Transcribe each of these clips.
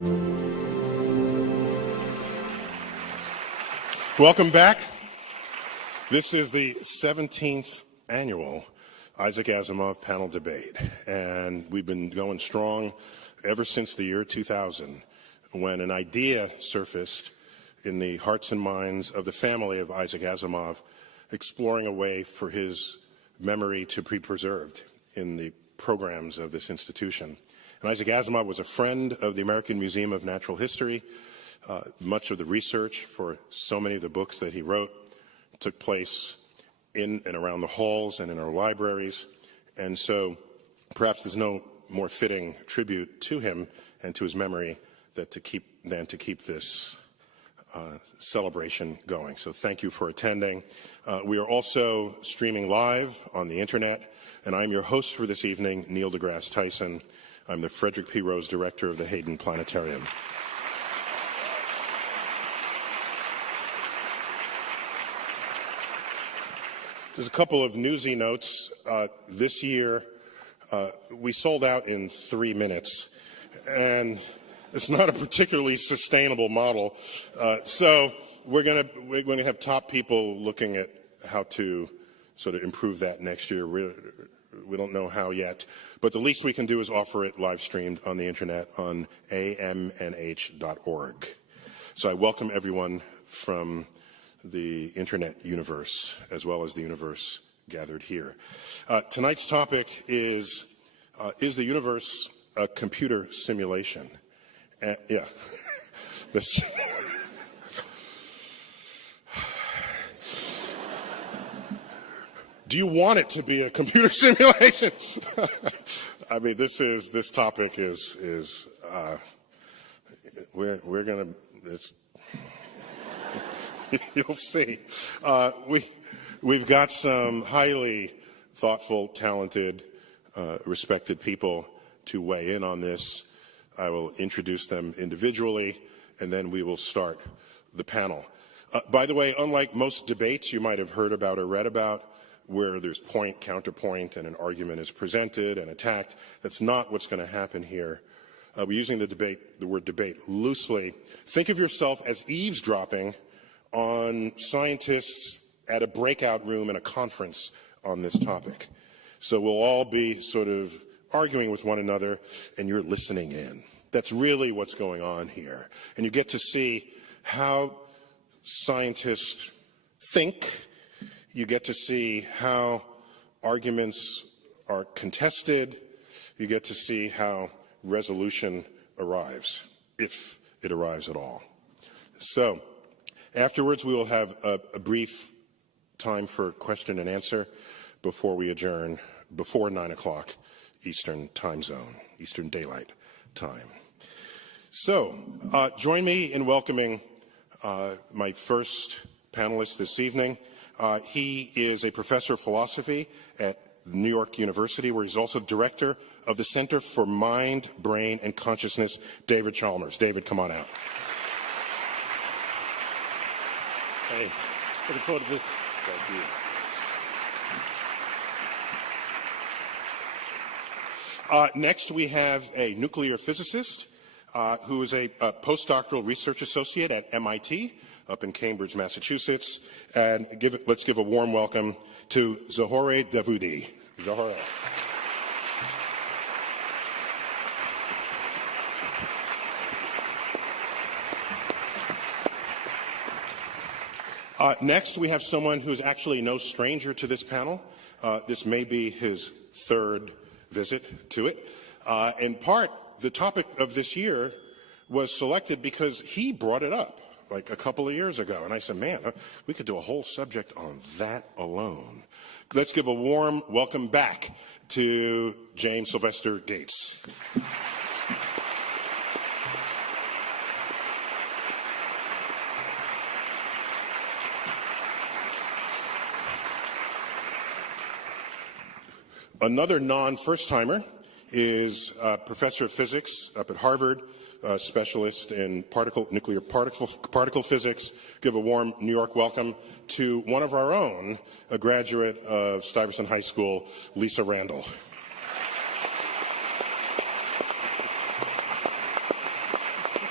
Welcome back. This is the 17th annual Isaac Asimov panel debate, and we've been going strong ever since the year 2000, when an idea surfaced in the hearts and minds of the family of Isaac Asimov, exploring a way for his memory to be preserved in the programs of this institution. And Isaac Asimov was a friend of the American Museum of Natural History. Much of the research for so many of the books that he wrote took place in and around the halls and in our libraries. And so perhaps there's no more fitting tribute to him and to his memory than to keep this celebration going. So thank you for attending. We are also streaming live on the internet, and I'm your host for this evening, Neil deGRASSE Tyson. I'm the Frederick P. Rose Director of the Hayden Planetarium. There's a couple of newsy notes. This year, we sold out in 3 minutes, and it's not a particularly sustainable model. So we're going to have top people looking at how to sort of improve that next year. We don't know how yet, but the least we can do is offer it live streamed on the internet on amnh.org. So I welcome everyone from the internet universe, as well as the universe gathered here. Tonight's topic is the universe a computer simulation? Yeah. Do you want it to be a computer simulation? I mean, this topic is we're gonna. You'll see. We've got some highly thoughtful, talented, respected people to weigh in on this. I will introduce them individually, and then we will start the panel. By the way, unlike most debates you might have heard about or read about, where there's point, counterpoint, and an argument is presented and attacked, that's not what's going to happen here. We're using the word debate loosely. Think of yourself as eavesdropping on scientists at a breakout room in a conference on this topic. So we'll all be sort of arguing with one another, and you're listening in. That's really what's going on here. And you get to see how scientists think. You get to see how arguments are contested. You get to see how resolution arrives, if it arrives at all. So afterwards, we will have a brief time for question and answer before we adjourn before 9 o'clock Eastern time zone, Eastern Daylight Time. So join me in welcoming my first panelist this evening. He is a professor of philosophy at New York University, where he's also director of the Center for Mind, Brain, and Consciousness, David Chalmers. David, come on out. Hey, looking forward to this. Thank you. Next, we have a nuclear physicist who is a postdoctoral research associate at MIT up in Cambridge, Massachusetts. And let's give a warm welcome to Zohore Davoudi. Zohore. Next, we have someone who's actually no stranger to this panel. This may be his third visit to it. In part, the topic of this year was selected because he brought it up like a couple of years ago. And I said, man, we could do a whole subject on that alone. Let's give a warm welcome back to James Sylvester Gates. Another non-first-timer is professor of physics up at Harvard, specialist in nuclear particle physics. Give a warm New York welcome to one of our own, a graduate of Stuyvesant High School, Lisa Randall.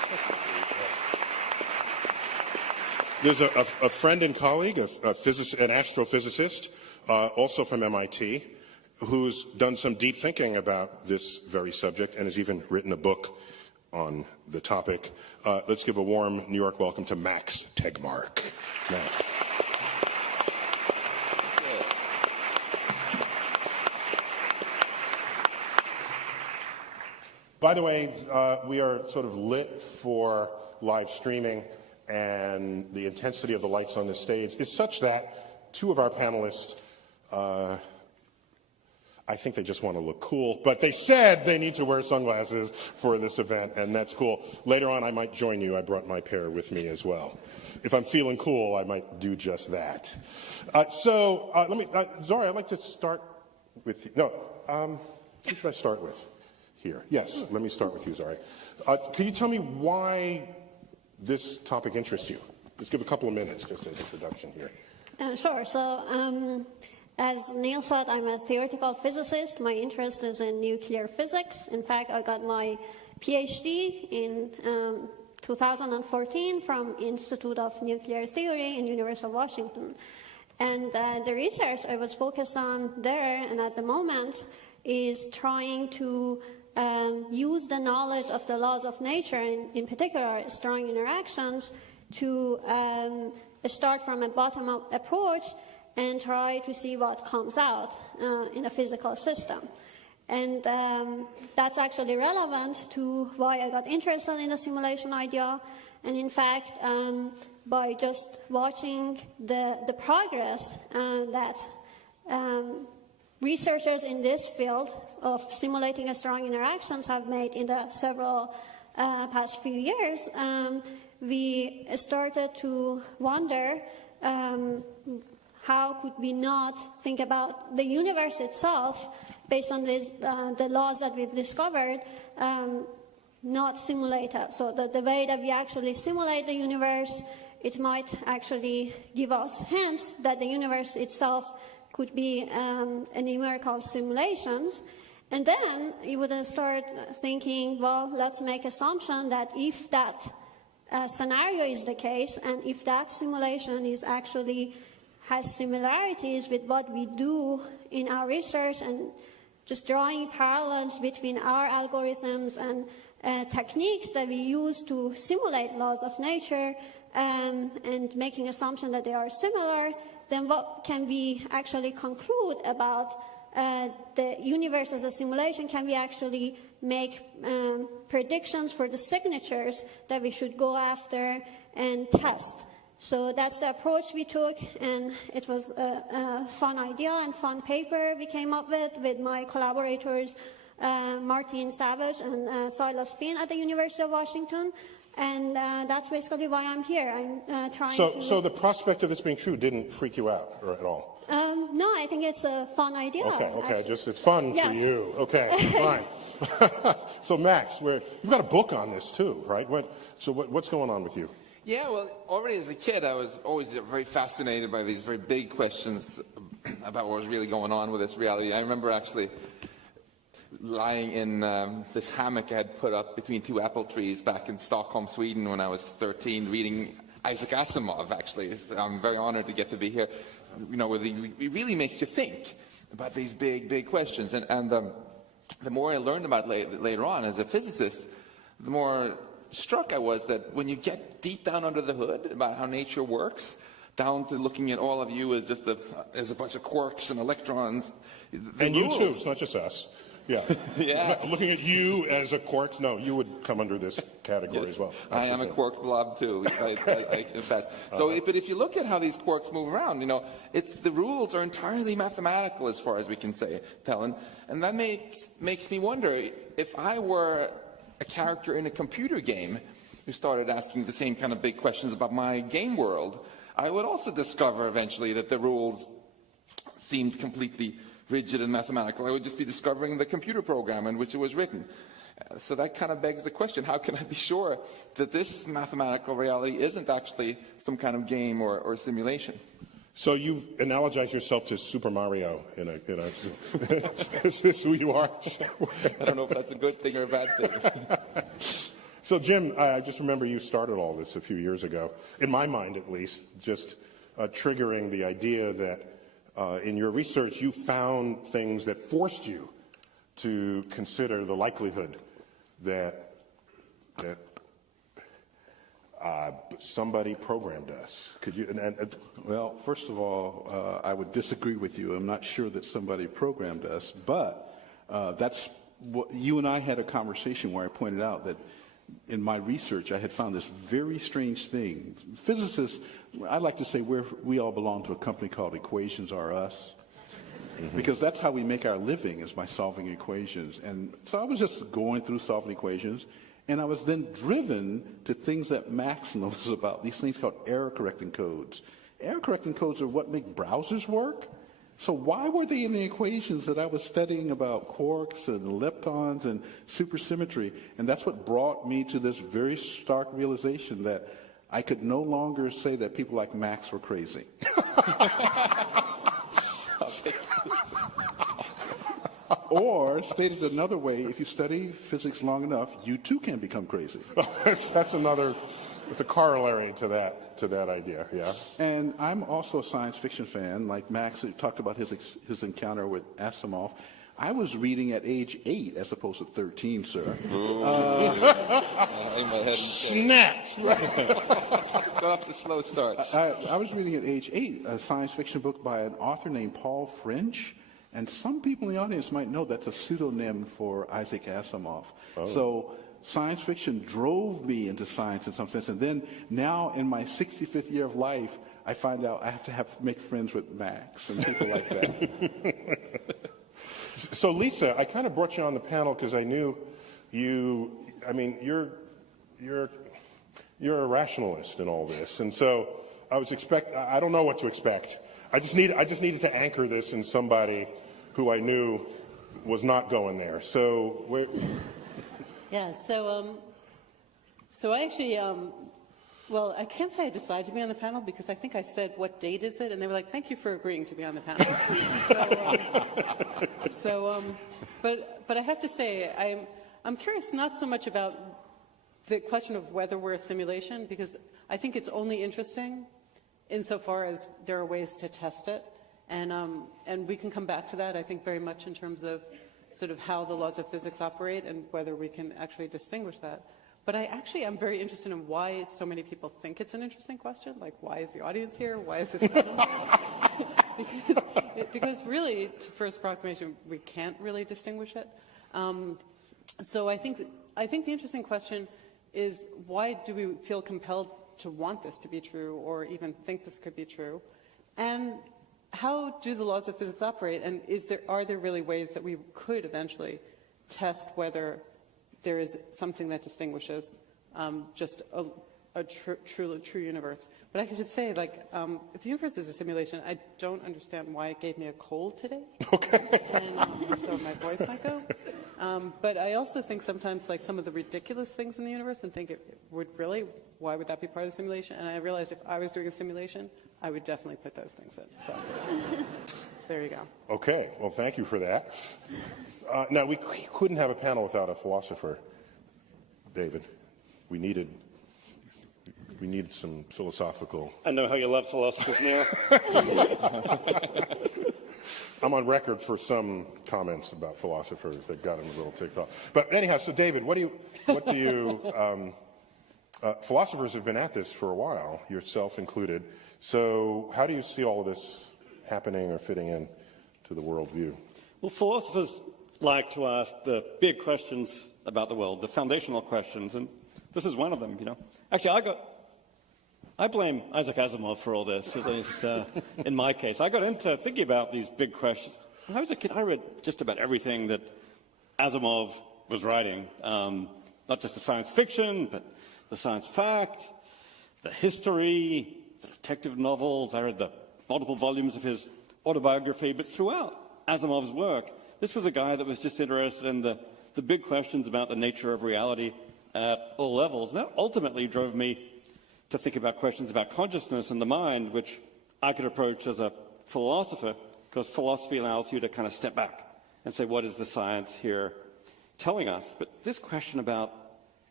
There's a friend and colleague, an astrophysicist, also from MIT, who's done some deep thinking about this very subject and has even written a book on the topic. Let's give a warm New York welcome to Max Tegmark. Max. By the way, we are sort of lit for live streaming, and the intensity of the lights on this stage is such that two of our panelists, I think they just want to look cool, but they said they need to wear sunglasses for this event, and that's cool. Later on, I might join you. I brought my pair with me as well. If I'm feeling cool, I might do just that. Zori, I'd like to start with you. No, who should I start with? Here. Yes, let me start with you, Zori. Can you tell me why this topic interests you? Just give a couple of minutes just as introduction here. Sure. So, as Neil said, I'm a theoretical physicist. My interest is in nuclear physics. In fact, I got my PhD in 2014 from Institute of Nuclear Theory in University of Washington. And the research I was focused on there, and at the moment, is trying to use the knowledge of the laws of nature, and in particular strong interactions, to start from a bottom-up approach and try to see what comes out in a physical system. And that's actually relevant to why I got interested in the simulation idea. And in fact, by just watching the progress that researchers in this field of simulating strong interactions have made in the several past few years, we started to wonder how could we not think about the universe itself based on the laws that we've discovered, not simulate it. So the way that we actually simulate the universe, it might actually give us hints that the universe itself could be a numerical simulations. And then you would start thinking, well, let's make assumption that if that scenario is the case, and if that simulation is actually has similarities with what we do in our research, and just drawing parallels between our algorithms and techniques that we use to simulate laws of nature, and making assumption that they are similar, then what can we actually conclude about the universe as a simulation? Can we actually make predictions for the signatures that we should go after and test? So that's the approach we took, and it was a fun idea and fun paper we came up with my collaborators, Martin Savage and Silas Bean at the University of Washington. And that's basically why I'm here. I'm trying to... So the prospect of this being true didn't freak you out at all? No, I think it's a fun idea. Okay, just it's fun yes. for you. Okay, fine. So Max, you've got a book on this too, right? What's going on with you? Yeah, well, already as a kid, I was always very fascinated by these very big questions about what was really going on with this reality. I remember actually lying in this hammock I had put up between two apple trees back in Stockholm, Sweden, when I was 13, reading Isaac Asimov, actually. I'm very honored to get to be here. You know, it really makes you think about these big questions. And the more I learned about later on as a physicist, the more struck I was that when you get deep down under the hood about how nature works, down to looking at all of you as just as a bunch of quarks and electrons. And you too, it's not just us. Yeah. Yeah. Looking at you as a quark, no, you would come under this category yes, as well. I am a quark blob too, I confess. So, but if you look at how these quarks move around, you know, the rules are entirely mathematical as far as we can tell. And that makes me wonder, if I were a character in a computer game who started asking the same kind of big questions about my game world, I would also discover eventually that the rules seemed completely rigid and mathematical. I would just be discovering the computer program in which it was written. So that kind of begs the question, how can I be sure that this mathematical reality isn't actually some kind of game or simulation? So you've analogized yourself to Super Mario in a is this who you are? I don't know if that's a good thing or a bad thing. So, Jim, I just remember you started all this a few years ago, in my mind at least, just triggering the idea that in your research you found things that forced you to consider the likelihood that somebody programmed us. Could you? Well, first of all, I would disagree with you. I'm not sure that somebody programmed us, but that's what you and I had a conversation where I pointed out that in my research I had found this very strange thing. Physicists, I like to say we all belong to a company called Equations R Us. Because that's how we make our living, is by solving equations. And so I was just going through solving equations, and I was then driven to things that Max knows about, these things called error-correcting codes. Error-correcting codes are what make browsers work. So why were they in the equations that I was studying about quarks and leptons and supersymmetry? And that's what brought me to this very stark realization that I could no longer say that people like Max were crazy. Or, stated another way, if you study physics long enough, you too can become crazy. It's a corollary to that idea, yeah. And I'm also a science fiction fan, like Max talked about his encounter with Asimov. I was reading at age 8 as opposed to 13, sir. Snap! Got off the slow start. I was reading at age 8 a science fiction book by an author named Paul French, and some people in the audience might know that's a pseudonym for Isaac Asimov. Oh. So science fiction drove me into science in some sense, and then now in my 65th year of life, I find out I have to make friends with Max and people like that. So, Lisa, I kind of brought you on the panel because I knew you're a rationalist in all this, and so I don't know what to expect. I just needed to anchor this in somebody who I knew was not going there. So, yeah. So I actually, well, I can't say I decided to be on the panel because I think I said, "What date is it?" And they were like, "Thank you for agreeing to be on the panel." But I have to say, I'm curious not so much about the question of whether we're a simulation, because I think it's only interesting insofar as there are ways to test it, and we can come back to that, I think, very much in terms of sort of how the laws of physics operate and whether we can actually distinguish that. But I actually am very interested in why so many people think it's an interesting question. Like, why is the audience here? Why is this panel here? Because really, to first approximation, we can't really distinguish it. So I think the interesting question is, why do we feel compelled to want this to be true or even think this could be true? And how do the laws of physics operate? And are there really ways that we could eventually test whether there is something that distinguishes just a true universe? But I should say, like, if the universe is a simulation, I don't understand why it gave me a cold today. Okay. And so my voice might go. But I also think sometimes, like, some of the ridiculous things in the universe, and think why would that be part of the simulation? And I realized if I was doing a simulation, I would definitely put those things in. So there you go. Okay. Well, thank you for that. Now, we couldn't have a panel without a philosopher, David. We needed some philosophical... I know how you love philosophers, Neil. I'm on record for some comments about philosophers that got him a little ticked off. But anyhow, so David, what do you philosophers have been at this for a while, yourself included. So how do you see all of this happening or fitting in to the worldview? Well, philosophers like to ask the big questions about the world, the foundational questions, and this is one of them, you know. Actually, I blame Isaac Asimov for all this, at least in my case. I got into thinking about these big questions. When I was a kid, I read just about everything that Asimov was writing, not just the science fiction, but the science fact, the history, the detective novels. I read the multiple volumes of his autobiography, but throughout Asimov's work, this was a guy that was just interested in the big questions about the nature of reality at all levels. And that ultimately drove me to think about questions about consciousness and the mind, which I could approach as a philosopher, because philosophy allows you to kind of step back and say, what is the science here telling us? But this question about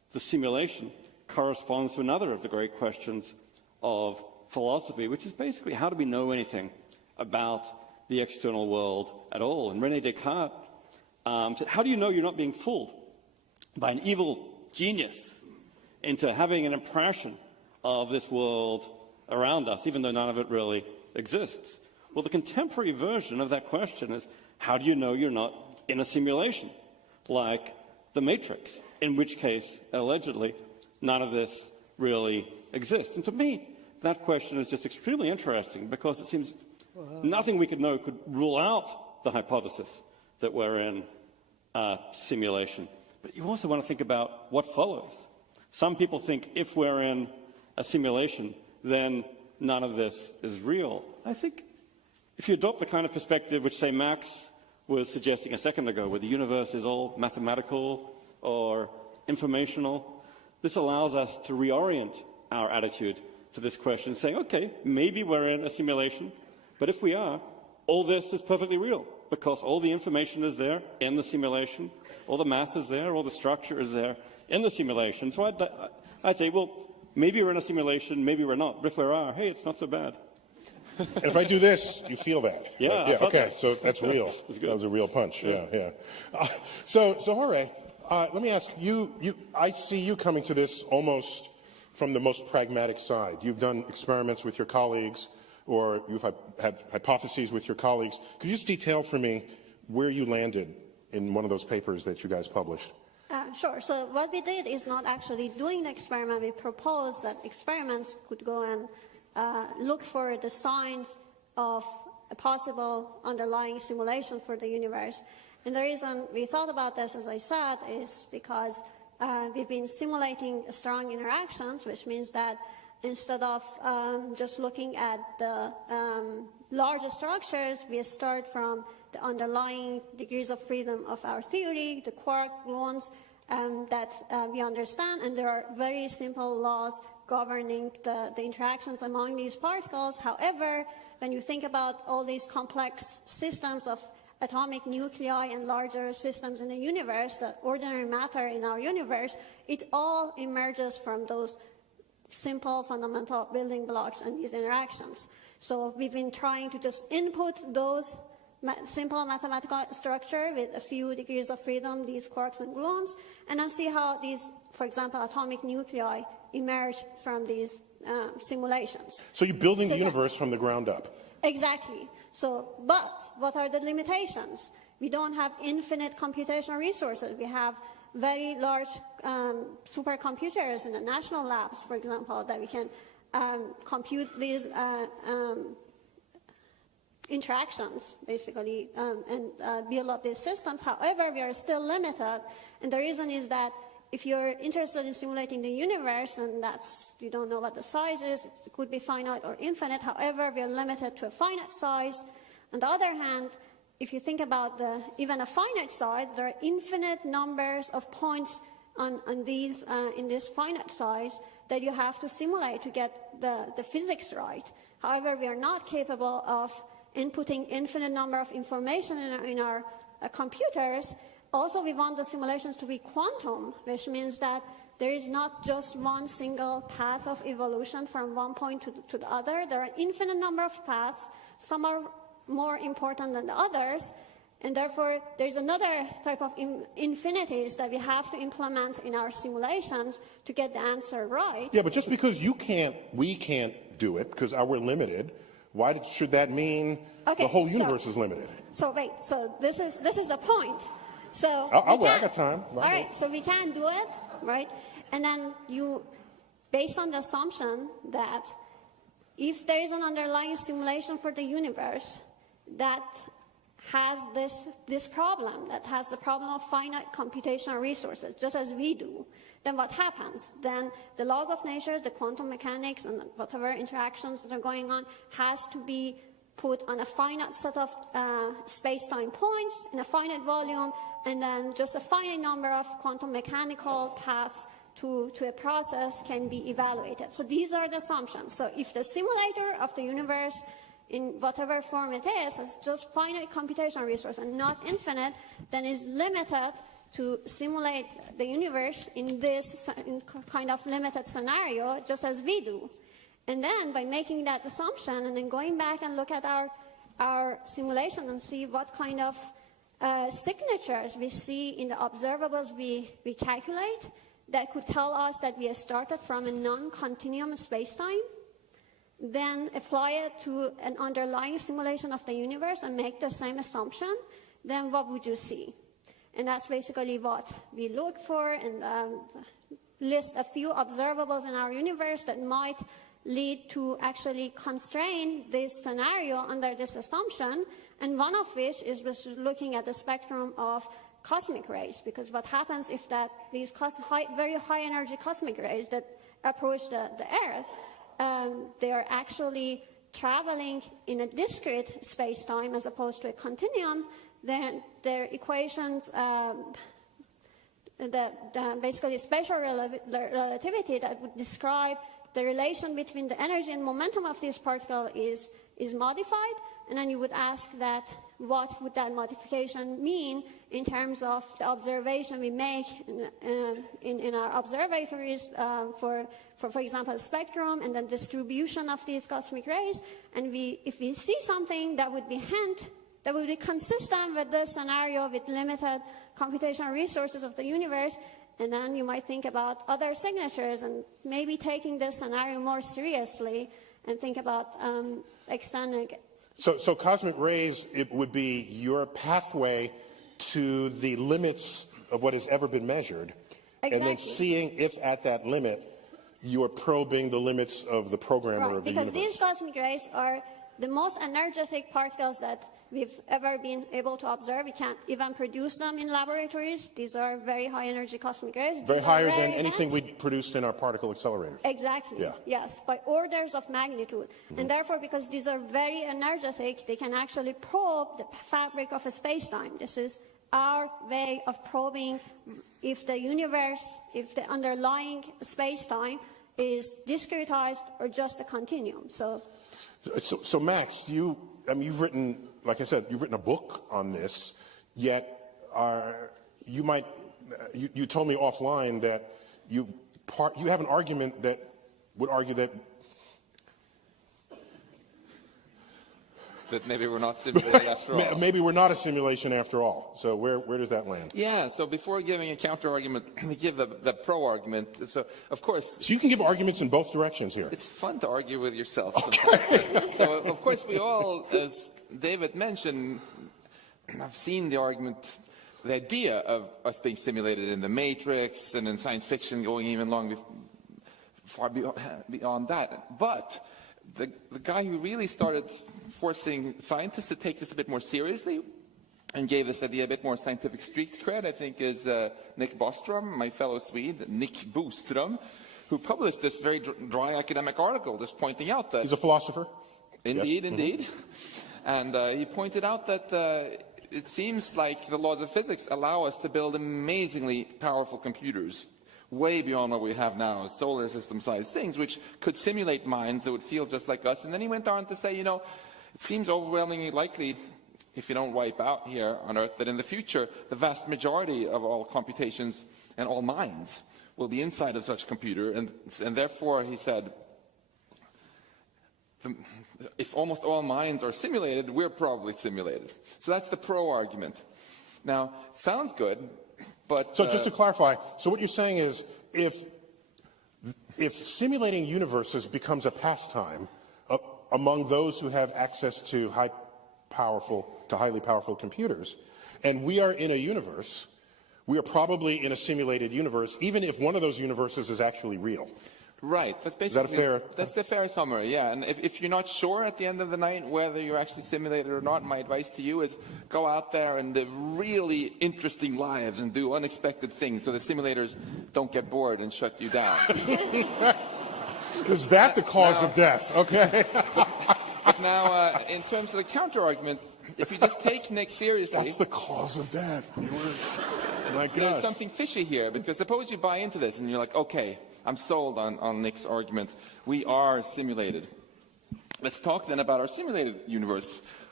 the simulation corresponds to another of the great questions of philosophy, which is basically, how do we know anything about the external world at all? And René Descartes said, how do you know you're not being fooled by an evil genius into having an impression of this world around us, even though none of it really exists? Well, the contemporary version of that question is, how do you know you're not in a simulation like the Matrix, in which case, allegedly, none of this really exists? And to me, that question is just extremely interesting, because it seems nothing we could know could rule out the hypothesis that we're in a simulation. But you also want to think about what follows. Some people think if we're in a simulation, then none of this is real. I think if you adopt the kind of perspective which, say, Max was suggesting a second ago, where the universe is all mathematical or informational, this allows us to reorient our attitude to this question, saying, okay, maybe we're in a simulation, but if we are, all this is perfectly real, because all the information is there in the simulation, all the math is there, all the structure is there in the simulation. So I'd say, well, maybe we're in a simulation, maybe we're not, but if we are, hey, it's not so bad. And if I do this, you feel that. Yeah. Right? Yeah. Okay. So that's real. That was a real punch. Yeah. So Jorge, let me ask you. I see you coming to this almost from the most pragmatic side. You've done experiments with your colleagues, or you've had hypotheses with your colleagues. Could you just detail for me where you landed in one of those papers that you guys published? Sure. So what we did is not actually doing the experiment. We proposed that experiments could go and look for the signs of a possible underlying simulation for the universe. And the reason we thought about this, as I said, is because we've been simulating strong interactions, which means that instead of just looking at the larger structures, we start from the underlying degrees of freedom of our theory, the quark gluons that we understand, and there are very simple laws governing the interactions among these particles. However, when you think about all these complex systems of atomic nuclei and larger systems in the universe, the ordinary matter in our universe, it all emerges from those simple fundamental building blocks and these interactions. So we've been trying to just input those simple mathematical structure with a few degrees of freedom, these quarks and gluons, and then see how these, for example, atomic nuclei emerge from these simulations. So you're building the universe from the ground up. Exactly. So, but what are the limitations? We don't have infinite computational resources. We have very large supercomputers in the national labs, for example, that we can compute these interactions, basically, and build up these systems. However, we are still limited, and the reason is that if you're interested in simulating the universe, and that's, you don't know what the size is, it could be finite or infinite. However, we are limited to a finite size. On the other hand, if you think about even a finite size, there are infinite numbers of points on these in this finite size that you have to simulate to get the physics right. However, we are not capable of inputting infinite number of information in our computers. Also, we want the simulations to be quantum, which means that there is not just one single path of evolution from one point to the other. There are infinite number of paths. Some are more important than the others, and therefore there's another type of infinities that we have to implement in our simulations to get the answer right. Yeah, but just because we can't do it because we're limited, why should that mean the whole universe is limited? So wait, so this is the point. So I'll wait. I got time. All right, so we can do it, right? And then based on the assumption that if there is an underlying simulation for the universe that has this problem, that has the problem of finite computational resources, just as we do, then what happens? Then the laws of nature, the quantum mechanics, and whatever interactions that are going on has to be put on a finite set of space-time points in a finite volume, and then just a finite number of quantum mechanical paths to a process can be evaluated. So these are the assumptions. So if the simulator of the universe, in whatever form it is, has just finite computational resource and not infinite, then is limited to simulate the universe in this kind of limited scenario, just as we do. And then by making that assumption and then going back and look at our simulation and see what kind of signatures we see in the observables we calculate that could tell us that we started from a non-continuum space-time, then apply it to an underlying simulation of the universe and make the same assumption, then what would you see? And that's basically what we look for, and list a few observables in our universe that might lead to actually constrain this scenario under this assumption, and one of which is looking at the spectrum of cosmic rays, because what happens if that these very high energy cosmic rays that approach the Earth, they are actually traveling in a discrete space-time as opposed to a continuum, then their equations, basically spatial relativity that would describe the relation between the energy and momentum of this particle is modified, and then you would ask that what would that modification mean in terms of the observation we make in our observatories for example, spectrum and then distribution of these cosmic rays. And if we see something that would be that would be consistent with the scenario with limited computational resources of the universe, and then you might think about other signatures and maybe taking this scenario more seriously and think about extending it. So cosmic rays, it would be your pathway to the limits of what has ever been measured. Exactly. And then seeing if at that limit you are probing the limits of the programmer of the universe. Because these cosmic rays are the most energetic particles that we've ever been able to observe. We can't even produce them in laboratories. These are very high energy cosmic rays. Very higher than anything we produced in our particle accelerator. Exactly. Yeah. Yes, by orders of magnitude. And therefore, because these are very energetic, they can actually probe the fabric of a space-time. This is our way of probing if the universe, if the underlying space-time is discretized or just a continuum. So Max, you've written, like I said, you've written a book on this, yet you told me offline that you have an argument that would argue that maybe we're not simulating after all. Maybe we're not a simulation after all. So where does that land? Yeah, so before giving a counter-argument, we give the pro-argument. So, of course... So you can give arguments in both directions here. It's fun to argue with yourself sometimes. So, of course, we all, as David mentioned, have seen the argument, the idea of us being simulated in the Matrix and in science fiction going even far beyond that. But the guy who really started forcing scientists to take this a bit more seriously and gave this idea a bit more scientific street cred, I think, is Nick Bostrom, my fellow Swede, Nick Bostrom, who published this very dry academic article just pointing out that... He's a philosopher? Indeed, yes. Indeed. And he pointed out that it seems like the laws of physics allow us to build amazingly powerful computers way beyond what we have now, solar system-sized things, which could simulate minds that would feel just like us. And then he went on to say, it seems overwhelmingly likely, if you don't wipe out here on Earth, that in the future, the vast majority of all computations and all minds will be inside of such a computer. And therefore, he said, if almost all minds are simulated, we're probably simulated. So that's the pro-argument. Now, sounds good, but... So just to clarify, so what you're saying is, if simulating universes becomes a pastime among those who have access to highly powerful computers, and we are in a universe, we are probably in a simulated universe, even if one of those universes is actually real. Right. That's basically, is that a fair... That's the fair summary, yeah. And if you're not sure at the end of the night whether you're actually simulated or not, my advice to you is go out there and live really interesting lives and do unexpected things so the simulators don't get bored and shut you down. Is that the cause of death? Okay. But now, in terms of the counter-argument, if you just take Nick seriously... That's the cause of death. My God. There's something fishy here, because suppose you buy into this and you're like, okay, I'm sold on Nick's argument. We are simulated. Let's talk then about our simulated universe.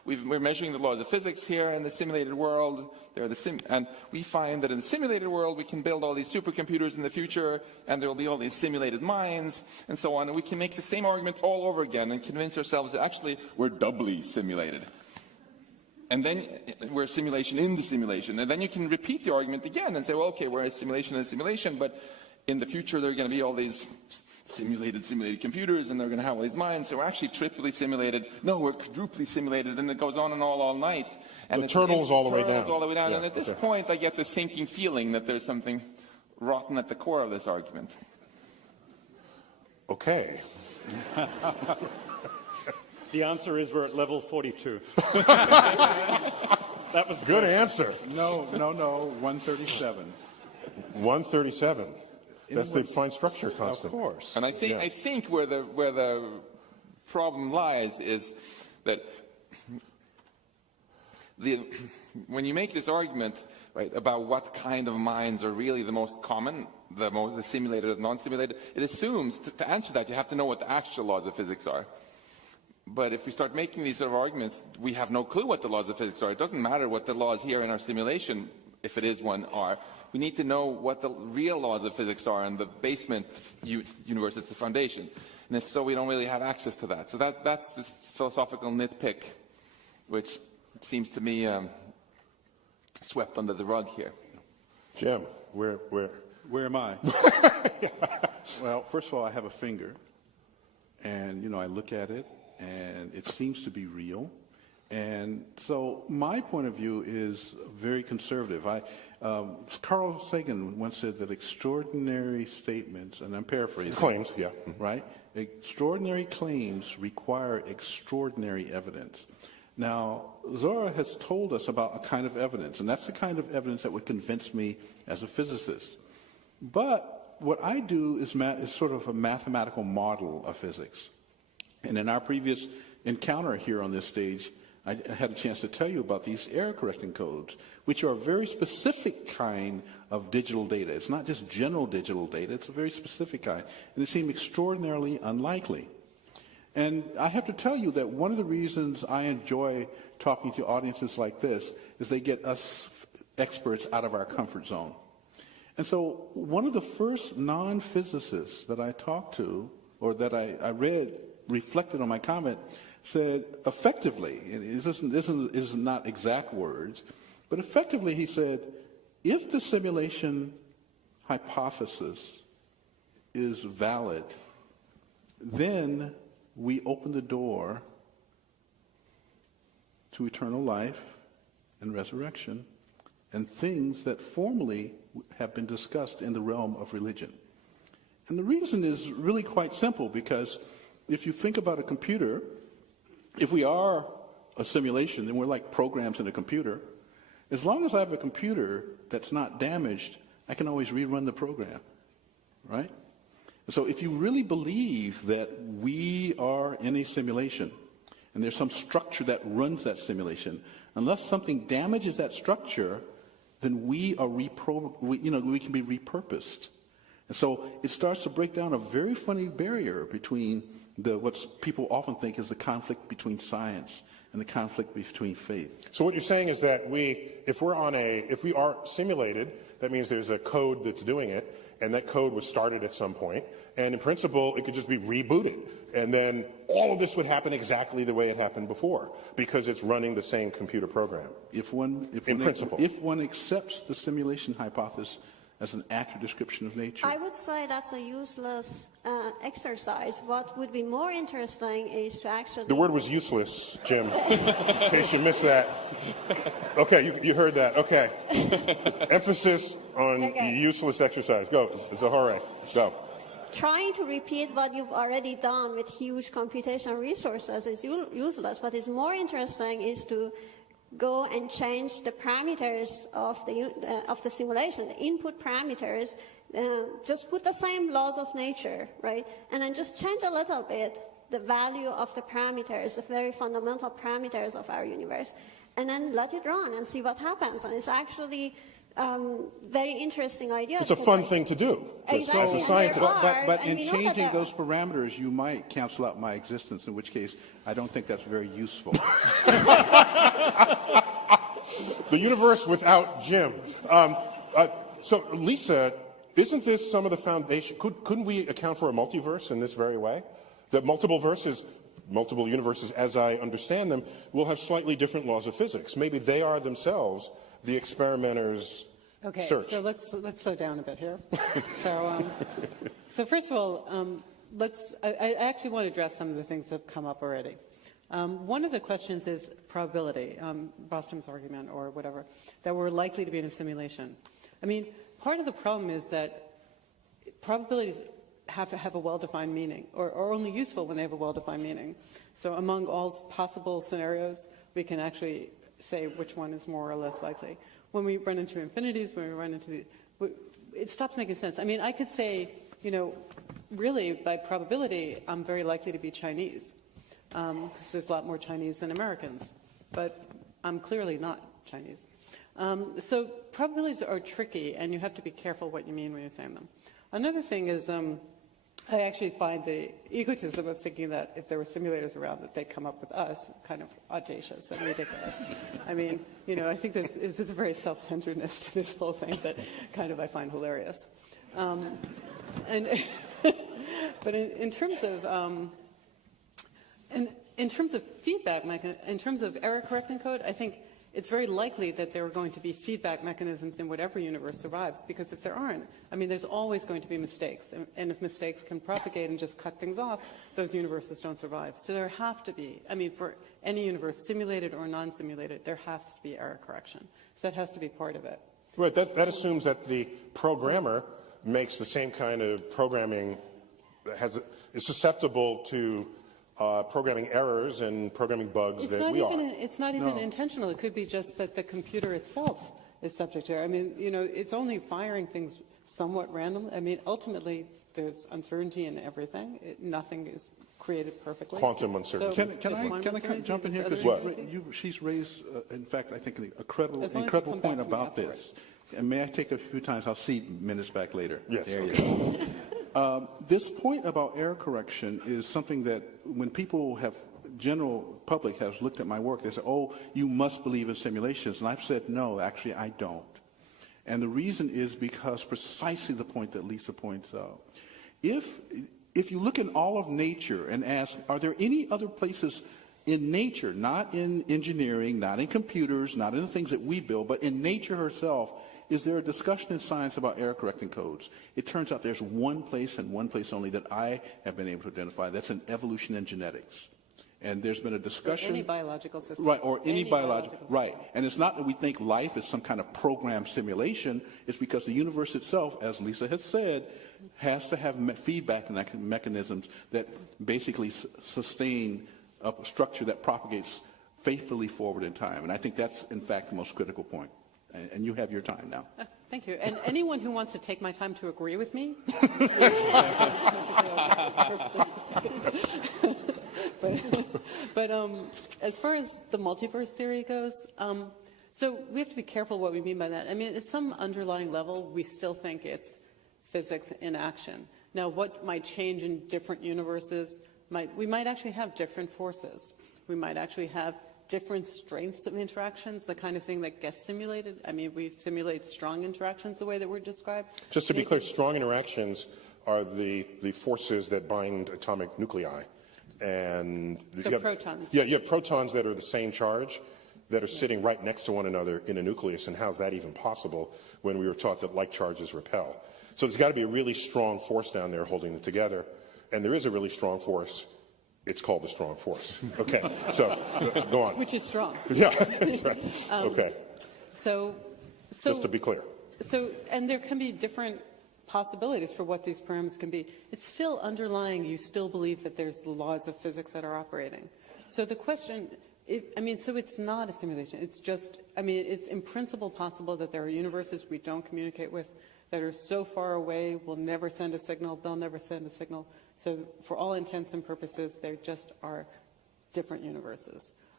we're measuring the laws of physics here in the simulated world. And we find that in the simulated world, we can build all these supercomputers in the future, and there will be all these simulated minds, and so on. And we can make the same argument all over again and convince ourselves that actually we're doubly simulated. And then we're a simulation in the simulation. And then you can repeat the argument again and say, well, okay, we're a simulation in a simulation, but in the future there are going to be all these simulated computers, and they're going to have all these minds. So we're actually triply simulated. No, we're quadruply simulated, and it goes on and all night. And the turtle's all the way down. All the way down. Yeah, and at this point, I get the sinking feeling that there's something rotten at the core of this argument. Okay. The answer is we're at level 42. That was Good answer. No, 137. 137. That's the fine structure constant. Of course. And I think where the problem lies is that when you make this argument, right, about what kind of minds are really the most common, the simulated or the non-simulated, it assumes to answer that you have to know what the actual laws of physics are. But if we start making these sort of arguments, we have no clue what the laws of physics are. It doesn't matter what the laws here in our simulation, if it is one, are. We need to know what the real laws of physics are in the basement universe. It's the foundation. And if so, we don't really have access to that. So that's this philosophical nitpick, which seems to me swept under the rug here. Jim, where Where am I? Well, first of all, I have a finger, and I look at it, and it seems to be real. And so my point of view is very conservative. Carl Sagan once said that extraordinary statements, and I'm paraphrasing. Claims, yeah. Right? Extraordinary claims require extraordinary evidence. Now, Zora has told us about a kind of evidence, and that's the kind of evidence that would convince me as a physicist. But what I do is sort of a mathematical model of physics. And in our previous encounter here on this stage, I had a chance to tell you about these error correcting codes, which are a very specific kind of digital data. It's not just general digital data, it's a very specific kind. And they seem extraordinarily unlikely. And I have to tell you that one of the reasons I enjoy talking to audiences like this is they get us experts out of our comfort zone. And so one of the first non-physicists that I talked to, or that I read reflected on my comment, said effectively, and this is not exact words, but effectively he said, if the simulation hypothesis is valid, then we open the door to eternal life and resurrection and things that formerly have been discussed in the realm of religion. And the reason is really quite simple, because if you think about a computer, if we are a simulation, then we're like programs in a computer. As long as I have a computer that's not damaged, I can always rerun the program, right? So if you really believe that we are in a simulation and there's some structure that runs that simulation, unless something damages that structure, then we can be repurposed. And so it starts to break down a very funny barrier between what people often think is the conflict between science and the conflict between faith. So what you're saying is that if we are simulated, that means there's a code that's doing it, and that code was started at some point, and in principle, it could just be rebooted, and then all of this would happen exactly the way it happened before, because it's running the same computer program. If one accepts the simulation hypothesis as an accurate description of nature, I would say that's a useless exercise. What would be more interesting is to actually... The word was useless, Jim, in case you missed that. Okay, you heard that. Okay. Emphasis on useless exercise. Go, Zahore, go. Trying to repeat what you've already done with huge computational resources is useless. What is more interesting is to go and change the parameters of the simulation, the input parameters. Just put the same laws of nature, right? And then just change a little bit the value of the parameters, the very fundamental parameters of our universe, and then let it run and see what happens. And it's actually very interesting ideas. It's a fun thing to do Exactly. as a scientist. But And in we know that changing there those parameters, you might cancel out my existence, in which case I don't think that's very useful. The universe without Jim. So, Lisa, isn't this some of the foundation? Couldn't we account for a multiverse in this very way? That multiple universes, as I understand them, will have slightly different laws of physics. Maybe they are themselves the experimenter's search. So let's slow down a bit here. So first of all, I actually want to address some of the things that have come up already. One of the questions is probability, Bostrom's argument or whatever, that we're likely to be in a simulation. I mean, part of the problem is that probabilities have to have a well-defined meaning, or only useful when they have a well-defined meaning. So among all possible scenarios, we can actually say which one is more or less likely. When we run into infinities, when we run into it stops making sense. I mean, I could say, really, by probability, I'm very likely to be Chinese, because there's a lot more Chinese than Americans, but I'm clearly not Chinese. So probabilities are tricky, and you have to be careful what you mean when you're saying them. Another thing is, I actually find the egotism of thinking that if there were simulators around, that they'd come up with us kind of audacious and ridiculous. I mean, I think there's a very self-centeredness to this whole thing that kind of I find hilarious. But in terms of feedback, in terms of error correcting code, I think it's very likely that there are going to be feedback mechanisms in whatever universe survives, because if there aren't, I mean, there's always going to be mistakes. And if mistakes can propagate and just cut things off, those universes don't survive. So there have to be, I mean, for any universe, simulated or non-simulated, there has to be error correction. So that has to be part of it. Right, that assumes that the programmer makes the same kind of programming, is susceptible to programming errors and programming bugs that we are. It's not even intentional. It could be just that the computer itself is subject to error. I mean, it's only firing things somewhat randomly. I mean, ultimately, there's uncertainty in everything. Nothing is created perfectly. Quantum uncertainty. So Can I jump in here? Because she's raised, in fact, I think an incredible point about this. And may I take a few times? I'll see minutes back later. Yes. There you go. This point about error correction is something that when general public has looked at my work, they say, oh, you must believe in simulations. And I've said, no, actually, I don't. And the reason is because precisely the point that Lisa points out. If you look in all of nature and ask, are there any other places in nature, not in engineering, not in computers, not in the things that we build, but in nature herself, is there a discussion in science about error correcting codes? It turns out there's one place and one place only that I have been able to identify. That's in evolution and genetics. And there's been a discussion. Or any biological system. Right, or any biological. Right. And it's not that we think life is some kind of programmed simulation. It's because the universe itself, as Lisa has said, has to have feedback mechanisms that basically sustain a structure that propagates faithfully forward in time. And I think that's, in fact, the most critical point. And you have your time now. Thank you. And anyone who wants to take my time to agree with me, but as far as the multiverse theory goes, so we have to be careful what we mean by that. I mean, at some underlying level, we still think it's physics in action. Now, what might change in different universes? We might actually have different forces. We might actually have different strengths of interactions, the kind of thing that gets simulated. I mean, we simulate strong interactions the way that we're described. Just to be clear, strong interactions are the forces that bind atomic nuclei. And protons. Yeah, you have protons that are the same charge that are sitting right next to one another in a nucleus. And how's that even possible when we were taught that like charges repel? So there's got to be a really strong force down there holding them together. And there is a really strong force. It's called the strong force. Okay, so go on. Which is strong. Yeah, that's right. Okay. So just to be clear. So, and there can be different possibilities for what these parameters can be. It's still underlying, you still believe that there's the laws of physics that are operating. So the question, so it's not a simulation. It's just, it's in principle possible that there are universes we don't communicate with that are so far away, we'll never send a signal, they'll never send a signal. So for all intents and purposes, there just are different universes.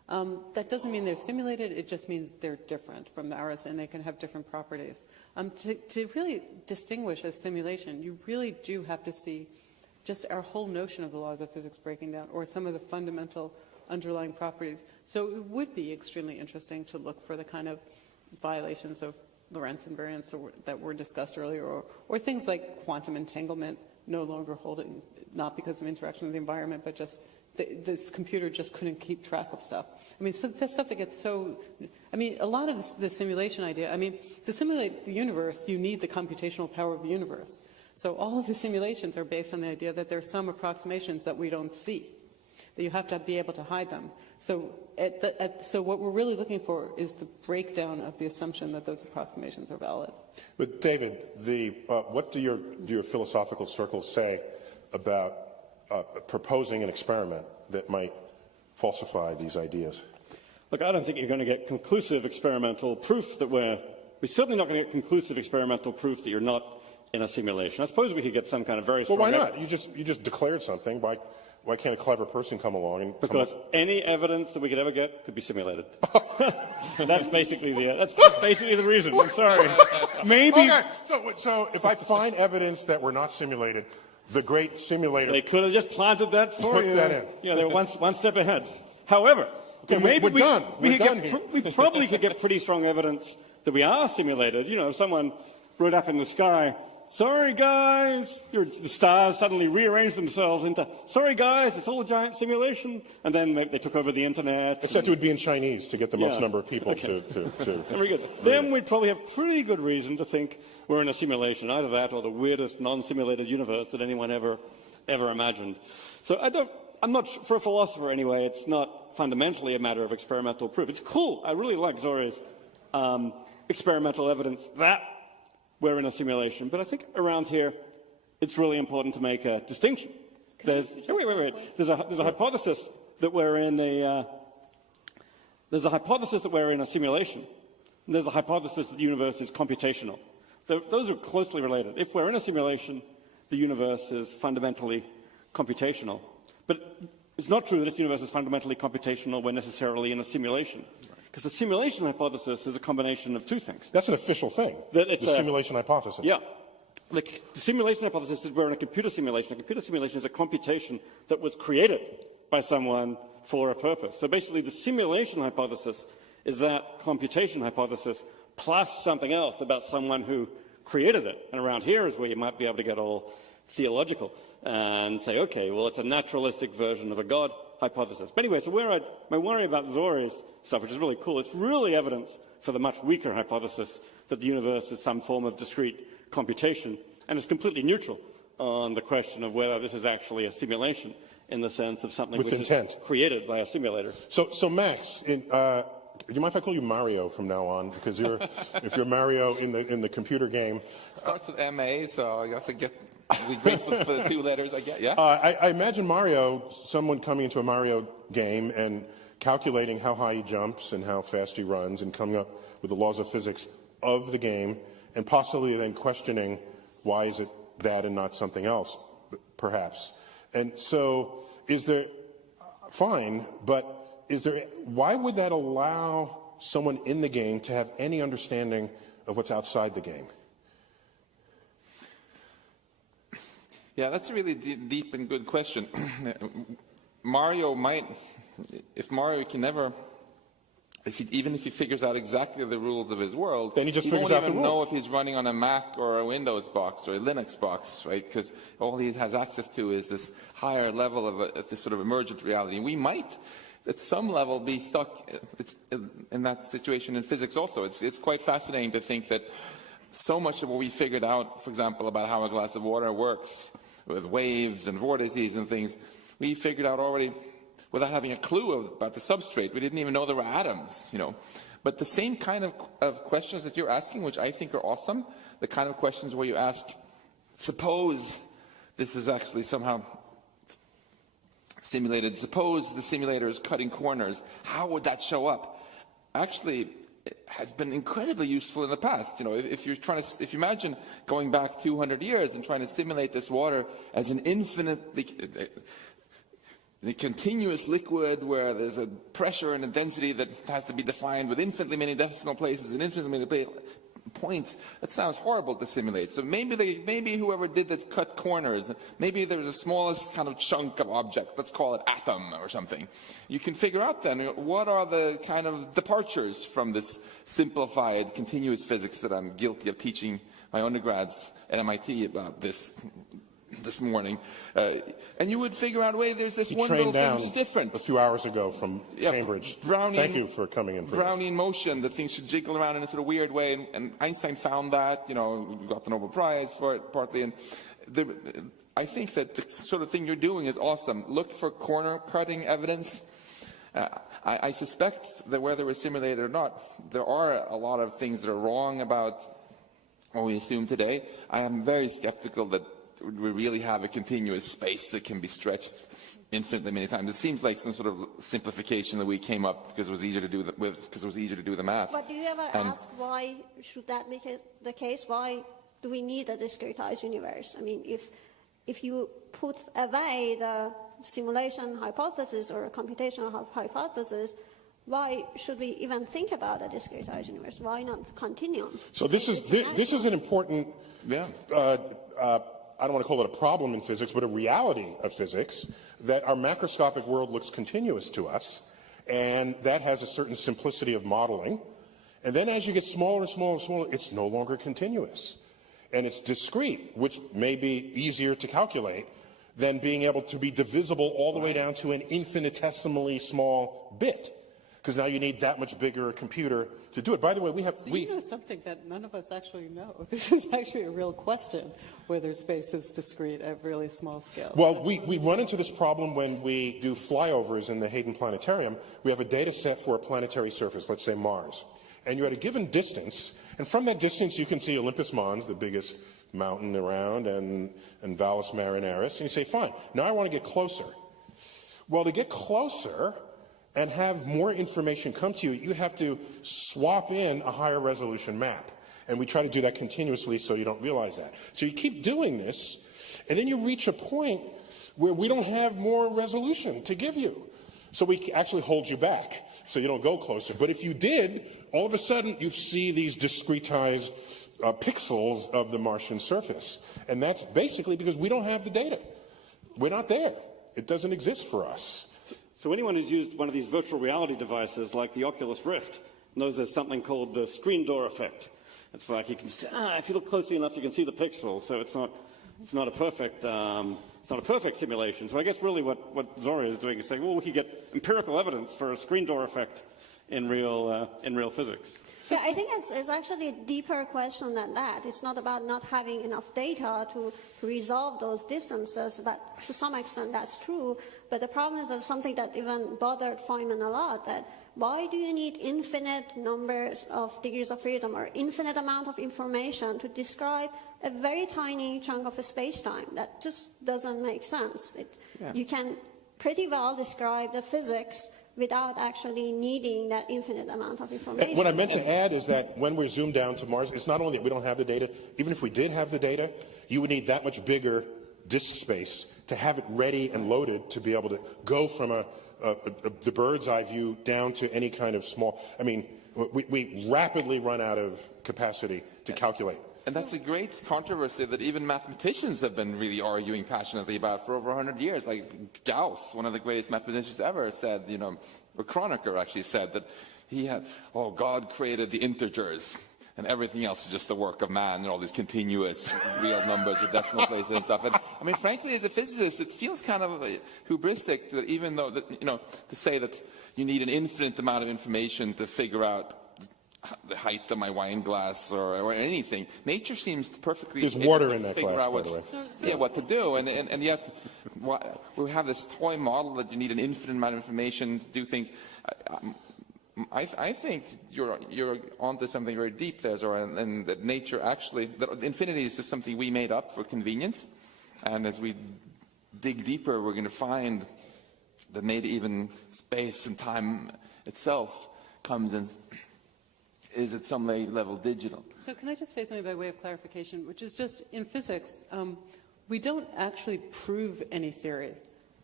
That doesn't mean they're simulated, it just means they're different from ours and they can have different properties. To really distinguish a simulation, you really do have to see just our whole notion of the laws of physics breaking down, or some of the fundamental underlying properties. So it would be extremely interesting to look for the kind of violations of Lorentz invariance that were discussed earlier, or things like quantum entanglement no longer holding, not because of interaction with the environment, but just this computer just couldn't keep track of stuff. I mean, so that's stuff that gets so, I mean, a lot of the simulation idea, I mean, to simulate the universe, you need the computational power of the universe. So all of the simulations are based on the idea that there are some approximations that we don't see, that you have to be able to hide them. So, so what we're really looking for is the breakdown of the assumption that those approximations are valid. But David, what do your philosophical circles say about proposing an experiment that might falsify these ideas? Look, I don't think you're going to get conclusive experimental proof that we're certainly not going to get conclusive experimental proof that you're not in a simulation. I suppose we could get some kind of very strong... Well, why not? You just declared something. Why can't a clever person come along and... Because any evidence that we could ever get could be simulated. That's basically the reason. I'm sorry. Maybe... Okay, so if I find evidence that we're not simulated, the great simulator... They could have just planted that for you. Put that in. Yeah, they're one step ahead. However, okay, maybe we're done. we probably could get pretty strong evidence that we are simulated. You know, if someone wrote up in the sky, "Sorry, guys," the stars suddenly rearranged themselves into, "Sorry, guys, it's all a giant simulation." And then they took over the internet. Except it would be in Chinese to get the most number of people to Very good. Then we'd probably have pretty good reason to think we're in a simulation, either that or the weirdest non-simulated universe that anyone ever imagined. So I'm not, for a philosopher anyway, it's not fundamentally a matter of experimental proof. It's cool. I really like Zori's experimental evidence that we're in a simulation. But I think around here, it's really important to make a distinction. Wait. There's a hypothesis that we're in there's a hypothesis that we're in a simulation. And there's a hypothesis that the universe is computational. Those are closely related. If we're in a simulation, the universe is fundamentally computational. But it's not true that if the universe is fundamentally computational, we're necessarily in a simulation. Because the simulation hypothesis is a combination of two things. That's an official thing, the simulation hypothesis. Yeah. The simulation hypothesis is we're in a computer simulation. A computer simulation is a computation that was created by someone for a purpose. So basically, the simulation hypothesis is that computation hypothesis plus something else about someone who created it. And around here is where you might be able to get all theological and say, okay, well, it's a naturalistic version of a God hypothesis. But anyway, so my worry about Zori's stuff, which is really cool, it's really evidence for the much weaker hypothesis that the universe is some form of discrete computation, and it's completely neutral on the question of whether this is actually a simulation in the sense of something with which intent. Is created by a simulator. So Max, do you mind if I call you Mario from now on? Because if you're Mario in the computer game, starts with MA, so you have to get. We're grateful for the two letters I get. Yeah. I imagine Mario, someone coming into a Mario game and calculating how high he jumps and how fast he runs, and coming up with the laws of physics of the game, and possibly then questioning why is it that and not something else, perhaps. And so, why would that allow someone in the game to have any understanding of what's outside the game? Yeah, that's a really deep and good question. Mario might, if Mario can never, even if he figures out exactly the rules of his world, then he just figures out the rules. He won't even know if he's running on a Mac or a Windows box or a Linux box, right? Because all he has access to is this higher level of this sort of emergent reality. We might, at some level, be stuck in that situation in physics also. It's quite fascinating to think that so much of what we figured out, for example, about how a glass of water works, with waves and vortices and things, we figured out already without having a clue about the substrate. We didn't even know there were atoms, you know. But the same kind of questions that you're asking, which I think are awesome, the kind of questions where you ask, suppose this is actually somehow simulated, suppose the simulator is cutting corners, how would that show up? Actually, has been incredibly useful in the past. You know, if you imagine going back 200 years and trying to simulate this water as an infinitely the continuous liquid where there's a pressure and a density that has to be defined with infinitely many decimal places and infinitely many points, that sounds horrible to simulate. So maybe whoever did that cut corners, maybe there's the smallest kind of chunk of object, let's call it atom or something. You can figure out then what are the kind of departures from this simplified continuous physics that I'm guilty of teaching my undergrads at MIT about this morning, and you would figure out, wait, there's this one little thing which is different. A few hours ago from Cambridge. Thank you for coming in. Brownian motion, that things should jiggle around in a sort of weird way, and Einstein found that, got the Nobel Prize for it partly, and I think that the sort of thing you're doing is awesome. Look for corner-cutting evidence. I suspect that whether we're simulated or not, there are a lot of things that are wrong about what we assume today. I am very skeptical that we really have a continuous space that can be stretched infinitely many times. It seems like some sort of simplification that we came up because it was easier to do the math. But do you ever ask why should that be the case? Why do we need a discretized universe? I mean, if you put away the simulation hypothesis or a computational hypothesis, why should we even think about a discretized universe? Why not continuum? So this is an important. I don't want to call it a problem in physics, but a reality of physics, that our macroscopic world looks continuous to us, and that has a certain simplicity of modeling. And then as you get smaller and smaller and smaller, it's no longer continuous. And it's discrete, which may be easier to calculate than being able to be divisible all the way down to an infinitesimally small bit. Because now you need that much bigger a computer to do it. By the way, you know something that none of us actually know. This is actually a real question, whether space is discrete at really small scale. Well, we run into this problem when we do flyovers in the Hayden Planetarium. We have a data set for a planetary surface, let's say Mars. And you're at a given distance, and from that distance you can see Olympus Mons, the biggest mountain around, and Valles Marineris, and you say, fine, now I want to get closer. Well, to get closer and have more information come to you, you have to swap in a higher resolution map. And we try to do that continuously so you don't realize that. So you keep doing this, and then you reach a point where we don't have more resolution to give you. So we actually hold you back so you don't go closer. But if you did, all of a sudden you see these discretized pixels of the Martian surface. And that's basically because we don't have the data. We're not there. It doesn't exist for us. So anyone who's used one of these virtual reality devices like the Oculus Rift knows there's something called the screen door effect. It's like you can see, if you look closely enough, you can see the pixels. So it's not a perfect simulation. So I guess really what Zori is doing is saying, well, we could get empirical evidence for a screen door effect in real physics. Yeah, I think it's actually a deeper question than that. It's not about not having enough data to resolve those distances, but to some extent that's true. But the problem is that something that even bothered Feynman a lot, that why do you need infinite numbers of degrees of freedom or infinite amount of information to describe a very tiny chunk of a space-time? That just doesn't make sense. You can pretty well describe the physics without actually needing that infinite amount of information. What I meant to add is that when we're zoomed down to Mars, it's not only that we don't have the data. Even if we did have the data, you would need that much bigger disk space to have it ready and loaded to be able to go from the bird's eye view down to any kind of small. I mean, we rapidly run out of capacity to calculate. And that's a great controversy that even mathematicians have been really arguing passionately about for over 100 years. Like Gauss, one of the greatest mathematicians ever, said, or Kronecker actually said that God created the integers and everything else is just the work of man, and all these continuous real numbers with decimal places and stuff. And I mean, frankly, as a physicist, it feels kind of hubristic that even though to say that you need an infinite amount of information to figure out the height of my wine glass or anything. Nature seems perfectly There's water in that figure glass, out by the way. What to do. And yet we have this toy model that you need an infinite amount of information to do things. I think you're onto something very deep there, Zora, and that nature actually, that infinity is just something we made up for convenience. And as we dig deeper, we're going to find that maybe even space and time itself comes in, is at some level digital. So can I just say something by way of clarification, which is just in physics, we don't actually prove any theory.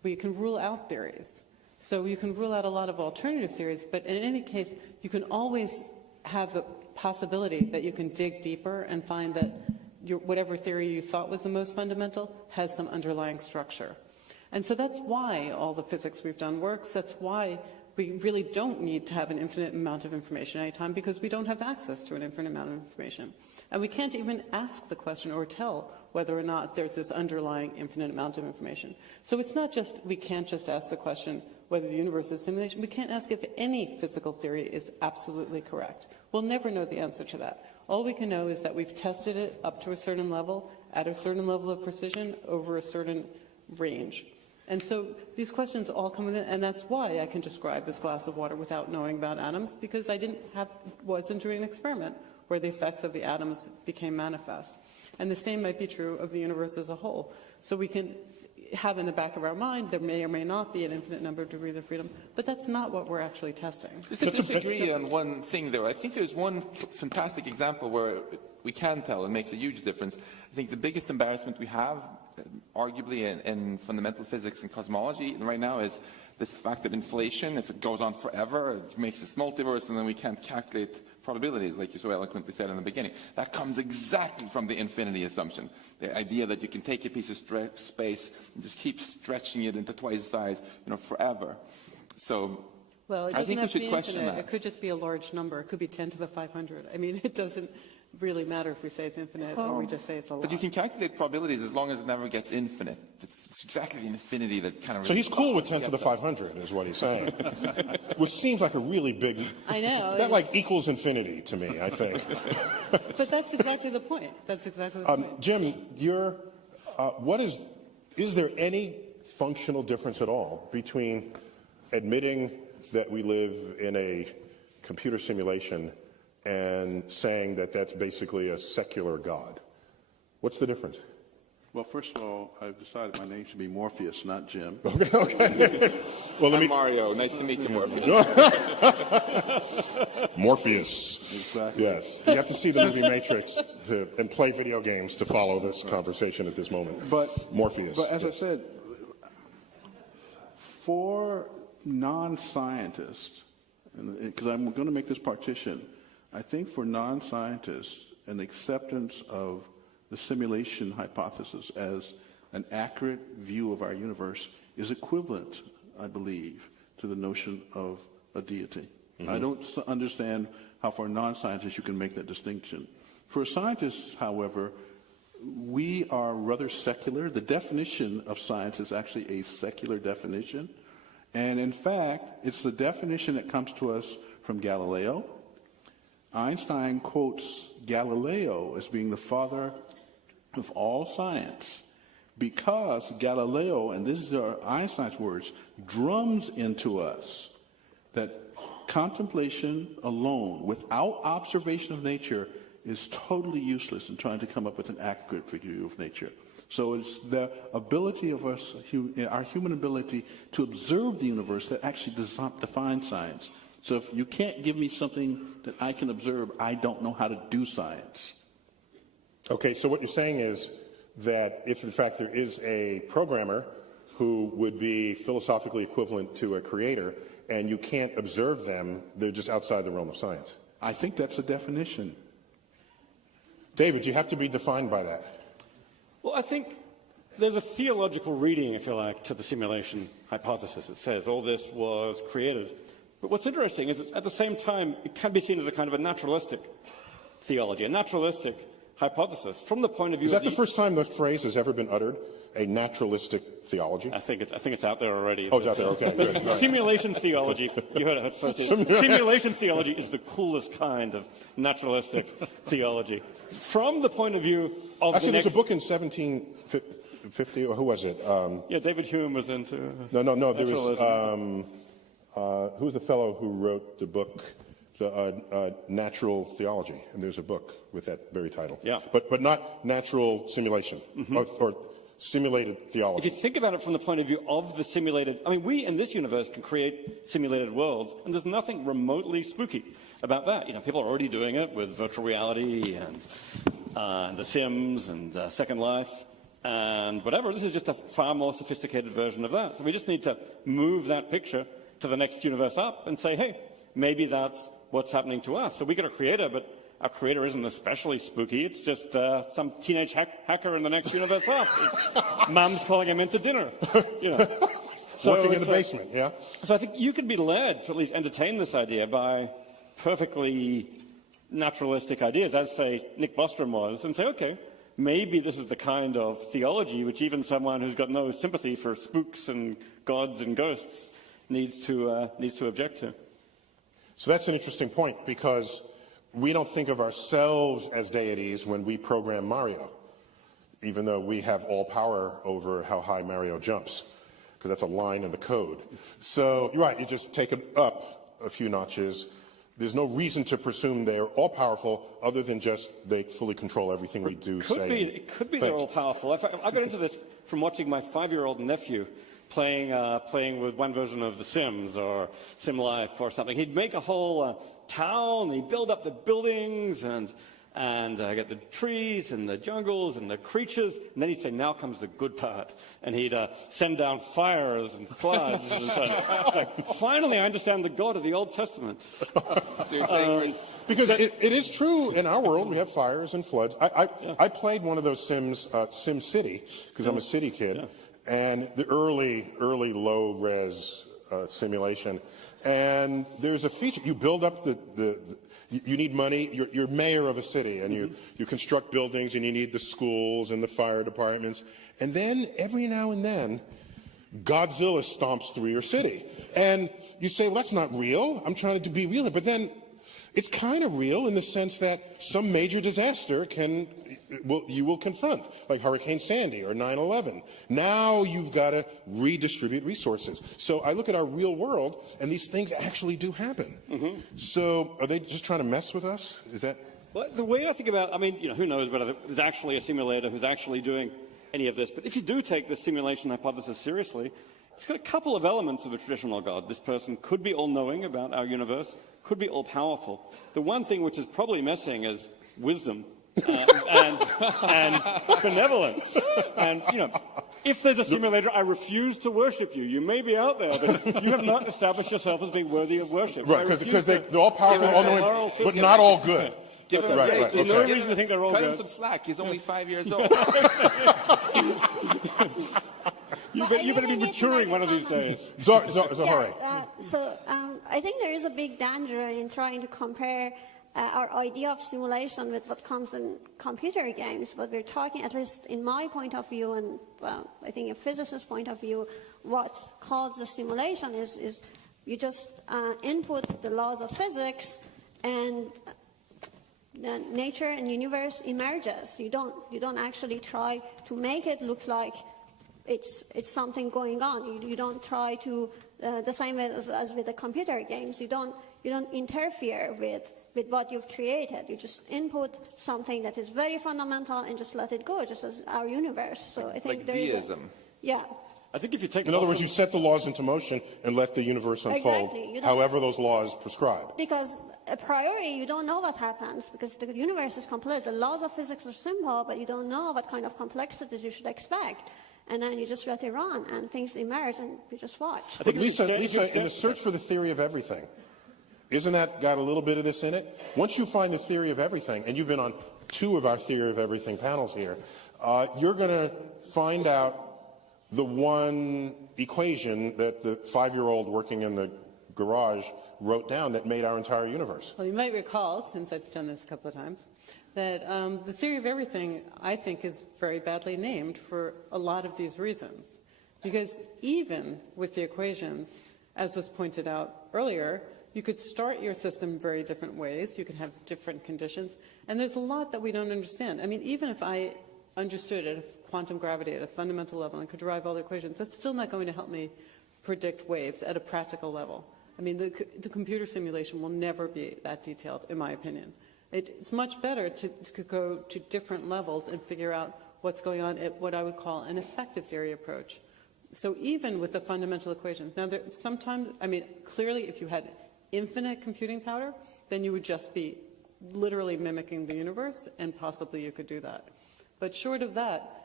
we can rule out theories. So you can rule out a lot of alternative theories, but in any case, you can always have the possibility that you can dig deeper and find that whatever theory you thought was the most fundamental has some underlying structure. And so that's why all the physics we've done works. That's why we really don't need to have an infinite amount of information anytime, because we don't have access to an infinite amount of information. And we can't even ask the question or tell whether or not there's this underlying infinite amount of information. So it's not just, we can't just ask the question whether the universe is simulation. We can't ask if any physical theory is absolutely correct. We'll never know the answer to that. All we can know is that we've tested it up to a certain level, at a certain level of precision, over a certain range. And so these questions all come in, and that's why I can describe this glass of water without knowing about atoms, because I wasn't doing an experiment where the effects of the atoms became manifest. And the same might be true of the universe as a whole. So we can have in the back of our mind there may or may not be an infinite number of degrees of freedom, but that's not what we're actually testing. Just to disagree on one thing, though. I think there's one fantastic example where we can tell. It makes a huge difference. I think the biggest embarrassment we have, arguably in fundamental physics and cosmology right now, is this fact that inflation, if it goes on forever, it makes this multiverse, and then we can't calculate probabilities, like you so eloquently said in the beginning. That comes exactly from the infinity assumption. The idea that you can take a piece of space and just keep stretching it into twice the size, forever. So well, it I think we should question infinite. that. It could just be a large number. It could be 10 to the 500. I mean, it doesn't really matter if we say it's infinite or we just say it's a lot. But you can calculate probabilities as long as it never gets infinite. It's exactly the infinity that kind of... So he's cool with 10 to the 500 is what he's saying, which seems like a really big... I know. That like equals infinity to me, I think. But that's exactly the point. That's exactly the point. Jim, is there any functional difference at all between admitting that we live in a computer simulation and saying that that's basically a secular God? What's the difference? Well, first of all, I've decided my name should be Morpheus, not Jim. Okay. Well, I'm Mario. Nice to meet you, Morpheus. Morpheus. Exactly. Yes. You have to see the movie Matrix and play video games to follow this conversation at this moment. But Morpheus. But as I said, for non-scientists, because I'm going to make this partition, I think for non-scientists, an acceptance of the simulation hypothesis as an accurate view of our universe is equivalent, I believe, to the notion of a deity. Mm-hmm. I don't understand how for non-scientists you can make that distinction. For scientists, however, we are rather secular. The definition of science is actually a secular definition. And in fact, it's the definition that comes to us from Galileo. Einstein quotes Galileo as being the father of all science because Galileo, and this is Einstein's words, drums into us that contemplation alone, without observation of nature, is totally useless in trying to come up with an accurate view of nature. So it's the ability of us, our human ability to observe the universe that actually defines science. So if you can't give me something that I can observe, I don't know how to do science. Okay, so what you're saying is that if in fact there is a programmer who would be philosophically equivalent to a creator and you can't observe them, they're just outside the realm of science. I think that's a definition. David, you have to be defined by that. Well, I think there's a theological reading, if you like, to the simulation hypothesis. It says all this was created. But what's interesting is that at the same time, it can be seen as a kind of a naturalistic theology, a naturalistic hypothesis from the point of view Is that the first time the phrase has ever been uttered? A naturalistic theology? I think it's out there already. Oh, it's out there. Okay, good. Right. Simulation theology. You heard it first. Simulation theology is the coolest kind of naturalistic theology. From the point of view of actually, there's a book in 1750, or who was it? Yeah, David Hume was into. No. There was who's the fellow who wrote the book? The Natural Theology, and there's a book with that very title. Yeah. But not natural simulation, or simulated theology. If you think about it from the point of view of the simulated, I mean, we in this universe can create simulated worlds, and there's nothing remotely spooky about that. People are already doing it with virtual reality and The Sims and Second Life. and whatever. This is just a far more sophisticated version of that. So we just need to move that picture to the next universe up and say, hey, maybe that's what's happening to us. So we got a creator, but our creator isn't especially spooky. It's just some teenage hacker in the next universe up. Mum's calling him into dinner. You know. So working in the basement, yeah? So I think you could be led to at least entertain this idea by perfectly naturalistic ideas, as, say, Nick Bostrom was, and say, okay, maybe this is the kind of theology which even someone who's got no sympathy for spooks and gods and ghosts needs to object to. So that's an interesting point, because we don't think of ourselves as deities when we program Mario, even though we have all power over how high Mario jumps, because that's a line in the code. So, you're right, you just take it up a few notches. There's no reason to presume they're all-powerful other than just they fully control everything we do, say. It could be they're all-powerful. I got into this from watching my 5-year-old nephew playing with one version of The Sims or Sim Life or something. He'd make a whole town, he'd build up the buildings and get the trees and the jungles and the creatures, and then he'd say, now comes the good part. And he'd send down fires and floods. And so it's like, finally I understand the God of the Old Testament. So you're saying because it is true in our world, we have fires and floods. I played one of those Sims, Sim City, because I'm a city kid, and the early low-res simulation. And there's a feature, you build up you need money, you're mayor of a city, and you construct buildings, and you need the schools and the fire departments. And then, every now and then, Godzilla stomps through your city. And you say, well, that's not real, I'm trying to be real. But then, it's kind of real in the sense that some major disaster you will confront, like Hurricane Sandy or 9/11. Now you've got to redistribute resources. So I look at our real world, and these things actually do happen. So are they just trying to mess with us? Is that? Well, the way I think about, who knows whether there's actually a simulator who's actually doing any of this. But if you do take the simulation hypothesis seriously, it's got a couple of elements of a traditional God. This person could be all-knowing about our universe, could be all-powerful. The one thing which is probably missing is wisdom and benevolence. And, if there's a simulator, I refuse to worship you. You may be out there, but you have not established yourself as being worthy of worship. Right, because they're all powerful, all knowing, but not all good. Give him a break. There's no reason to think they're all Cut him good. some slack. He's only 5 years old. You better be maturing one of these days. Zohari. I think there is a big danger in trying to compare our idea of simulation with what comes in computer games. But we're talking, at least in my point of view, and I think a physicist's point of view, what calls the simulation is you just input the laws of physics, and the nature and universe emerges. You don't actually try to make it look like it's something going on. You don't try to the same way as with the computer games. You don't interfere with what you've created. You just input something that is very fundamental and just let it go, just as our universe. So I think like there deism. I think if you take in other words, you set the laws into motion and let the universe unfold however those laws prescribe. Because a priori, you don't know what happens, because the universe is complex. The laws of physics are simple, but you don't know what kind of complexities you should expect. And then you just let it run, and things emerge, and you just watch. But Lisa, in the search for the theory of everything, isn't that got a little bit of this in it? Once you find the theory of everything, and you've been on 2 of our theory of everything panels here, you're going to find out the one equation that the 5-year-old working in the garage wrote down that made our entire universe. Well, you might recall, since I've done this a couple of times, that the theory of everything, I think, is very badly named for a lot of these reasons. Because even with the equations, as was pointed out earlier, you could start your system very different ways. You could have different conditions. And there's a lot that we don't understand. I mean, even if I understood it, quantum gravity at a fundamental level and could derive all the equations, that's still not going to help me predict waves at a practical level. I mean, the computer simulation will never be that detailed, in my opinion. It's much better to go to different levels and figure out what's going on at what I would call an effective theory approach. So even with the fundamental equations, now sometimes, I mean, clearly if you had infinite computing power, then you would just be literally mimicking the universe, and possibly you could do that. But short of that,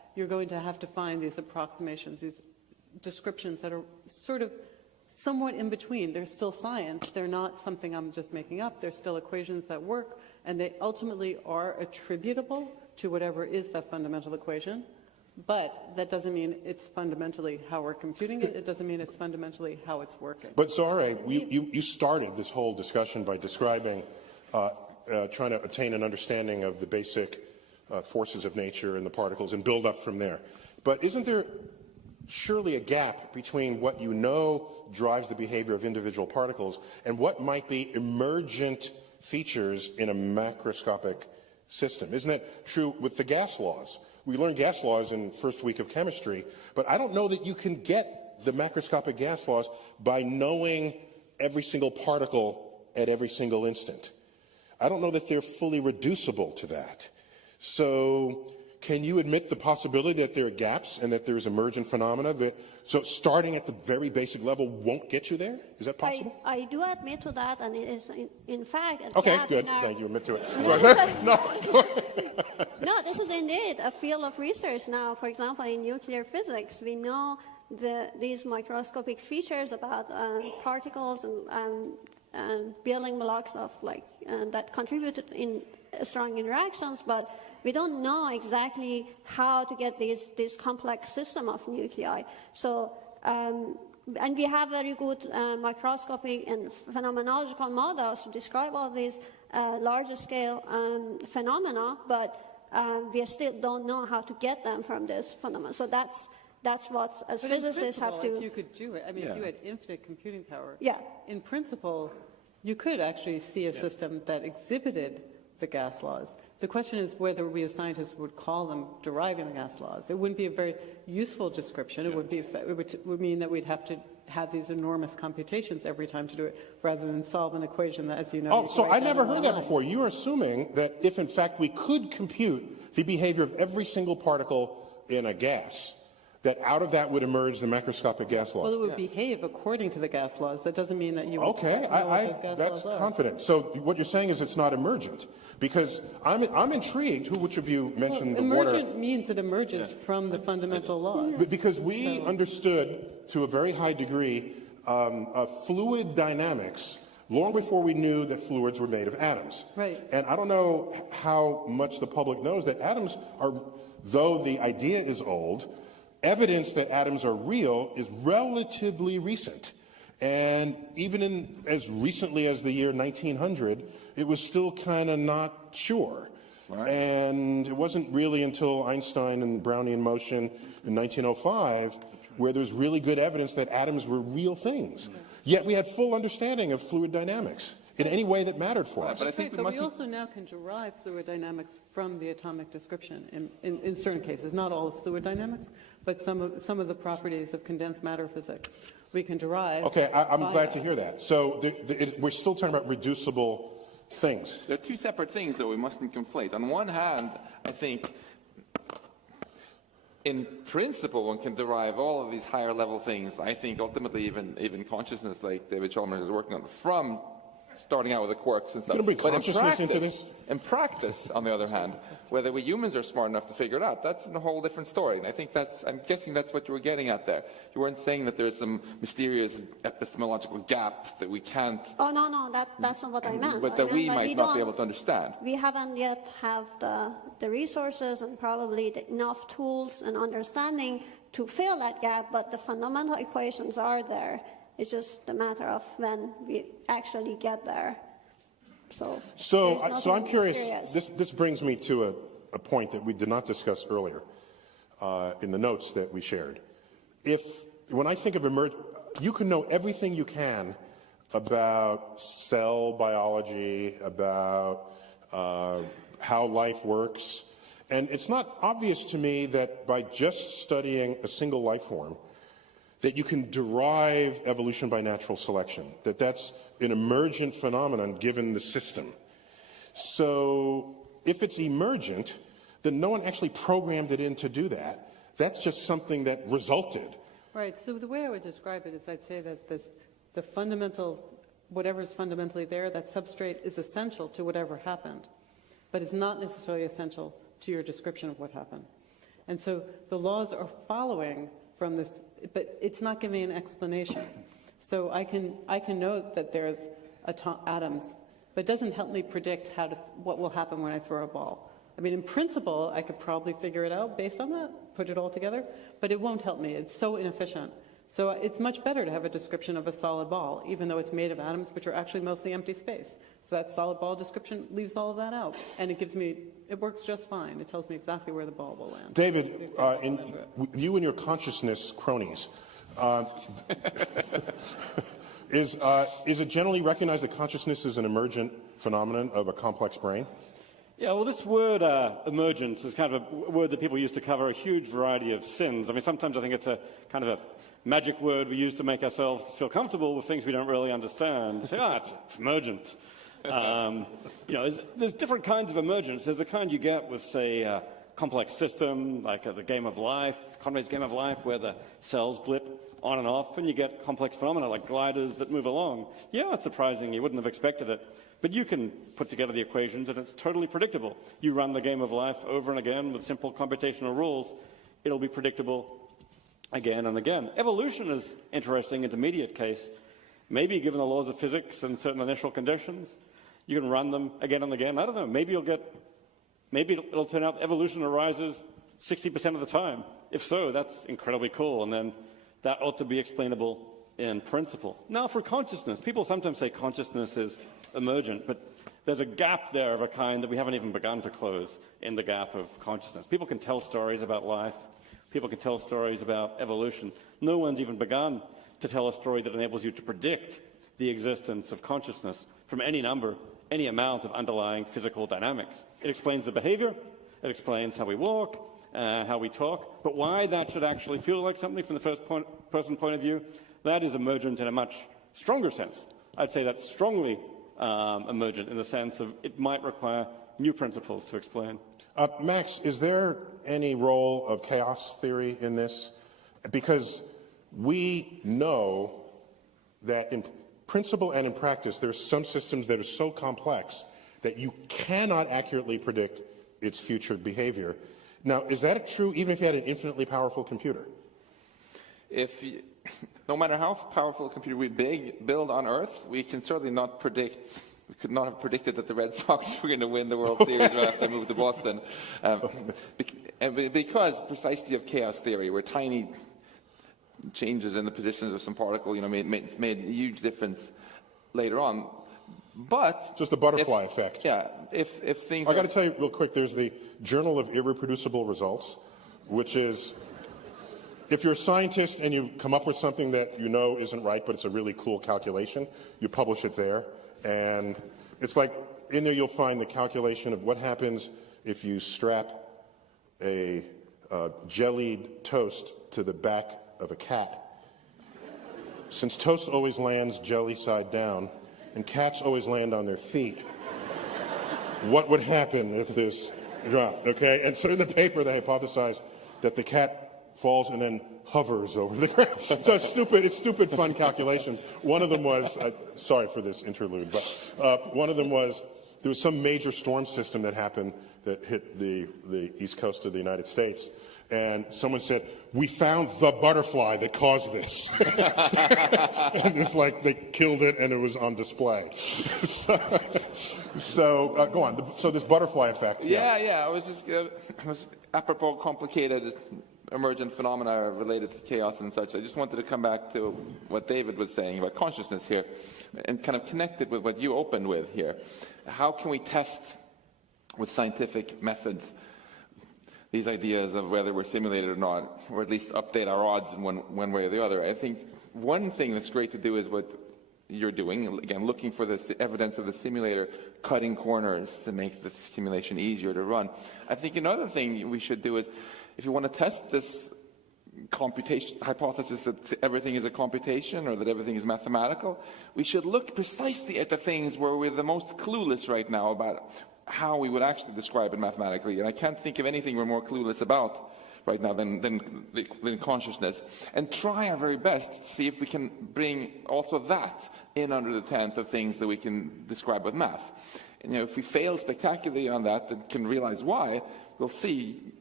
you're going to have to find these approximations, these descriptions that are sort of somewhat in between. They're still science. They're not something I'm just making up. They're still equations that work, and they ultimately are attributable to whatever is that fundamental equation. But that doesn't mean it's fundamentally how we're computing it. It doesn't mean it's fundamentally how it's working. But Zahra, you started this whole discussion by describing trying to attain an understanding of the basic forces of nature and the particles and build up from there. But isn't there surely a gap between what you know drives the behavior of individual particles and what might be emergent features in a macroscopic system? Isn't that true with the gas laws? We learned gas laws in first week of chemistry, but I don't know that you can get the macroscopic gas laws by knowing every single particle at every single instant. I don't know that they're fully reducible to that. So can you admit the possibility that there are gaps and that there's emergent phenomena so starting at the very basic level won't get you there? Is that possible? I do admit to that, and it is, in fact, a Okay, gap good. in our... Thank you. Admit to it. No, this is indeed a field of research now. For example, in nuclear physics, we know these microscopic features about particles and building blocks of that contributed in strong interactions, but we don't know exactly how to get this complex system of nuclei. So, and we have very good microscopic and phenomenological models to describe all these larger scale phenomena, but we still don't know how to get them from this phenomenon. So that's what, as physicists, have to... If you could do it, I mean, if you had infinite computing power, yeah. In principle, you could actually see a system that exhibited the gas laws. The question is whether we as scientists would call them deriving the gas laws. It wouldn't be a very useful description. It would mean that we'd have to have these enormous computations every time to do it, rather than solve an equation that, as you know... Oh, so I never heard that before. You're assuming that if, in fact, we could compute the behavior of every single particle in a gas, that out of that would emerge the macroscopic gas laws. Well, it would behave according to the gas laws. That doesn't mean that you would Okay, know what those gas that's laws are. confident. So what you're saying is it's not emergent. Because I'm intrigued, which of you mentioned the water... Emergent means it emerges from the fundamental laws. Because we understood, to a very high degree, fluid dynamics long before we knew that fluids were made of atoms. Right. And I don't know how much the public knows that atoms are, though the idea is old, evidence that atoms are real is relatively recent. And even as recently as the year 1900, it was still kind of not sure. Right. And it wasn't really until Einstein and Brownian motion in 1905 where there's really good evidence that atoms were real things. Yet we had full understanding of fluid dynamics in any way that mattered for us. But I think we also now can derive fluid dynamics from the atomic description in certain cases. Not all of fluid dynamics, but some of the properties of condensed matter physics we can derive. Okay, I'm glad to hear that. So we're still talking about reducible things. There are two separate things that we mustn't conflate. On one hand, I think in principle one can derive all of these higher level things. I think ultimately even consciousness, like David Chalmers is working on, from starting out with the quarks and stuff. You're going to bring consciousness into this? In practice, on the other hand, whether we humans are smart enough to figure it out, that's a whole different story. And I think I'm guessing that's what you were getting at there. You weren't saying that there's some mysterious epistemological gap that we can't... Oh, no, that's not what I meant. But that we might not be able to understand. We haven't yet have the resources and probably enough tools and understanding to fill that gap, but the fundamental equations are there. It's just a matter of when we actually get there. So I'm curious. This brings me to a point that we did not discuss earlier in the notes that we shared. When I think of you can know everything you can about cell biology, about how life works, and it's not obvious to me that by just studying a single life form, that you can derive evolution by natural selection, that's an emergent phenomenon given the system. So if it's emergent, then no one actually programmed it in to do that. That's just something that resulted. Right. So the way I would describe it is I'd say that the fundamental, whatever's fundamentally there, that substrate is essential to whatever happened, but it's not necessarily essential to your description of what happened. And so the laws are following from this, but it's not giving an explanation. So I can note that there's atoms, but it doesn't help me predict what will happen when I throw a ball. I mean, in principle, I could probably figure it out based on that, put it all together, but it won't help me. It's so inefficient. So it's much better to have a description of a solid ball, even though it's made of atoms, which are actually mostly empty space. So that solid ball description leaves all of that out, and it works just fine. It tells me exactly where the ball will land. David, you and your consciousness cronies, is it generally recognized that consciousness is an emergent phenomenon of a complex brain? Yeah, well, this word emergence is kind of a word that people use to cover a huge variety of sins. I mean, sometimes I think it's a kind of a magic word we use to make ourselves feel comfortable with things we don't really understand. Say, it's emergent. There's different kinds of emergence. There's the kind you get with, say, a complex system, like the game of life, Conway's game of life, where the cells blip on and off, and you get complex phenomena like gliders that move along. Yeah, it's surprising. You wouldn't have expected it. But you can put together the equations, and it's totally predictable. You run the game of life over and again with simple computational rules. It'll be predictable again and again. Evolution is interesting, intermediate case. Maybe given the laws of physics and certain initial conditions, you can run them again and again. I don't know. Maybe it'll turn out evolution arises 60% of the time. If so, that's incredibly cool, and then that ought to be explainable in principle. Now, for consciousness, people sometimes say consciousness is emergent, but there's a gap there of a kind that we haven't even begun to close in the gap of consciousness. People can tell stories about life. People can tell stories about evolution. No one's even begun to tell a story that enables you to predict the existence of consciousness from any number, any amount of underlying physical dynamics. It explains the behavior. It explains how we walk, how we talk. But why that should actually feel like something from the first-person point of view, that is emergent in a much stronger sense. I'd say that's strongly emergent in the sense of it might require new principles to explain. Max, is there any role of chaos theory in this? Because we know that in principle and in practice, there's some systems that are so complex that you cannot accurately predict its future behavior. Now, is that true even if you had an infinitely powerful computer? No matter how powerful a computer we build on Earth, we can certainly not predict. We could not have predicted that the Red Sox were going to win the World Series right after they moved to Boston, because precisely of chaos theory, where tiny changes in the positions of some particle, made a huge difference later on. But just the butterfly effect. Yeah, if things. I got to tell you real quick. There's the Journal of Irreproducible Results, which is, if you're a scientist and you come up with something that you know isn't right, but it's a really cool calculation, you publish it there. And it's like, in there you'll find the calculation of what happens if you strap a jellied toast to the back of a cat. Since toast always lands jelly side down, and cats always land on their feet, what would happen if this dropped, okay? And so in the paper they hypothesized that the cat falls and then hovers over the ground. So it's stupid fun calculations. One of them was, sorry for this interlude, but one of them was, there was some major storm system that happened that hit the east coast of the United States. And someone said, we found the butterfly that caused this. And it was like they killed it and it was on display. So go on. So this butterfly effect. Yeah. It was apropos complicated emergent phenomena related to chaos and such. I just wanted to come back to what David was saying about consciousness here and kind of connect it with what you opened with here. How can we test with scientific methods these ideas of whether we're simulated or not, or at least update our odds in one way or the other? I think one thing that's great to do is what you're doing, again, looking for the evidence of the simulator cutting corners to make the simulation easier to run. I think another thing we should do is, if you want to test this computation hypothesis that everything is a computation or that everything is mathematical, we should look precisely at the things where we're the most clueless right now about how we would actually describe it mathematically. And I can't think of anything we're more clueless about right now than consciousness. And try our very best to see if we can bring also that in under the tent of things that we can describe with math. And if we fail spectacularly on that and can realize why, we'll see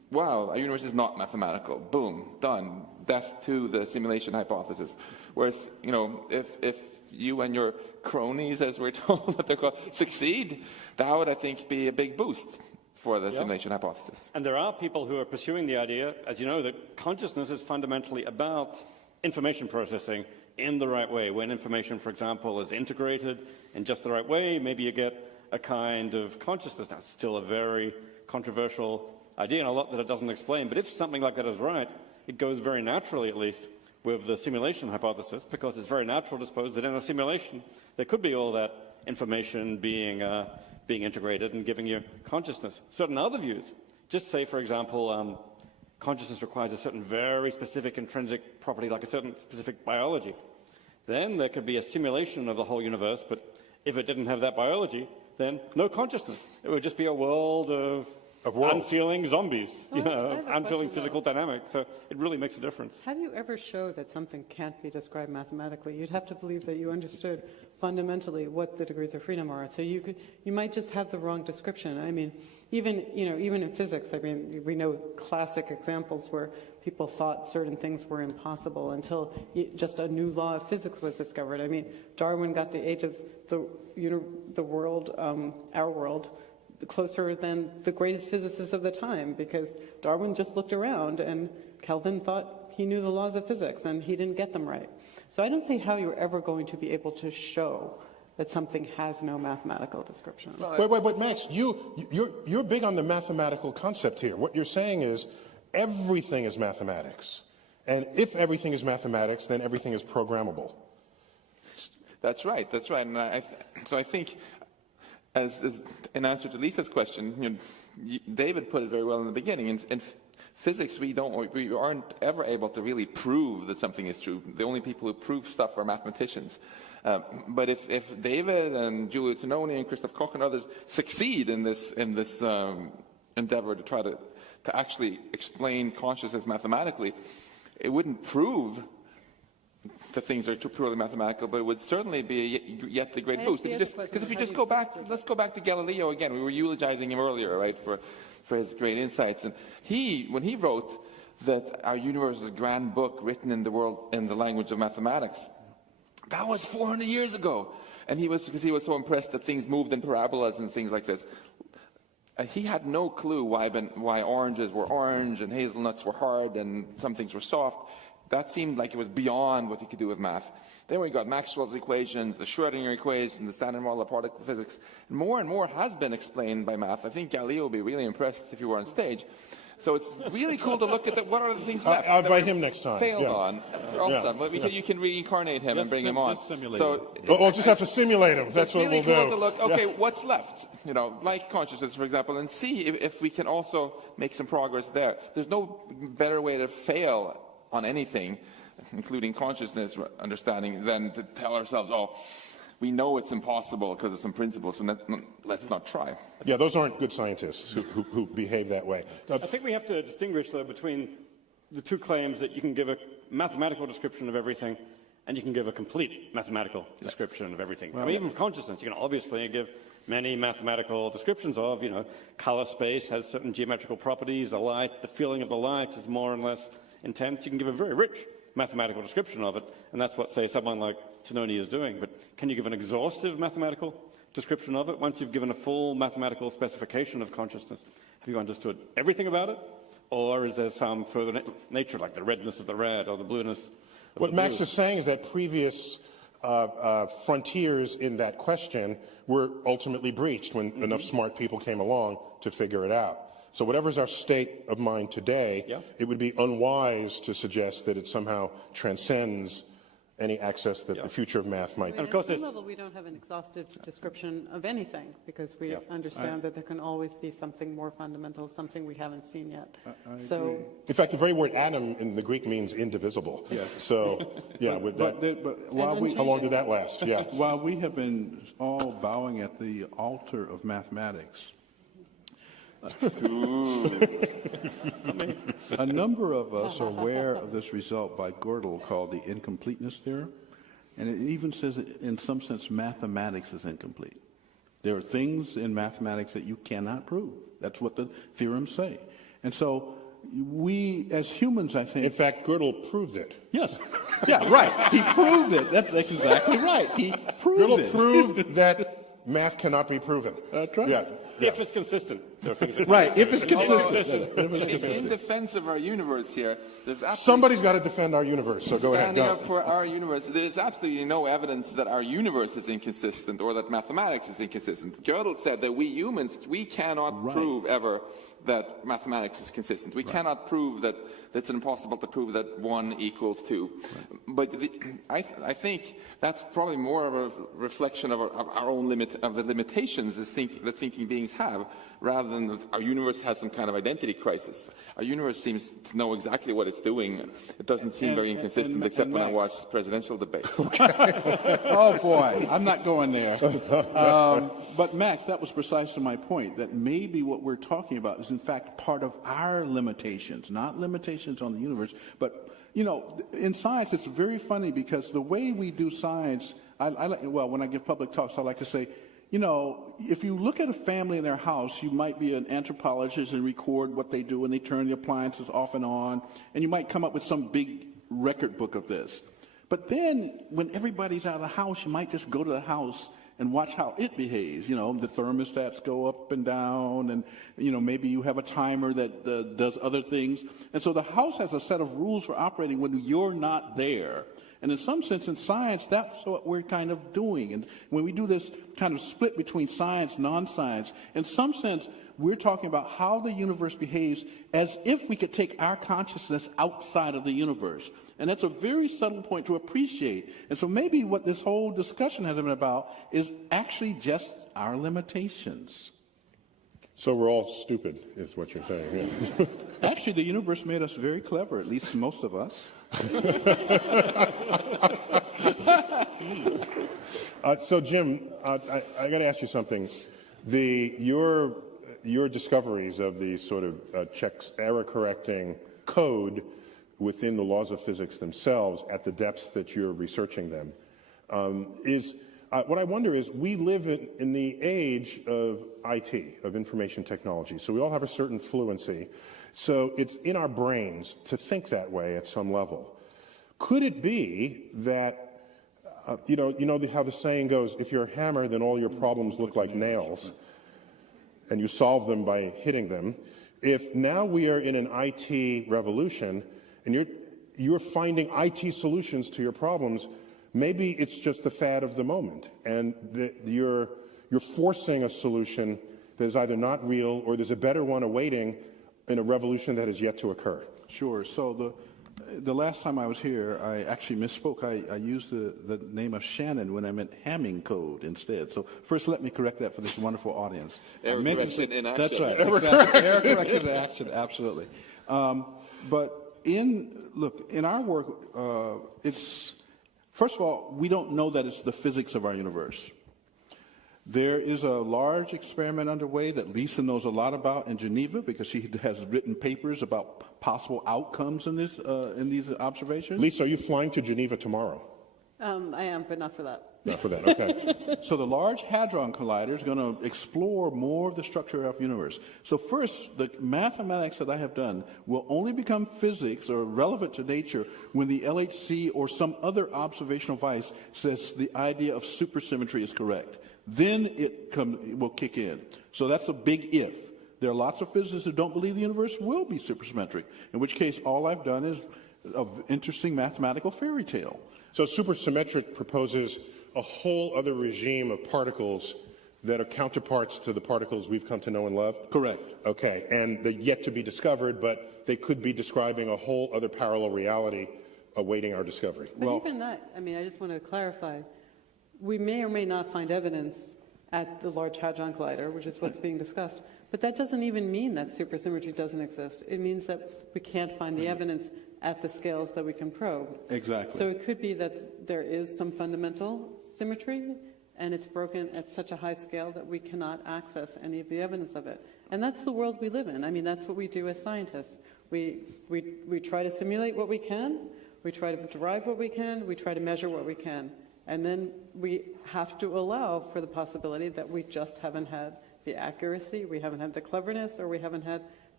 wow, our universe is not mathematical. Boom, done. Death to the simulation hypothesis. Whereas, you know, if you and your cronies, as we're told that they're called, succeed, that would, I think, be a big boost for the simulation hypothesis. And there are people who are pursuing the idea, as you know, that consciousness is fundamentally about information processing in the right way. When information, for example, is integrated in just the right way, maybe you get a kind of consciousness. That's still a very controversial idea and a lot that it doesn't explain. But if something like that is right, it goes very naturally, at least, with the simulation hypothesis, because it's very natural to suppose that in a simulation there could be all that information being integrated and giving you consciousness. Certain other views, just say, for example, consciousness requires a certain very specific intrinsic property, like a certain specific biology. Then there could be a simulation of the whole universe, but if it didn't have that biology, then no consciousness. It would just be a world of unfeeling zombies, you know, unfeeling physical dynamics. So it really makes a difference. How do you ever show that something can't be described mathematically? You'd have to believe that you understood fundamentally what the degrees of freedom are. So you might just have the wrong description. I mean, even in physics, I mean, we know classic examples where people thought certain things were impossible until just a new law of physics was discovered. I mean, Darwin got the age of the world, our world, closer than the greatest physicists of the time, because Darwin just looked around and Kelvin thought he knew the laws of physics and he didn't get them right. So I don't see how you're ever going to be able to show that something has no mathematical description. Wait, Max, you're big on the mathematical concept here. What you're saying is everything is mathematics. And if everything is mathematics, then everything is programmable. That's right. And so I think, as in answer to Lisa's question, David put it very well in the beginning. In physics, we aren't ever able to really prove that something is true. The only people who prove stuff are mathematicians. But if David and Giulio Tononi and Christoph Koch and others succeed in this endeavor to try to actually explain consciousness mathematically, it wouldn't prove that things are purely mathematical, but it would certainly be yet the great boost. Because if you just go back, let's go back to Galileo again. We were eulogizing him earlier, right, for his great insights. And when he wrote that our universe is a grand book written in the language of mathematics, that was 400 years ago. And because he was so impressed that things moved in parabolas and things like this. He had no clue why oranges were orange and hazelnuts were hard and some things were soft. That seemed like it was beyond what he could do with math. Then we got Maxwell's equations, the Schrödinger equation, the standard model of particle physics. And more has been explained by math. I think Galileo would be really impressed if he were on stage. So it's really cool to look at what are the things left. I'll invite him next time. Failed on. Well, you can reincarnate him and bring him on. So we'll just have to simulate him. That's what we'll do. It's really cool to look, okay, what's left? You know, like consciousness, for example, and see if we can also make some progress there. There's no better way to fail on anything, including consciousness understanding, than to tell ourselves, oh, we know it's impossible because of some principles, so let's not try. Yeah, those aren't good scientists who behave that way. I think we have to distinguish, though, between the two claims that you can give a mathematical description of everything and you can give a complete mathematical description of everything. I mean, even for consciousness, you can obviously give many mathematical descriptions of, color space has certain geometrical properties, the light, the feeling of the light is more or less intense. You can give a very rich mathematical description of it, and that's what, say, someone like Tononi is doing. But can you give an exhaustive mathematical description of it? Once you've given a full mathematical specification of consciousness, have you understood everything about it? Or is there some further nature, like the redness of the red or the blueness of the blue? What Max is saying is that previous frontiers in that question were ultimately breached when enough smart people came along to figure it out. So whatever's our state of mind today, it would be unwise to suggest that it somehow transcends any access that the future of math might. And of course, at some level, we don't have an exhaustive description of anything because we understand that there can always be something more fundamental, something we haven't seen yet. In fact, the very word atom in the Greek means indivisible. Yeah. So, how long did that last? Yeah. While we have been all bowing at the altar of mathematics, a number of us are aware of this result by Gödel called the incompleteness theorem, and it even says that in some sense mathematics is incomplete. There are things in mathematics that you cannot prove. That's what the theorems say. And so we as humans, I think. In fact, Gödel proved it. Yes. Yeah, right. He proved it. That's exactly right. He proved Gödel it. proved that math cannot be proven. That's right. Yeah. If it's consistent. Right, if it's consistent. In defense of our universe here, there's absolutely Somebody's got to defend our universe, so go ahead. standing Go. up for our universe. There is absolutely no evidence that our universe is inconsistent or that mathematics is inconsistent. Gödel said that we humans, we cannot prove ever that mathematics is consistent. We cannot prove that it's impossible to prove that 1 equals 2. But I think that's probably more of a reflection of our own the limitations that thinking beings have, rather than that our universe has some kind of identity crisis. Our universe seems to know exactly what it's doing. It doesn't seem very inconsistent, except when I watch presidential debates. Oh, boy, I'm not going there. But, Max, that was precisely my point, that maybe what we're talking about is, in fact, part of our limitations, not limitations on the universe. But, you know, in science, it's very funny because the way we do science, when I give public talks, I like to say, you know, if you look at a family in their house, you might be an anthropologist and record what they do, and they turn the appliances off and on, and you might come up with some big record book of this. But then, when everybody's out of the house, you might just go to the house and watch how it behaves. You know, the thermostats go up and down, and, you know, maybe you have a timer that does other things. And so the house has a set of rules for operating when you're not there. And in some sense, in science, that's what we're kind of doing. And when we do this kind of split between science, non-science, in some sense, we're talking about how the universe behaves as if we could take our consciousness outside of the universe. And that's a very subtle point to appreciate. And so maybe what this whole discussion has been about is actually just our limitations. So we're all stupid, is what you're saying. Yeah. Actually, the universe made us very clever, at least most of us. So, Jim, I got to ask you something. Your discoveries of the sort of error-correcting code within the laws of physics themselves at the depths that you're researching them is what I wonder is, we live in the age of IT, of information technology, so we all have a certain fluency. So it's in our brains to think that way at some level. Could it be that, you know how the saying goes, if you're a hammer, then all your problems look like nails, and you solve them by hitting them. If now we are in an IT revolution, and you're finding IT solutions to your problems, maybe it's just the fad of the moment, and you're forcing a solution that is either not real or there's a better one awaiting in a revolution that is yet to occur. Sure. So the last time I was here, I actually misspoke. I used the name of Shannon when I meant Hamming code instead. So first, let me correct that for this wonderful audience. Error correction in action. That's right. Exactly. Error correction in action. Absolutely. But in our work, first of all, we don't know that it's the physics of our universe. There is a large experiment underway that Lisa knows a lot about in Geneva, because she has written papers about possible outcomes in these observations. Lisa, are you flying to Geneva tomorrow? I am, but not for that. Not for that, okay. So the Large Hadron Collider is going to explore more of the structure of the universe. So first, the mathematics that I have done will only become physics or relevant to nature when the LHC or some other observational device says the idea of supersymmetry is correct. Then it will kick in. So that's a big if. There are lots of physicists who don't believe the universe will be supersymmetric, in which case all I've done is an interesting mathematical fairy tale. So supersymmetric proposes a whole other regime of particles that are counterparts to the particles we've come to know and love? Correct. Okay, and they're yet to be discovered, but they could be describing a whole other parallel reality awaiting our discovery. But even that, I mean, I just want to clarify. We may or may not find evidence at the Large Hadron Collider, which is what's being discussed. But that doesn't even mean that supersymmetry doesn't exist. It means that we can't find the evidence at the scales that we can probe. Exactly. So it could be that there is some fundamental symmetry, and it's broken at such a high scale that we cannot access any of the evidence of it. And that's the world we live in. I mean, that's what we do as scientists. We try to simulate what we can, we try to derive what we can, we try to measure what we can. And then we have to allow for the possibility that we just haven't had the accuracy, we haven't had the cleverness, or we haven't had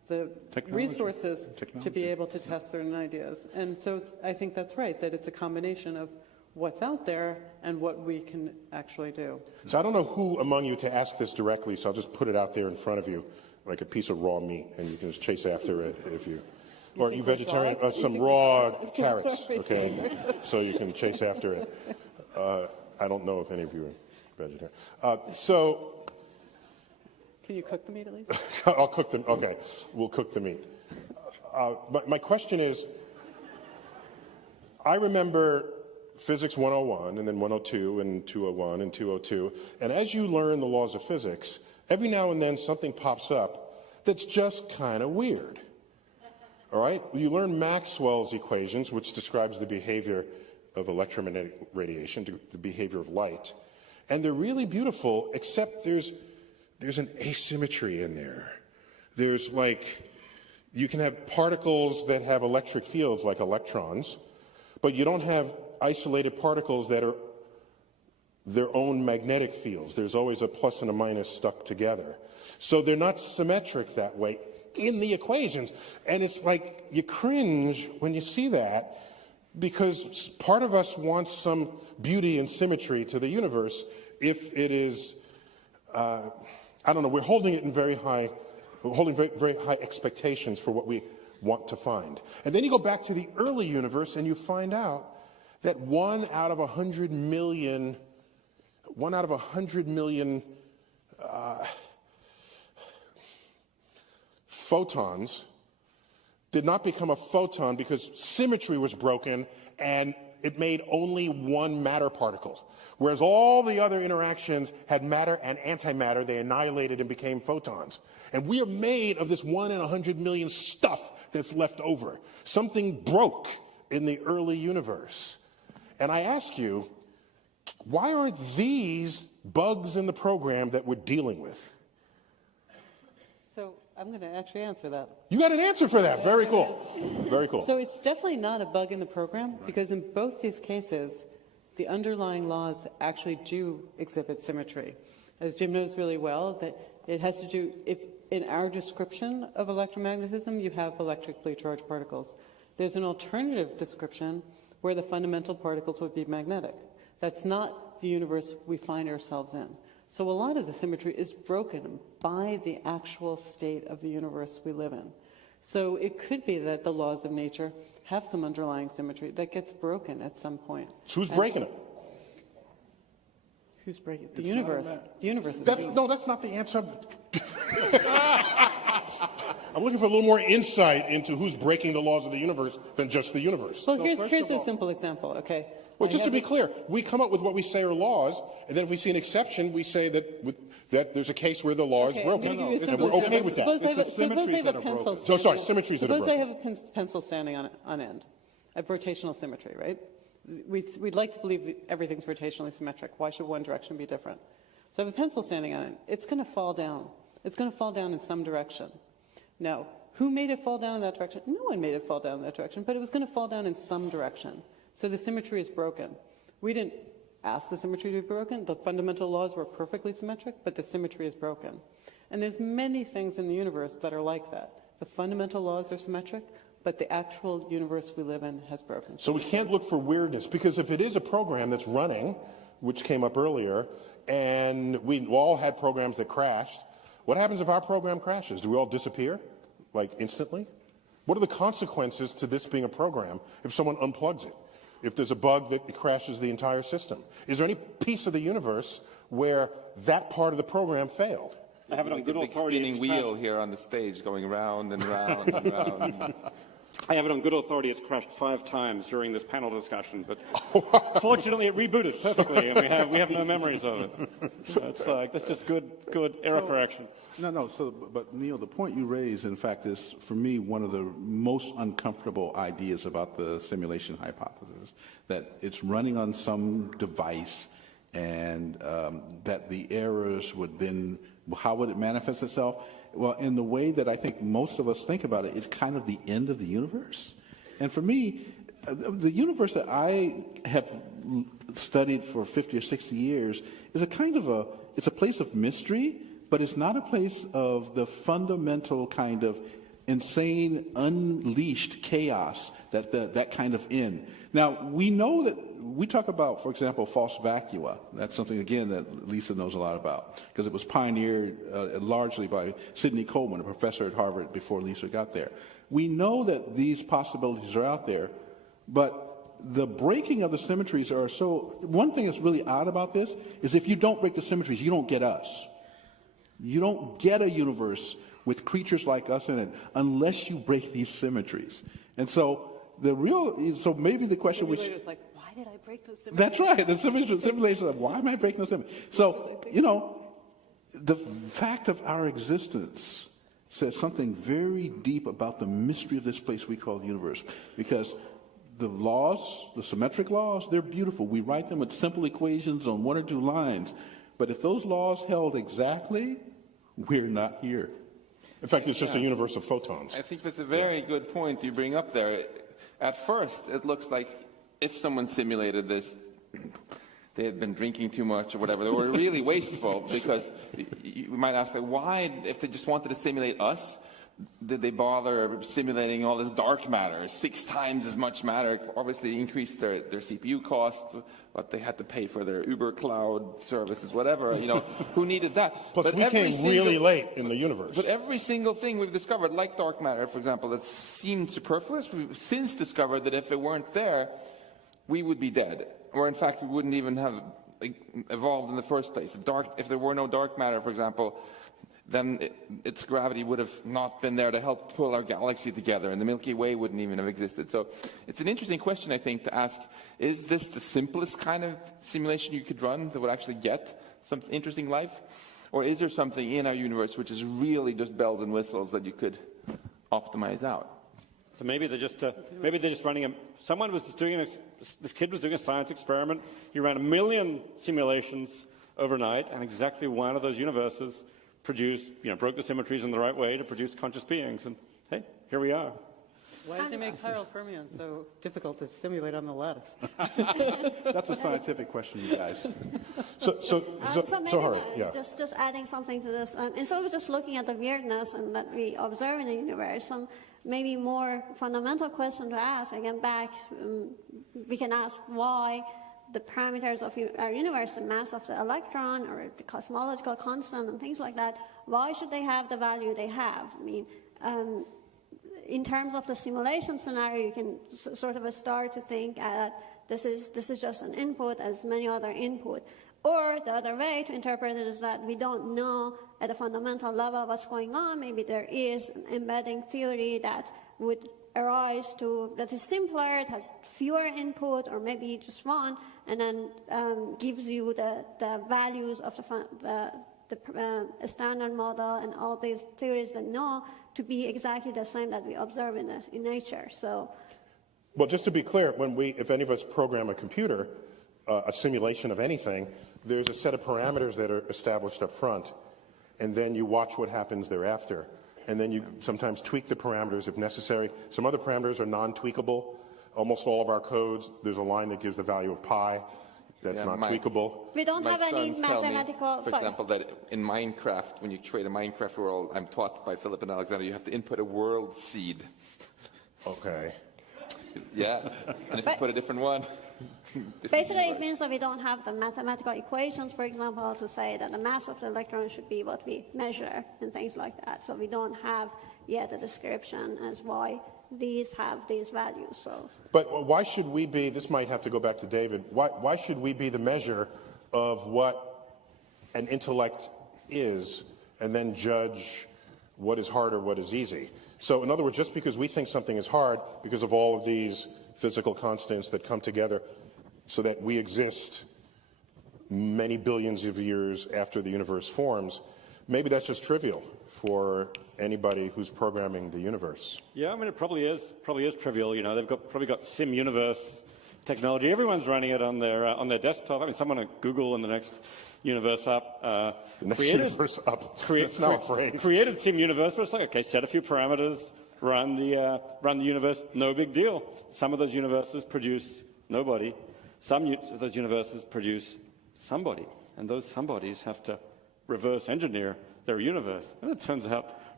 resources to be able to test certain ideas. And so I think that's right, that it's a combination of what's out there and what we can actually do. So I don't know who among you to ask this directly, so I'll just put it out there in front of you like a piece of raw meat, and you can just chase after it if you... Or you vegetarian, some raw carrots, okay? So you can chase after it. I don't know if any of you are vegetarian. Can you cook the meat at least? I'll cook them. Okay, we'll cook the meat. My question is, I remember Physics 101 and then 102 and 201 and 202, and as you learn the laws of physics, every now and then something pops up that's just kind of weird. All right? You learn Maxwell's equations, which describes the behavior of electromagnetic radiation, the behavior of light, and they're really beautiful, except there's an asymmetry in there. There's you can have particles that have electric fields like electrons, but you don't have isolated particles that are their own magnetic fields. There's always a plus and a minus stuck together. So they're not symmetric that way in the equations. And it's like you cringe when you see that, because part of us wants some beauty and symmetry to the universe if it is, I don't know, we're holding it in very high expectations for what we want to find. And then you go back to the early universe and you find out that 1 out of 100 million photons did not become a photon because symmetry was broken and it made only one matter particle. Whereas all the other interactions had matter and antimatter, they annihilated and became photons. And we are made of this 1 in 100 million stuff that's left over. Something broke in the early universe. And I ask you, why aren't these bugs in the program that we're dealing with? So I'm going to actually answer that. You got an answer for that. Very cool. Very cool. So it's definitely not a bug in the program, because in both these cases, the underlying laws actually do exhibit symmetry. As Jim knows really well, that it has to do, if in our description of electromagnetism, you have electrically charged particles. There's an alternative description where the fundamental particles would be magnetic. That's not the universe we find ourselves in. So a lot of the symmetry is broken by the actual state of the universe we live in. So it could be that the laws of nature have some underlying symmetry that gets broken at some point. So who's breaking it? Who's breaking it? The universe. The universe is No, that's not the answer. I'm looking for a little more insight into who's breaking the laws of the universe than just the universe. Well, here's a simple example, okay? Well, just to be clear, we come up with what we say are laws, and then if we see an exception, we say that there's a case where the law is broken, and we're okay with that. Suppose I have a pencil. Symmetries that are broken. Suppose I have a pencil standing on end. I have rotational symmetry, right? We'd like to believe that everything's rotationally symmetric. Why should one direction be different? So I have a pencil standing on it. It's going to fall down. It's going to fall down in some direction. Now, who made it fall down in that direction? No one made it fall down in that direction, but it was going to fall down in some direction. So the symmetry is broken. We didn't ask the symmetry to be broken. The fundamental laws were perfectly symmetric, but the symmetry is broken. And there's many things in the universe that are like that. The fundamental laws are symmetric, but the actual universe we live in has broken. So we can't look for weirdness, because if it is a program that's running, which came up earlier, and we all had programs that crashed, what happens if our program crashes? Do we all disappear, like instantly? What are the consequences to this being a program if someone unplugs it? If there's a bug that crashes the entire system? Is there any piece of the universe where that part of the program failed? I have it on good authority. Spinning wheel here on the stage, going round and round and round. I have it on good authority. It's crashed 5 times during this panel discussion, but fortunately it rebooted perfectly, and we have no memories of it. That's just good error correction. No. But Neil, the point you raise, in fact, is for me one of the most uncomfortable ideas about the simulation hypothesis. That it's running on some device, and that the errors would then, how would it manifest itself? Well, in the way that I think most of us think about it, it's kind of the end of the universe. And for me, the universe that I have studied for 50 or 60 years is it's a place of mystery, but it's not a place of the fundamental kind of insane, unleashed chaos that kind of end. Now, we know that we talk about, for example, false vacua. That's something, again, that Lisa knows a lot about, because it was pioneered largely by Sidney Coleman, a professor at Harvard, before Lisa got there. We know that these possibilities are out there, but the breaking of the symmetries are so... One thing that's really odd about this is if you don't break the symmetries, you don't get us. You don't get a universe with creatures like us in it unless you break these symmetries. And so maybe the question which is like, why did I break those symmetries? That's right. The simulation of why am I breaking those symmetries? So, the fact of our existence says something very deep about the mystery of this place we call the universe. Because the laws, the symmetric laws, they're beautiful. We write them with simple equations on 1 or 2 lines. But if those laws held exactly, we're not here. In fact, it's just a universe of photons. I think that's a very good point you bring up there. At first, it looks like if someone simulated this, they had been drinking too much or whatever. They were really wasteful, because you might ask, like, why, if they just wanted to simulate us, did they bother simulating all this dark matter, 6 times as much matter? Obviously increased their CPU cost, but they had to pay for their Uber cloud services, whatever. Who needed that? Plus, but we came really late in the universe. But every single thing we've discovered, like dark matter, for example, that seemed superfluous, we've since discovered that if it weren't there, we would be dead. Or in fact, we wouldn't even have evolved in the first place. If there were no dark matter, for example, then its gravity would have not been there to help pull our galaxy together, and the Milky Way wouldn't even have existed. So it's an interesting question, I think, to ask, is this the simplest kind of simulation you could run that would actually get some interesting life? Or is there something in our universe which is really just bells and whistles that you could optimize out? So maybe they're just running someone was just doing this kid was doing a science experiment. He ran 1 million simulations overnight, and exactly one of those universes broke the symmetries in the right way to produce conscious beings. And hey, here we are. Why did they make chiral fermions so difficult to simulate on the lattice? That's a scientific question, you guys. So maybe just adding something to this, instead of just looking at the weirdness and that we observe in the universe, some maybe more fundamental question to ask, again we can ask why the parameters of our universe, the mass of the electron or the cosmological constant and things like that, why should they have the value they have? I mean, in terms of the simulation scenario, you can sort of start to think that this is just an input as many other input. Or the other way to interpret it is that we don't know at a fundamental level what's going on. Maybe there is an embedding theory that would arise that is simpler, it has fewer input, or maybe just one, and then gives you the values of the standard model and all these theories that know to be exactly the same that we observe in nature. So, well, just to be clear, if any of us program a computer, a simulation of anything, there's a set of parameters that are established up front, and then you watch what happens thereafter. And then you sometimes tweak the parameters if necessary. Some other parameters are non-tweakable. Almost all of our codes, there's a line that gives the value of pi. That's not tweakable. We don't have any mathematical... For example, that in Minecraft, when you create a Minecraft world, I'm taught by Philip and Alexander, you have to input a world seed. Okay. Yeah, and if you put a different one... Basically, it means that we don't have the mathematical equations, for example, to say that the mass of the electron should be what we measure and things like that. So we don't have yet a description as why these have these values. So, but why should we be, this might have to go back to David, why should we be the measure of what an intellect is and then judge what is hard or what is easy? So in other words, just because we think something is hard because of all of these physical constants that come together so that we exist many billions of years after the universe forms, maybe that's just trivial for anybody who's programming the universe. Yeah, I mean, it probably is trivial. They've probably got sim universe technology. Everyone's running it on their desktop. I mean, someone at Google in the next universe up the next universe up. It's now a phrase. Created sim universe, but it's like, okay, set a few parameters, run the universe, no big deal. Some of those universes produce nobody. Some of those universes produce somebody, and those somebodies have to reverse engineer their universe. And it turns out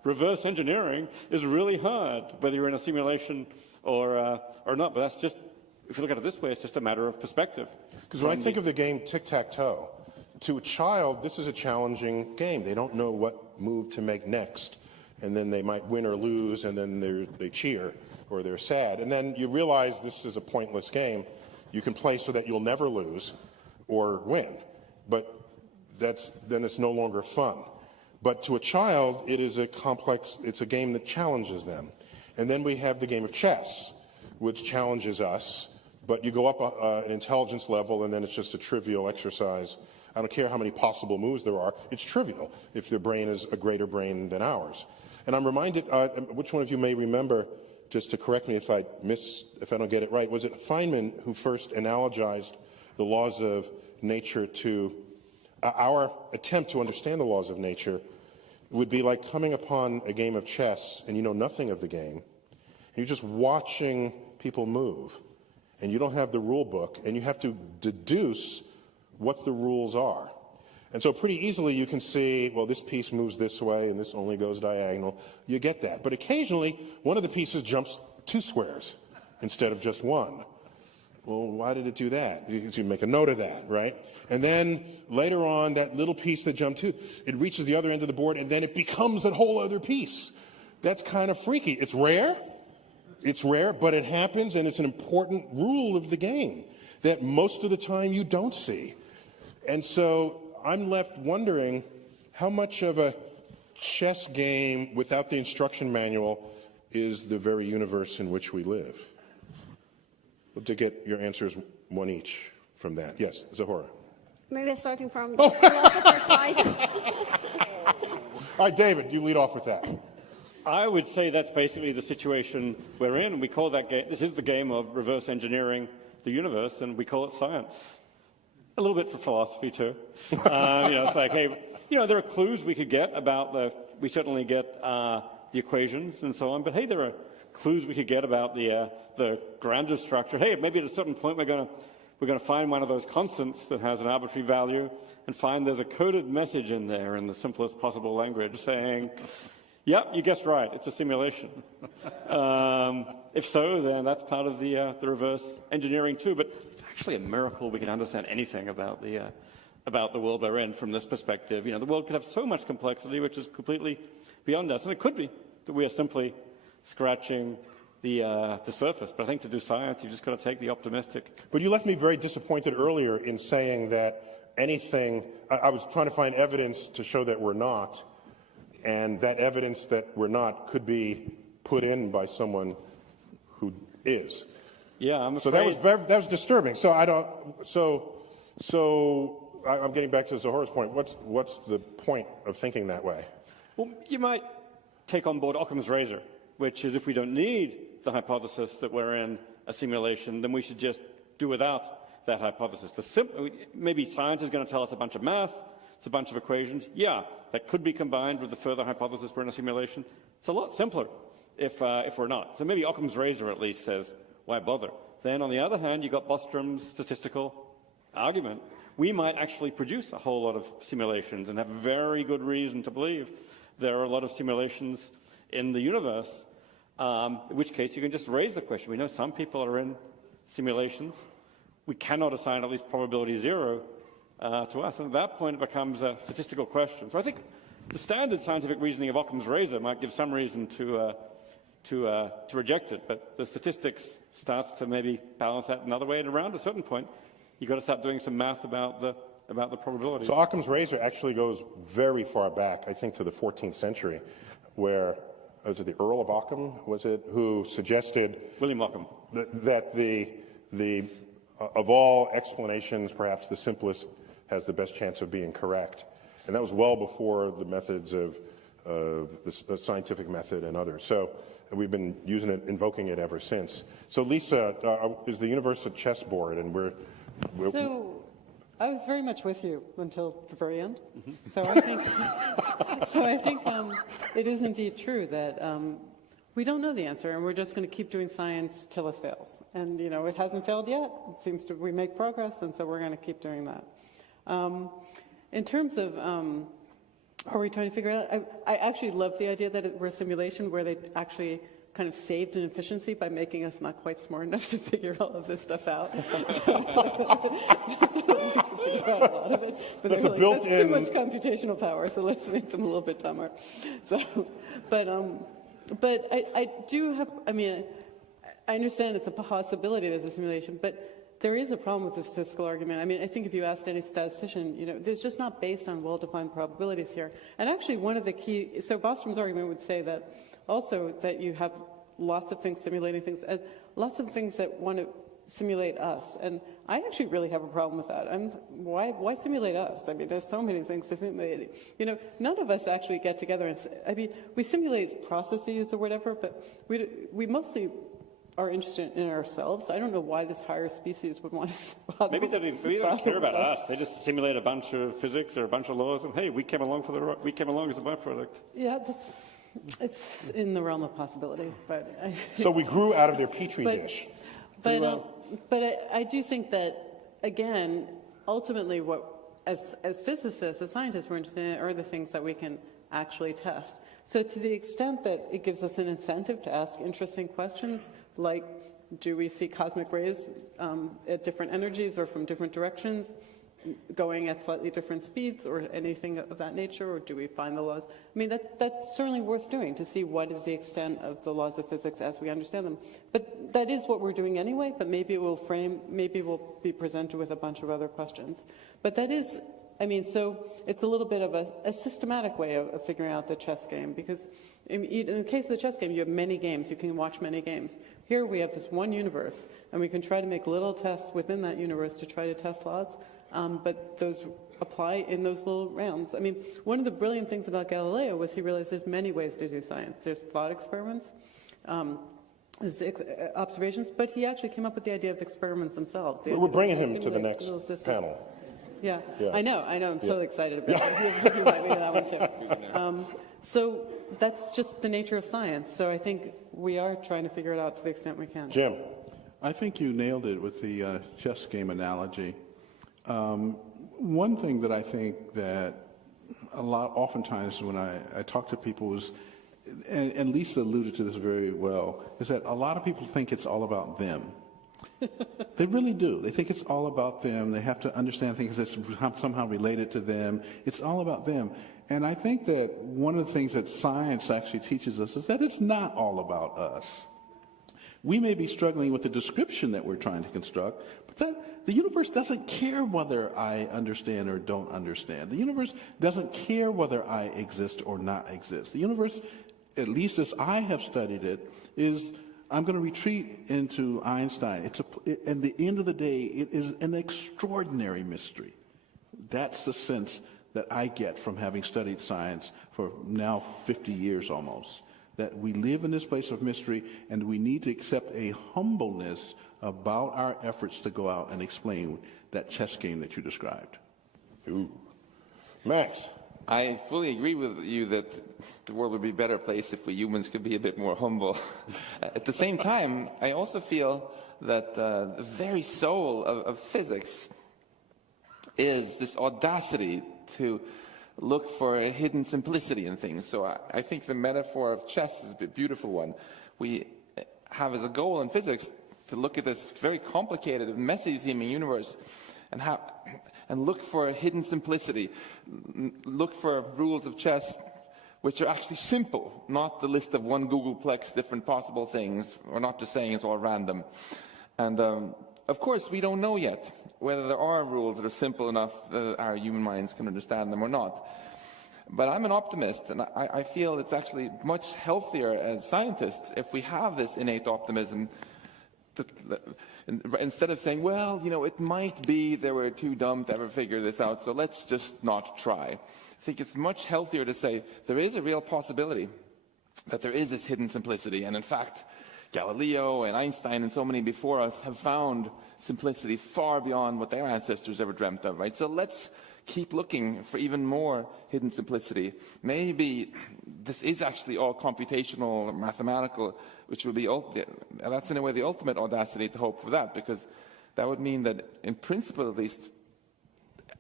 reverse engineering is really hard, whether you're in a simulation or not. But that's just, if you look at it this way, it's just a matter of perspective. Because when I think of the game tic-tac-toe, to a child, this is a challenging game. They don't know what move to make next. And then they might win or lose, and then they cheer or they're sad. And then you realize this is a pointless game. You can play so that you'll never lose or win. But then it's no longer fun. But to a child, it is it's a game that challenges them. And then we have the game of chess, which challenges us. But you go up an intelligence level, and then it's just a trivial exercise. I don't care how many possible moves there are. It's trivial if their brain is a greater brain than ours. And I'm reminded, which one of you may remember, just to correct me if I don't get it right, was it Feynman who first analogized the laws of nature to our attempt to understand the laws of nature would be like coming upon a game of chess and you know nothing of the game. And you're just watching people move. And you don't have the rule book, and you have to deduce what the rules are. And so pretty easily you can see, well, this piece moves this way and this only goes diagonal. You get that. But occasionally, one of the pieces jumps 2 squares instead of just 1. Well, why did it do that? You make a note of that, right? And then later on, that little piece that jumped 2, it reaches the other end of the board, and then it becomes a whole other piece. That's kind of freaky. It's rare, but it happens, and it's an important rule of the game that most of the time you don't see. And so I'm left wondering how much of a chess game without the instruction manual is the very universe in which we live. Well, to get your answers, one each from that. Yes, Zahora. Maybe starting from the philosopher's side. All right, David, you lead off with that. I would say that's basically the situation we're in. We call that game, this is the game of reverse engineering the universe, and we call it science. A little bit for philosophy, too. It's like, hey, there are clues we could get about we certainly get the equations and so on, but hey, there are clues we could get about the grander structure. Hey, maybe at a certain point we're going to find one of those constants that has an arbitrary value and find there's a coded message in there in the simplest possible language saying, yep, you guessed right, it's a simulation. If so, then that's part of the reverse engineering too. But it's actually a miracle we can understand anything about the world we're in from this perspective. The world could have so much complexity which is completely beyond us, and it could be that we are simply scratching the surface. But I think to do science, you've just got to take the optimistic. But you left me very disappointed earlier in saying that anything. I was trying to find evidence to show that we're not. And that evidence that we're not could be put in by someone who is. Yeah, I'm afraid. So that was disturbing. So I'm getting back to Zahora's point. What's the point of thinking that way? Well, you might take on board Occam's razor, which is if we don't need the hypothesis that we're in a simulation, then we should just do without that hypothesis. Maybe science is going to tell us a bunch of math. It's a bunch of equations. Yeah, that could be combined with the further hypothesis we're in a simulation. It's a lot simpler if we're not. So maybe Occam's razor at least says, why bother? Then on the other hand, you've got Bostrom's statistical argument. We might actually produce a whole lot of simulations and have very good reason to believe there are a lot of simulations in the universe, in which case you can just raise the question. We know some people are in simulations. We cannot assign at least probability 0 to us, and at that point it becomes a statistical question. So I think the standard scientific reasoning of Occam's razor might give some reason to reject it, but the statistics starts to maybe balance that another way, and around a certain point you've got to start doing some math about the probability. So Occam's razor actually goes very far back, I think, to the 14th century, where was it the Earl of Occam, who suggested William Occam that of all explanations, perhaps the simplest has the best chance of being correct. And that was well before the methods of the scientific method and others. So we've been invoking it ever since. So Lisa, is the universe a chessboard? And we're So I was very much with you until the very end. Mm-hmm. So I think it is indeed true that we don't know the answer, and we're just going to keep doing science till it fails. And it hasn't failed yet. It seems we make progress, and so we're going to keep doing that. In terms of Are we trying to figure it out? I actually love the idea that we're a simulation where they actually kind of saved in efficiency by making us not quite smart enough to figure all of this stuff out. But That's a like, built-in... that's too much computational power, so let's make them a little bit dumber. So, but I do have, I mean, I understand it's a possibility there's a simulation, but there is a problem with the statistical argument. I mean, I think if you asked any statistician, you know, there's just not based on well-defined probabilities here. And actually, one of the key, so Bostrom's argument would say that also that you have lots of things simulating things, and lots of things that want to simulate us. And I actually really have a problem with that. And why simulate us? I mean, there's so many things to simulate. You know, none of us actually get together and, I mean, we simulate processes or whatever, but we mostly are interested in ourselves. I don't know why this higher species would want to. Maybe they don't care about us. They just simulate a bunch of physics or a bunch of laws, and hey, we came along as a byproduct. Yeah, it's in the realm of possibility. But So we grew out of their petri dish. But I do think that, again, ultimately, what as physicists, as scientists, we're interested in are the things that we can actually test. So to the extent that it gives us an incentive to ask interesting questions, like, do we see cosmic rays at different energies or from different directions, going at slightly different speeds or anything of that nature, or do we find the laws? I mean, that's certainly worth doing, to see what is the extent of the laws of physics as we understand them. But that is what we're doing anyway, but maybe we'll be presented with a bunch of other questions. But that is, I mean, so it's a little bit of a systematic way of figuring out the chess game, because in the case of the chess game, you have many games. You can watch many games. Here we have this one universe, and we can try to make little tests within that universe to try to test laws, but those apply in those little rounds. I mean, one of the brilliant things about Galileo was he realized there's many ways to do science. There's thought experiments, observations, but he actually came up with the idea of experiments themselves. We're bringing him to the next panel. Yeah, I know. I'm totally excited about it. You might be that one too. So that's just the nature of science. So I think we are trying to figure it out to the extent we can. Jim. I think you nailed it with the chess game analogy. One thing that I think that oftentimes when I talk to people is, and Lisa alluded to this very well, is that a lot of people think it's all about them. They really do. They think it's all about them. They have to understand things that's somehow related to them. It's all about them. And I think that one of the things that science actually teaches us is that it's not all about us. We may be struggling with the description that we're trying to construct, but the universe doesn't care whether I understand or don't understand. The universe doesn't care whether I exist or not exist. The universe, at least as I have studied it, is, I'm going to retreat into Einstein. At the end of the day, it is an extraordinary mystery. That's the sense that I get from having studied science for now 50 years almost. That we live in this place of mystery, and we need to accept a humbleness about our efforts to go out and explain that chess game that you described. Ooh. Max. I fully agree with you that the world would be a better place if we humans could be a bit more humble. At the same time, I also feel that the very soul of physics is this audacity to look for a hidden simplicity in things. So I think the metaphor of chess is a beautiful one. We have as a goal in physics to look at this very complicated, messy-seeming universe and look for a hidden simplicity. Look for rules of chess which are actually simple, not the list of one Googleplex different possible things, or not just saying it's all random. And of course, we don't know yet whether there are rules that are simple enough that our human minds can understand them or not. But I'm an optimist, and I feel it's actually much healthier as scientists if we have this innate optimism. Instead of saying, well, you know, it might be they were too dumb to ever figure this out, so let's just not try. I think it's much healthier to say there is a real possibility that there is this hidden simplicity. And in fact, Galileo and Einstein and so many before us have found simplicity far beyond what their ancestors ever dreamt of, right? So let's keep looking for even more hidden simplicity. Maybe this is actually all computational or mathematical, which would be, that's in a way the ultimate audacity to hope for that, because that would mean that in principle at least,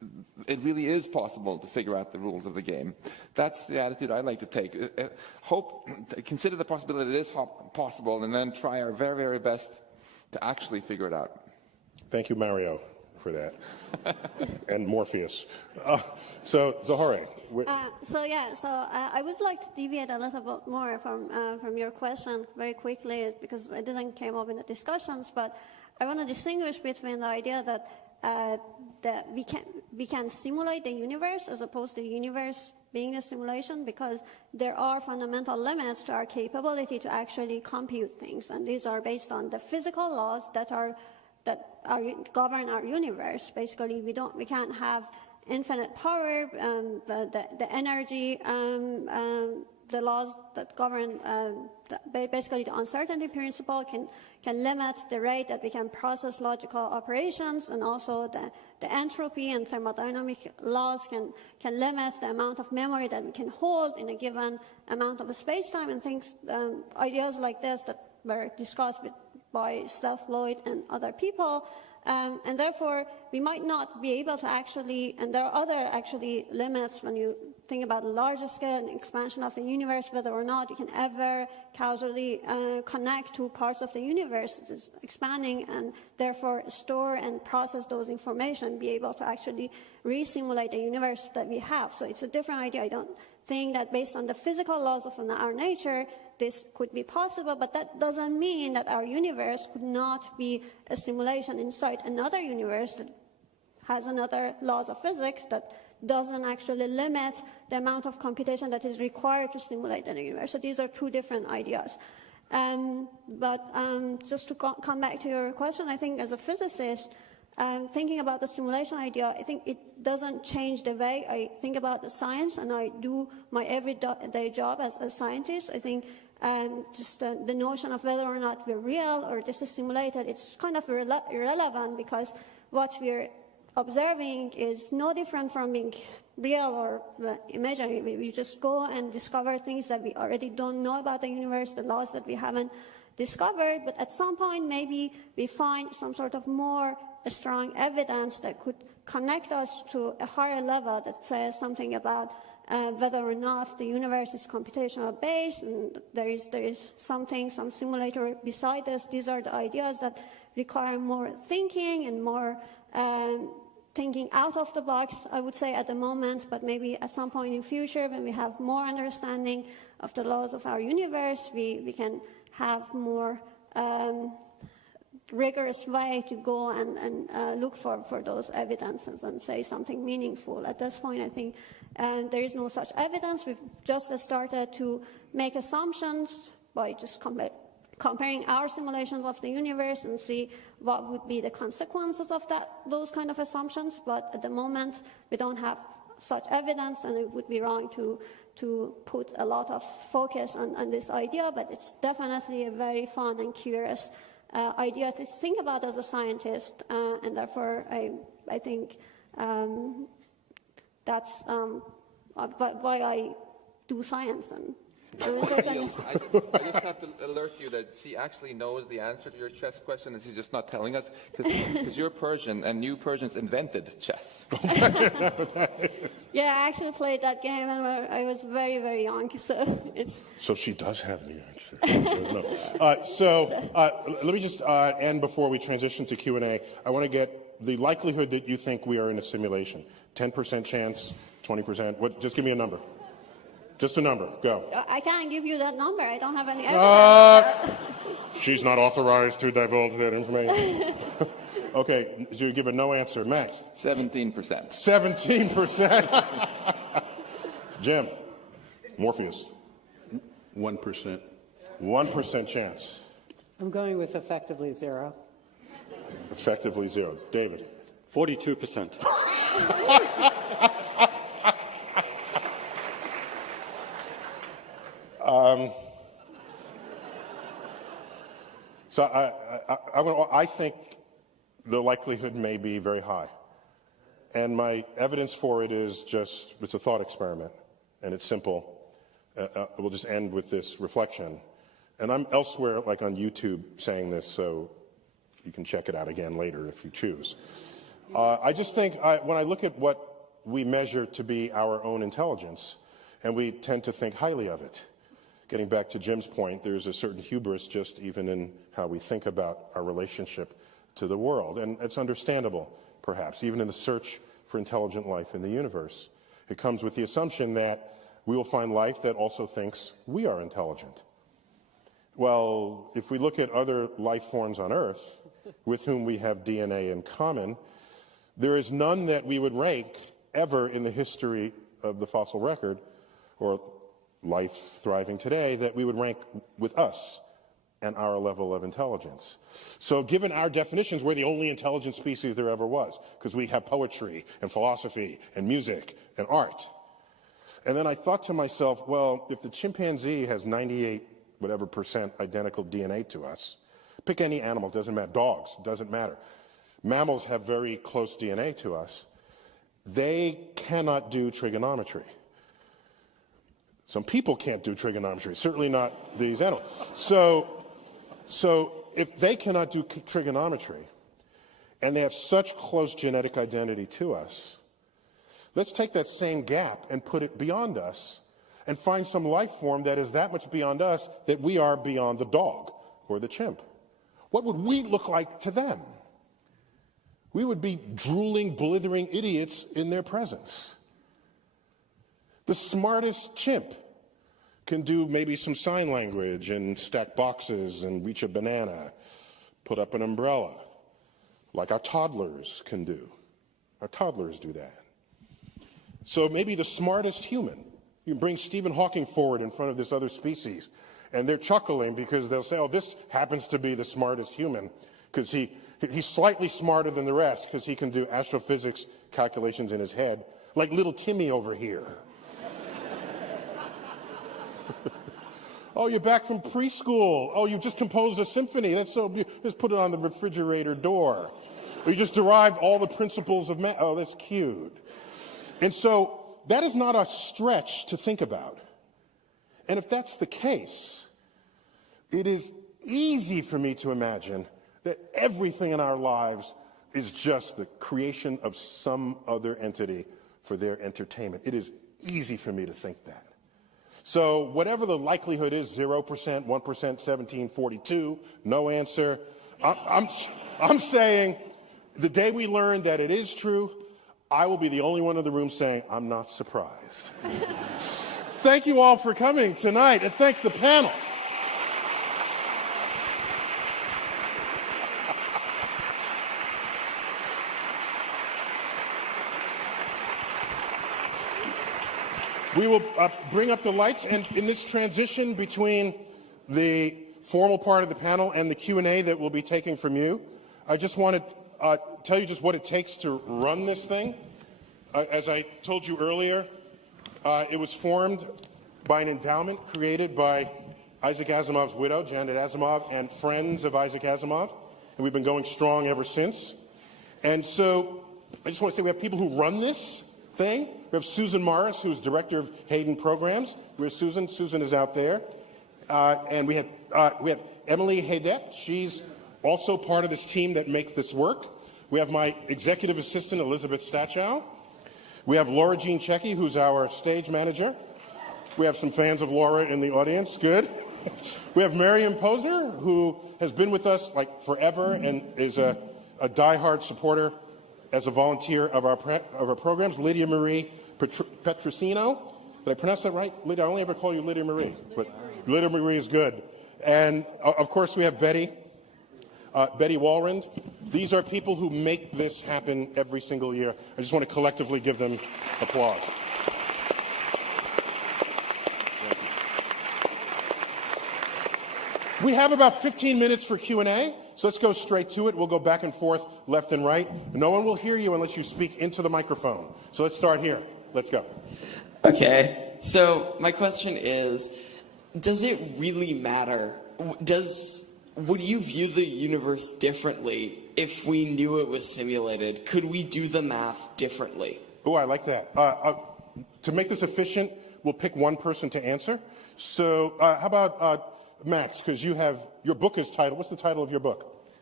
it really is possible to figure out the rules of the game. That's the attitude I like to take. Consider the possibility that it is possible, and then try our very, very best to actually figure it out. Thank you, Mario, for that. And Morpheus. So, Zohore. I would like to deviate a little bit more from your question very quickly, because it didn't come up in the discussions, but I want to distinguish between the idea that we can simulate the universe as opposed to the universe being a simulation, because there are fundamental limits to our capability to actually compute things, and these are based on the physical laws that govern our universe. Basically, we can't have infinite power. The energy, the laws that govern, basically the uncertainty principle can limit the rate that we can process logical operations, and also the entropy and thermodynamic laws can limit the amount of memory that we can hold in a given amount of space-time, and things, ideas like this that were discussed by Steph Lloyd and other people. And therefore, we might not be able to actually, and there are other actually limits when you think about larger scale and expansion of the universe, whether or not you can ever causally connect to parts of the universe that is expanding, and therefore store and process those information, be able to actually re-simulate the universe that we have. So it's a different idea. I don't think that based on the physical laws of our nature, this could be possible, but that doesn't mean that our universe could not be a simulation inside another universe that has another laws of physics that doesn't actually limit the amount of computation that is required to simulate the universe. So these are two different ideas. Just to come back to your question, I think as a physicist, thinking about the simulation idea, I think it doesn't change the way I think about the science, and I do my everyday job as a scientist. I think just the notion of whether or not we're real or this is simulated, it's kind of irrelevant, because what we're observing is no different from being real or imaginary. We just go and discover things that we already don't know about the universe, the laws that we haven't discovered, but at some point maybe we find some sort of more strong evidence that could connect us to a higher level that says something about whether or not the universe is computational based, and there is some simulator beside us. These are the ideas that require more thinking and more thinking out of the box, I would say, at the moment, but maybe at some point in future, when we have more understanding of the laws of our universe, we can have more rigorous way to go and look for those evidences and say something meaningful. At this point, I think there is no such evidence. We've just started to make assumptions by just comparing our simulations of the universe and see what would be the consequences of those kind of assumptions. But at the moment, we don't have such evidence, and it would be wrong to put a lot of focus on this idea. But it's definitely a very fun and curious idea to think about as a scientist, and therefore I think that's why I do science. And I just have to alert you that she actually knows the answer to your chess question, and she's just not telling us, because you're Persian, and you Persians invented chess. Yeah, I actually played that game when I was very, very young, so it's... So she does have the answer. Let me just end before we transition to Q&A. I want to get the likelihood that you think we are in a simulation. 10% chance, 20%? Just give me a number. Just a number. Go. I can't give you that number. I don't have any evidence. She's not authorized to divulge that information. Okay, so you give a no answer. Max? 17%. 17%? Jim? Morpheus? 1%. 1% chance. I'm going with effectively zero. Effectively zero. David? 42%. So I think the likelihood may be very high. And my evidence for it is it's a thought experiment, and it's simple. We'll just end with this reflection. And I'm elsewhere, like on YouTube, saying this, so you can check it out again later if you choose. I just think when I look at what we measure to be our own intelligence, and we tend to think highly of it. Getting back to Jim's point, there's a certain hubris just even in how we think about our relationship to the world. And it's understandable, perhaps, even in the search for intelligent life in the universe. It comes with the assumption that we will find life that also thinks we are intelligent. Well, if we look at other life forms on Earth with whom we have DNA in common, there is none that we would rank ever in the history of the fossil record or life thriving today that we would rank with us and our level of intelligence. So given our definitions, we're the only intelligent species there ever was, because we have poetry and philosophy and music and art. And then I thought to myself, well, if the chimpanzee has 98% identical DNA to us, pick any animal, doesn't matter, dogs, doesn't matter. Mammals have very close DNA to us. They cannot do trigonometry. Some people can't do trigonometry, certainly not these animals. So if they cannot do trigonometry, and they have such close genetic identity to us, let's take that same gap and put it beyond us and find some life form that is that much beyond us that we are beyond the dog or the chimp. What would we look like to them? We would be drooling, blithering idiots in their presence. The smartest chimp can do maybe some sign language and stack boxes and reach a banana, put up an umbrella, like our toddlers can do. Our toddlers do that. So maybe the smartest human, you can bring Stephen Hawking forward in front of this other species, and they're chuckling because they'll say, oh, this happens to be the smartest human, because he's slightly smarter than the rest because he can do astrophysics calculations in his head, like little Timmy over here. Oh, you're back from preschool. Oh, you just composed a symphony. That's so beautiful. Just put it on the refrigerator door. Or you just derived all the principles of math. Oh, that's cute. And so that is not a stretch to think about. And if that's the case, it is easy for me to imagine that everything in our lives is just the creation of some other entity for their entertainment. It is easy for me to think that. So whatever the likelihood is, 0%, 1%, 1742, no answer. I'm saying the day we learn that it is true, I will be the only one in the room saying, I'm not surprised. Thank you all for coming tonight, and thank the panel. We will bring up the lights, and in this transition between the formal part of the panel and the Q&A that we'll be taking from you, I just want to tell you just what it takes to run this thing. As I told you earlier, it was formed by an endowment created by Isaac Asimov's widow, Janet Asimov, and friends of Isaac Asimov, and we've been going strong ever since. And so I just want to say we have people who run this thing. We have Susan Morris, who's director of Hayden Programs. Where's Susan? Susan is out there. And we have Emily Haydep. She's also part of this team that makes this work. We have my executive assistant, Elizabeth Stachow. We have Laura Jean Checky, who's our stage manager. We have some fans of Laura in the audience. Good. We have Miriam Posner, who has been with us like forever and is a diehard supporter as a volunteer of our programs. Lydia Marie Petrosino. Did I pronounce that right? Lydia, I only ever call you Lydia Marie, but Lydia Marie is good. And of course we have Betty Walrand. These are people who make this happen every single year. I just want to collectively give them applause. We have about 15 minutes for Q&A, so let's go straight to it. We'll go back and forth, left and right. No one will hear you unless you speak into the microphone. So let's start here. Let's go. Okay, so my question is, does it really matter? Would you view the universe differently if we knew it was simulated? Could we do the math differently? Oh, I like that. To make this efficient, we'll pick one person to answer. So how about Max, because you have, your book is titled, what's the title of your book?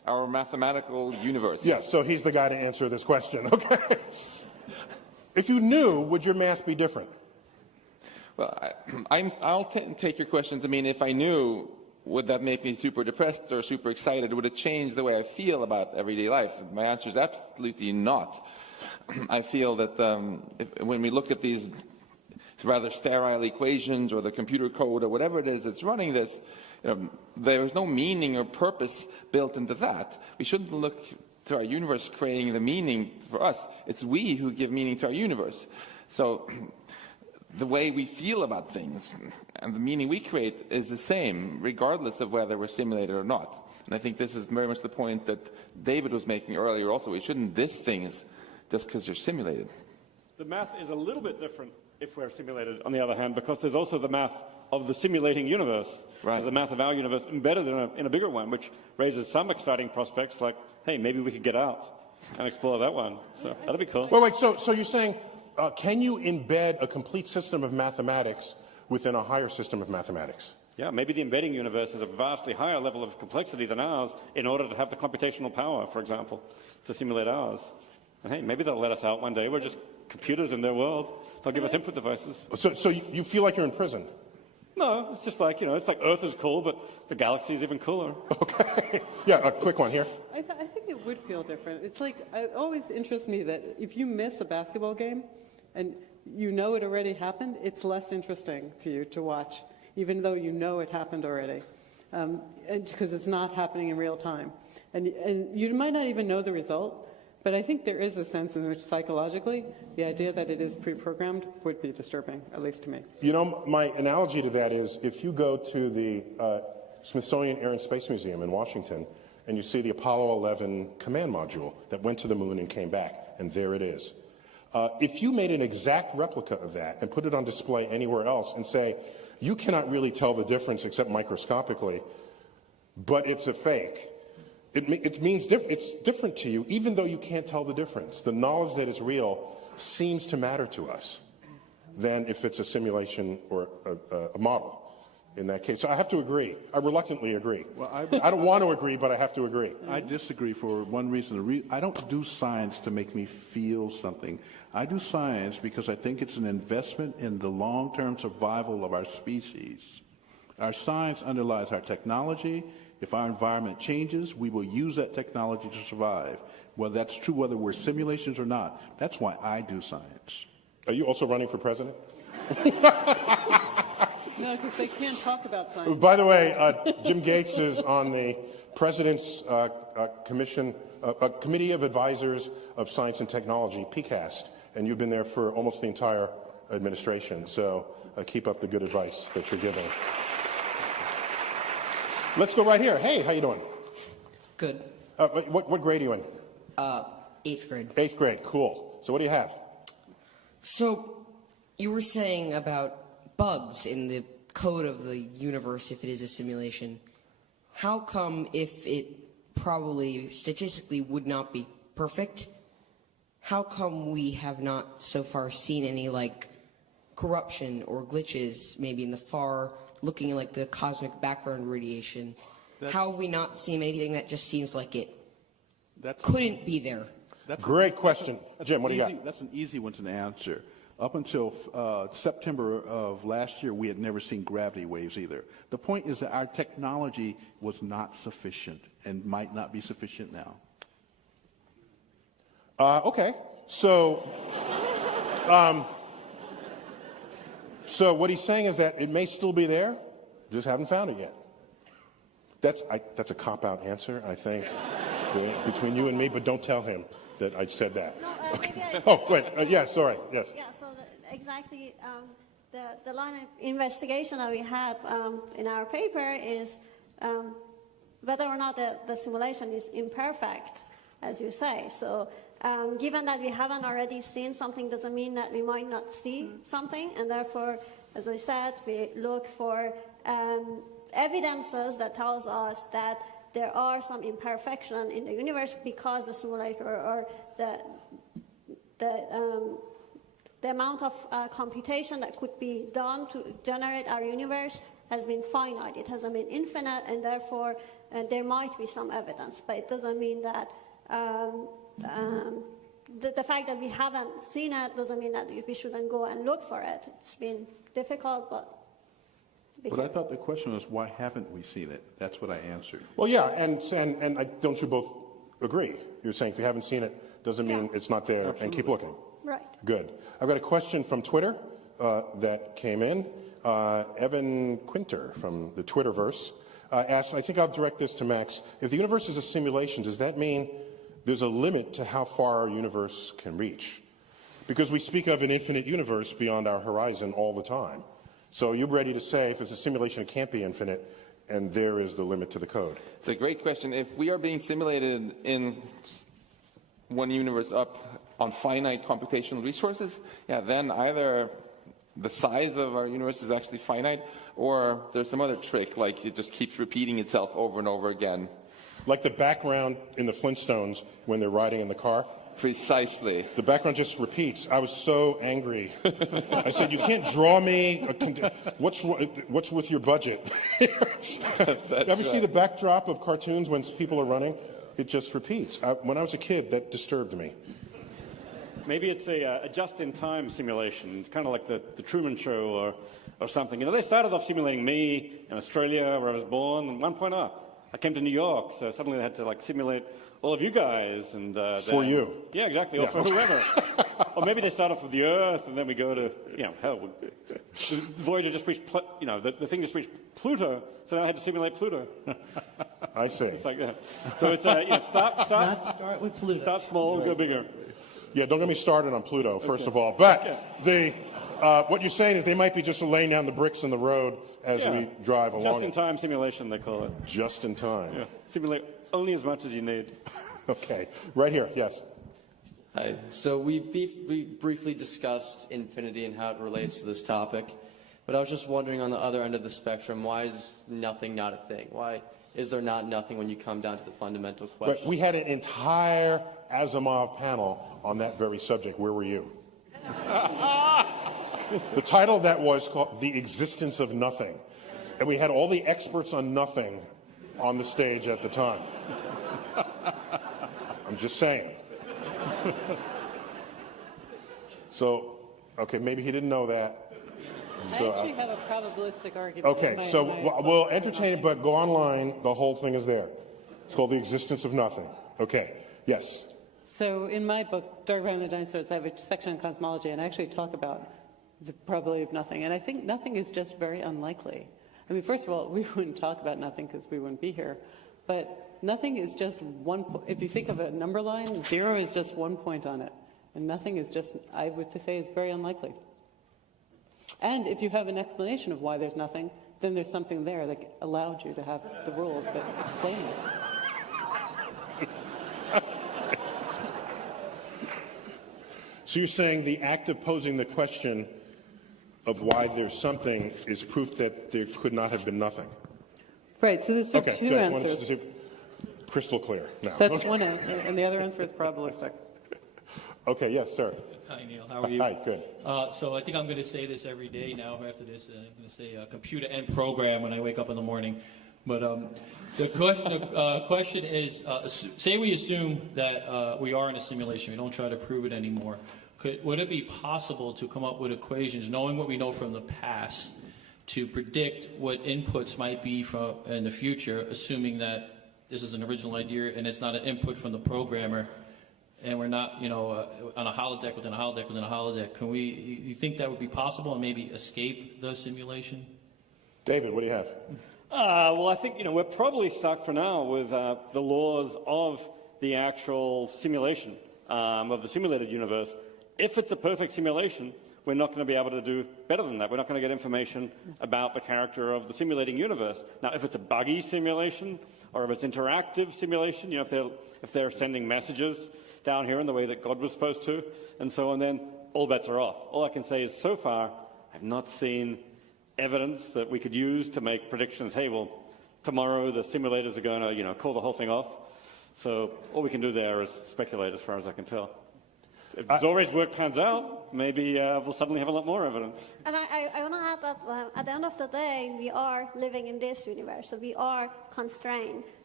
our mathematical universe. Yeah, so he's the guy to answer this question, okay? If you knew, would your math be different? Well, I'll take your question to mean if I knew, would that make me super depressed or super excited? Would it change the way I feel about everyday life? My answer is absolutely not. I feel that when we look at these rather sterile equations or the computer code or whatever it is that's running this, there is no meaning or purpose built into that. We shouldn't look to our universe creating the meaning for us. It's we who give meaning to our universe. So the way we feel about things and the meaning we create is the same, regardless of whether we're simulated or not. And I think this is very much the point that David was making earlier also. We shouldn't diss things just because you're simulated. The math is a little bit different if we're simulated, on the other hand, because there's also the math of the simulating universe. Right. There's a math of our universe embedded in a bigger one, which raises some exciting prospects like, hey, maybe we could get out and explore that one. So that'd be cool. Wait, so you're saying, can you embed a complete system of mathematics within a higher system of mathematics? Yeah, maybe the embedding universe is a vastly higher level of complexity than ours in order to have the computational power, for example, to simulate ours. And hey, maybe they'll let us out one day. We're just computers in their world. They'll give us input devices. So you feel like you're in prison? No, it's just like, it's like Earth is cool, but the galaxy is even cooler. Okay. Yeah, a quick one here. I think it would feel different. It's like, it always interests me that if you miss a basketball game and you know it already happened, it's less interesting to you to watch, even though you know it happened already, because it's not happening in real time. And you might not even know the result, but I think there is a sense in which psychologically the idea that it is pre-programmed would be disturbing, at least to me. My analogy to that is if you go to the Smithsonian Air and Space Museum in Washington and you see the Apollo 11 command module that went to the moon and came back, and there it is. If you made an exact replica of that and put it on display anywhere else and say, you cannot really tell the difference except microscopically, but it's a fake, it means it's different to you, even though you can't tell the difference. The knowledge that it's real seems to matter to us than if it's a simulation or a model in that case. So I have to agree. I reluctantly agree. Well, I don't want to agree, but I have to agree. I disagree for one reason. I don't do science to make me feel something. I do science because I think it's an investment in the long-term survival of our species. Our science underlies our technology. If our environment changes, we will use that technology to survive. Well, that's true whether we're simulations or not. That's why I do science. Are you also running for president? No, because they can't talk about science. By the way, Jim Gates is on the President's Committee of Advisors of Science and Technology, PCAST, and you've been there for almost the entire administration. So keep up the good advice that you're giving. Let's go right here. Hey, how you doing? Good. What grade are you in? 8th grade. 8th grade, cool. So what do you have? So, you were saying about bugs in the code of the universe if it is a simulation. How come if it probably statistically would not be perfect, how come we have not so far seen any corruption or glitches maybe in the far looking like the cosmic background radiation? How have we not seen anything that just seems like it couldn't be there? Great question. Jim, what do you got? That's an easy one to answer. Up until September of last year, we had never seen gravity waves either. The point is that our technology was not sufficient and might not be sufficient now. Okay. So what he's saying is that it may still be there, just haven't found it yet. That's a cop-out answer, I think, between you and me, but don't tell him that I said that. No, Okay. Oh, wait. Yeah, sorry. Yes. Yeah, so exactly the line of investigation that we had in our paper is whether or not the simulation is imperfect, as you say. So given that we haven't already seen something doesn't mean that we might not see something, and therefore, as I said, we look for evidences that tells us that there are some imperfection in the universe because the simulator or the amount of computation that could be done to generate our universe has been finite. It hasn't been infinite, and therefore there might be some evidence, but it doesn't mean that the fact that we haven't seen it doesn't mean that we shouldn't go and look for it. It's been difficult, but I thought the question was, why haven't we seen it? That's what I answered. Well, yeah, and don't you both agree? You're saying if you haven't seen it, doesn't mean it's not there, and keep looking. right. Good. I've got a question from Twitter that came in. Evan Quinter from the Twitterverse asked, I think I'll direct this to Max, if the universe is a simulation, does that mean there's a limit to how far our universe can reach? Because we speak of an infinite universe beyond our horizon all the time. So you're ready to say if it's a simulation, it can't be infinite, and there is the limit to the code. It's a great question. If we are being simulated in one universe up on finite computational resources, yeah, then either the size of our universe is actually finite, or there's some other trick, like it just keeps repeating itself over and over again. Like the background in the Flintstones when they're riding in the car. Precisely. The background just repeats. I was so angry. I said, you can't draw me. What's with your budget? Ever see the backdrop of cartoons when people are running? It just repeats. When I was a kid, that disturbed me. Maybe it's a just-in-time simulation. It's kind of like the Truman Show or something. You know, they started off simulating me in Australia, where I was born, and one point up, I came to New York, so suddenly they had to simulate all of you guys. And for you. Yeah, exactly, or for whoever. Or maybe they start off with the Earth, and then we go to, hell, Voyager just reached, the thing just reached Pluto, so now I had to simulate Pluto. I see. It's like that. So it's, start with Pluto. Start small, go bigger. Yeah, don't get me started on Pluto, first of all. But what you're saying is they might be just laying down the bricks in the road as we drive along. Just-in-time simulation, they call it. Just in time. Yeah. Simulate only as much as you need. Okay. Right here, yes. Hi. So we briefly discussed infinity and how it relates to this topic, but I was just wondering on the other end of the spectrum, why is nothing not a thing? Why is there not nothing when you come down to the fundamental question? But we had an entire Asimov panel on that very subject. Where were you? The title of that was called The Existence of Nothing. And we had all the experts on nothing on the stage at the time. I'm just saying. So, okay, maybe he didn't know that. So, I actually have a probabilistic argument. okay, so we'll entertain it, but go online. The whole thing is there. It's called The Existence of Nothing. Okay, yes. So in my book, Dark Brown and the Dinosaurs, I have a section on cosmology, and I actually talk about the probability of nothing. And I think nothing is just very unlikely. I mean, first of all, we wouldn't talk about nothing because we wouldn't be here. But nothing is just one point. If you think of a number line, 0 is just 1 point on it. And nothing is just, I would say, is very unlikely. And if you have an explanation of why there's nothing, then there's something there that allowed you to have the rules that explain it. So you're saying the act of posing the question of why there's something is proof that there could not have been nothing? Right, so there's okay, two good. answers. To crystal clear now. That's one answer, and the other answer is probabilistic. Okay, yes, sir. Hi, Neil. How are you? Hi, good. So I think I'm going to say this every day now after this. I'm going to say computer and program when I wake up in the morning. But the question is, say we assume that we are in a simulation. We don't try to prove it anymore. Would it be possible to come up with equations, knowing what we know from the past, to predict what inputs might be in the future, assuming that this is an original idea and it's not an input from the programmer, and we're not, on a holodeck within a holodeck within a holodeck? You think that would be possible and maybe escape the simulation? David, what do you have? Well, I think, we're probably stuck for now with the laws of the actual simulation, of the simulated universe. If it's a perfect simulation, we're not going to be able to do better than that. We're not going to get information about the character of the simulating universe. Now, if it's a buggy simulation, or if it's interactive simulation, if they're sending messages down here in the way that God was supposed to, and so on, then all bets are off. All I can say is, so far, I've not seen evidence that we could use to make predictions. Hey, well, tomorrow the simulators are going to, call the whole thing off. So all we can do there is speculate, as far as I can tell. If Zore's work pans out, maybe we'll suddenly have a lot more evidence. And I want to add that at the end of the day, we are living in this universe, so we are constrained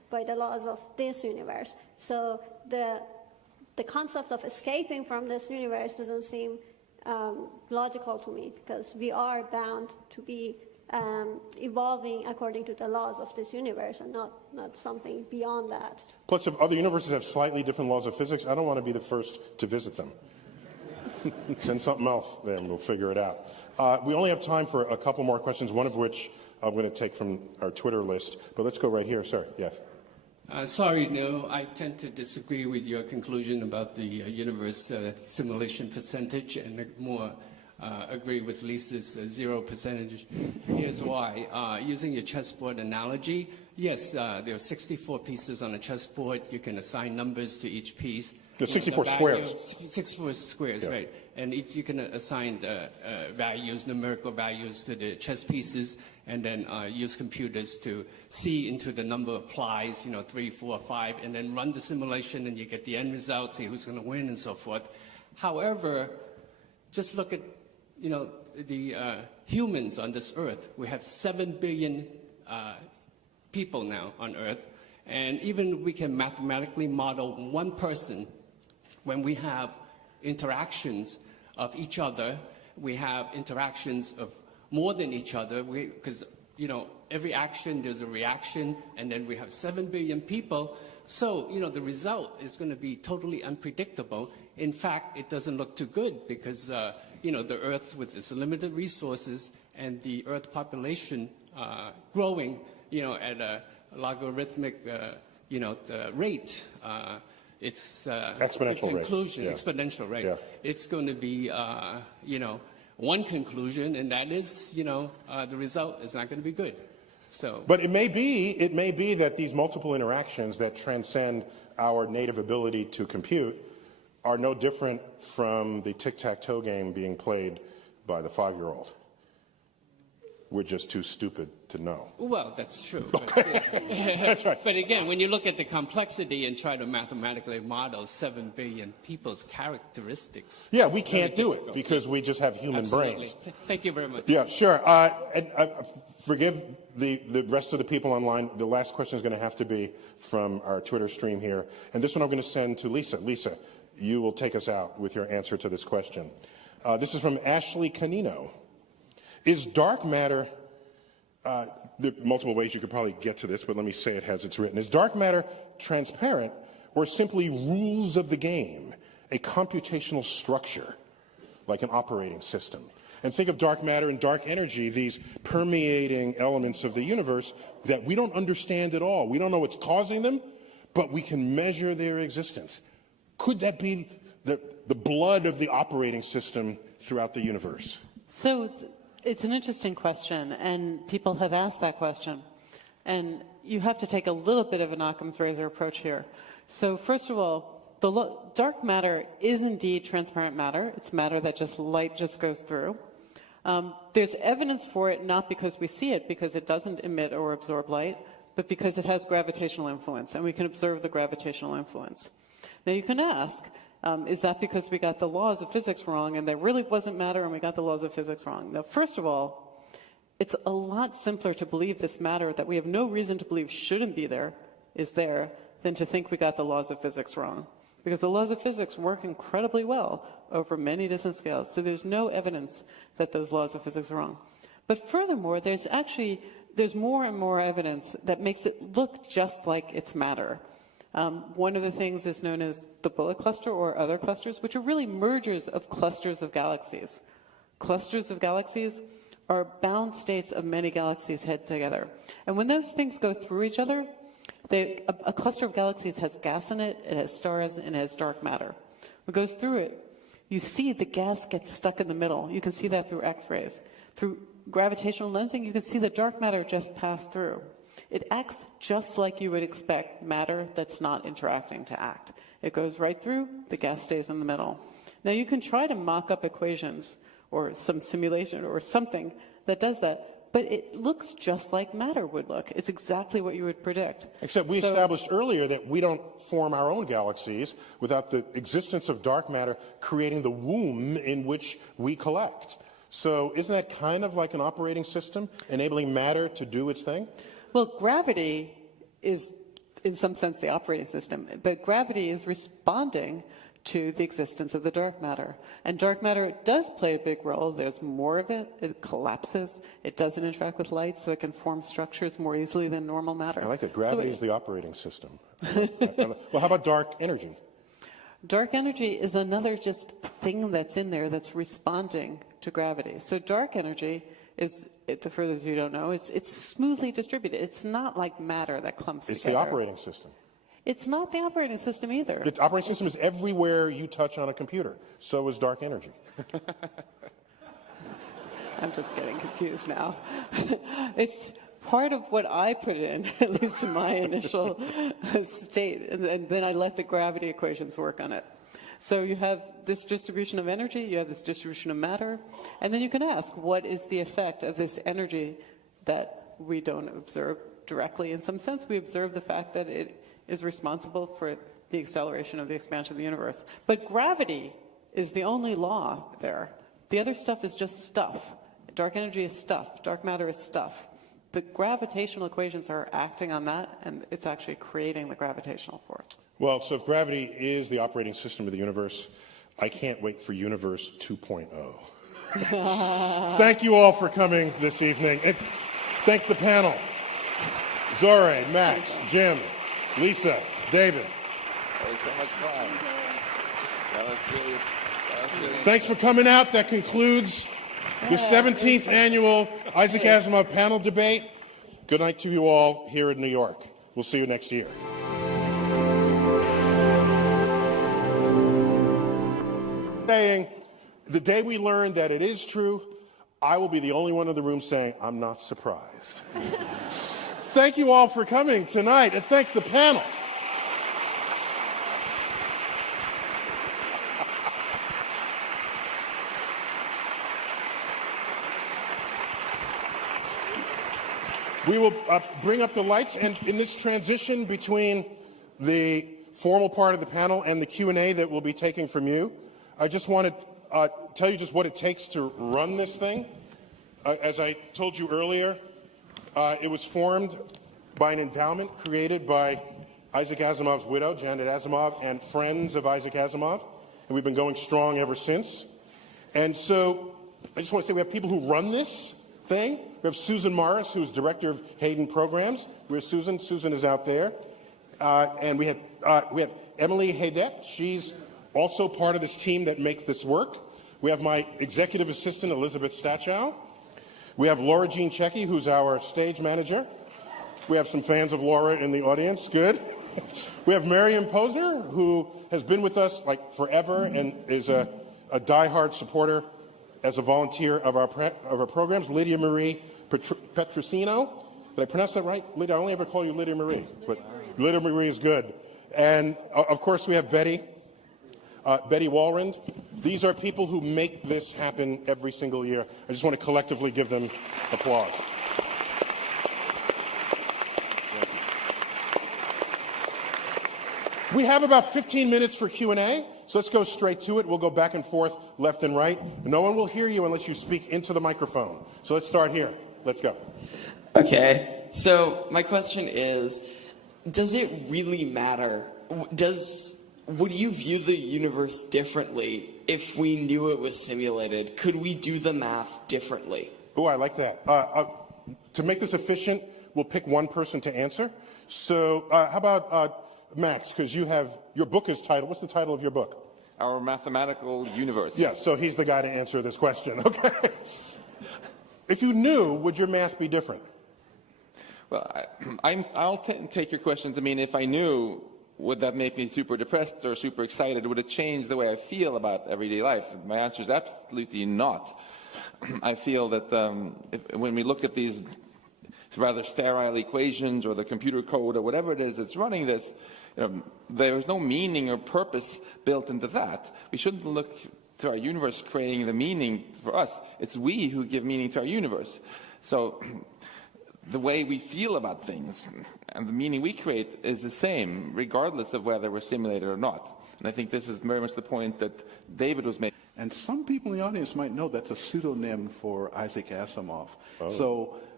by the laws of this universe. So the concept of escaping from this universe doesn't seem logical to me, because we are bound to be evolving according to the laws of this universe and not something beyond that. Plus, if other universes have slightly different laws of physics, I don't want to be the first to visit them. Send something else there and we'll figure it out. We only have time for a couple more questions, one of which I'm going to take from our Twitter list. But let's go right here. Sir, yes. Sorry, no, I tend to disagree with your conclusion about the universe simulation percentage, and more agree with Lisa's 0%. Here's why. Using your chessboard analogy, yes, there are 64 pieces on a chessboard. You can assign numbers to each piece. There's 64 squares. 64 squares, yeah. Right. And you can assign values, numerical values to the chess pieces, and then use computers to see into the number of plies, 3, 4, 5, and then run the simulation, and you get the end result, see who's going to win, and so forth. However, just look at, the humans on this Earth. We have 7 billion people now on Earth, and even we can mathematically model one person. When we have interactions of each other, we have interactions of more than each other, because, every action, there's a reaction, and then we have 7 billion people. So, the result is going to be totally unpredictable. In fact, it doesn't look too good because, the Earth with its limited resources and the Earth population growing, at a logarithmic, rate, it's exponential conclusion, rate. Yeah. Exponential, right? Yeah. It's going to be, one conclusion, and that is, the result is not going to be good. So, but it may be that these multiple interactions that transcend our native ability to compute are no different from the tic-tac-toe game being played by the 5-year-old. We're just too stupid to know. Well, that's true. Okay. That's right. But again, when you look at the complexity and try to mathematically model 7 billion people's characteristics. Yeah, we can't do it because we just have human Absolutely. brains. Thank you very much. Yeah, sure. And forgive the rest of the people online. The last question is going to have to be from our Twitter stream here. And this one I'm going to send to Lisa. Lisa, you will take us out with your answer to this question. This is from Ashley Canino. Is dark matter, there are multiple ways you could probably get to this, but let me say it as it's written. Is dark matter transparent or simply rules of the game, a computational structure like an operating system? And think of dark matter and dark energy, these permeating elements of the universe that we don't understand at all. We don't know what's causing them, but we can measure their existence. Could that be the blood of the operating system throughout the universe? So it's an interesting question, and people have asked that question. And you have to take a little bit of an Occam's razor approach here. So first of all, dark matter is indeed transparent matter. It's matter that light just goes through. There's evidence for it, not because we see it, because it doesn't emit or absorb light, but because it has gravitational influence, and we can observe the gravitational influence. Now you can ask, is that because we got the laws of physics wrong and there really wasn't matter and we got the laws of physics wrong? Now, first of all, it's a lot simpler to believe this matter that we have no reason to believe shouldn't be there is there than to think we got the laws of physics wrong. Because the laws of physics work incredibly well over many distant scales. So there's no evidence that those laws of physics are wrong. But furthermore, there's more and more evidence that makes it look just like it's matter. One of the things is known as the bullet cluster or other clusters, which are really mergers of clusters of galaxies. Clusters of galaxies are bound states of many galaxies head together. And when those things go through each other, a cluster of galaxies has gas in it, it has stars, and it has dark matter. When it goes through it, you see the gas gets stuck in the middle. You can see that through X-rays. Through gravitational lensing, you can see the dark matter just pass through. It acts just like you would expect matter that's not interacting to act. It goes right through, the gas stays in the middle. Now you can try to mock up equations or some simulation or something that does that, but it looks just like matter would look. It's exactly what you would predict. Except we established earlier that we don't form our own galaxies without the existence of dark matter creating the womb in which we collect. So isn't that kind of like an operating system, enabling matter to do its thing? Well, gravity is in some sense, the operating system. But gravity is responding to the existence of the dark matter. And dark matter does play a big role. There's more of it. It collapses. It doesn't interact with light, so it can form structures more easily than normal matter. I like that. Gravity is the operating system. Well, how about dark energy? Dark energy is another just thing that's in there that's responding to gravity. So dark energy is, for those of you who don't know, it's smoothly distributed. It's not like matter that clumps It's together. the operating system. It's not the operating system either. The operating system is everywhere you touch on a computer. So is dark energy. I'm just getting confused now. It's part of what I put in, at least in my initial state, and then I let the gravity equations work on it. So you have this distribution of energy, you have this distribution of matter, and then you can ask, what is the effect of this energy that we don't observe directly? In some sense, we observe the fact that it is responsible for the acceleration of the expansion of the universe. But gravity is the only law there. The other stuff is just stuff. Dark energy is stuff. Dark matter is stuff. The gravitational equations are acting on that, and it's actually creating the gravitational force. Well, so if gravity is the operating system of the universe, I can't wait for Universe 2.0. Thank you all for coming this evening. And thank the panel. Zore, Max, Jim, Lisa, David. That was so much fun. That was really Thanks for coming out. That concludes the 17th annual Isaac Asimov panel debate. Good night to you all here in New York. We'll see you next year. Saying, the day we learn that it is true, I will be the only one in the room saying, I'm not surprised. Thank you all for coming tonight, and thank the panel. We will bring up the lights, and in this transition between the formal part of the panel and the Q&A that we'll be taking from you, I just want to tell you just what it takes to run this thing. As I told you earlier, it was formed by an endowment created by Isaac Asimov's widow, Janet Asimov, and friends of Isaac Asimov, and we've been going strong ever since. And so I just want to say we have people who run this thing. We have Susan Morris, who's director of Hayden Programs. Where's Susan? Susan is out there. And we have Emily Haydette. She's also part of this team that makes this work. We have my executive assistant, Elizabeth Stachow. We have Laura Jean Checky, who's our stage manager. We have some fans of Laura in the audience. Good. We have Miriam Posner, who has been with us like forever and is a diehard supporter as a volunteer of our programs. Lydia Marie Petrosino. Did I pronounce that right? Lydia, I only ever call you Lydia Marie, but Lydia Marie is good. And of course, we have Betty Walrand. These are people who make this happen every single year. I just want to collectively give them applause. We have about 15 minutes for Q&A, so let's go straight to it. We'll go back and forth, left and right. No one will hear you unless you speak into the microphone. So let's start here. Let's go. Okay, so my question is, does it really matter? Would you view the universe differently if we knew it was simulated? Could we do the math differently? Oh, I like that. To make this efficient, we'll pick one person to answer. So how about Max, because your book is titled, what's the title of your book? Our Mathematical Universe. Yeah, so he's the guy to answer this question, okay? If you knew, would your math be different? Well, I'll take your question to mean if I knew, would that make me super depressed or super excited? Would it change the way I feel about everyday life? My answer is absolutely not. I feel that when we look at these rather sterile equations or the computer code or whatever it is that's running this, there's no meaning or purpose built into that. We shouldn't look to our universe creating the meaning for us. It's we who give meaning to our universe. So the way we feel about things and the meaning we create is the same, regardless of whether we're simulated or not. And I think this is very much the point that David was making. And some people in the audience might know that's a pseudonym for Isaac Asimov. Oh. So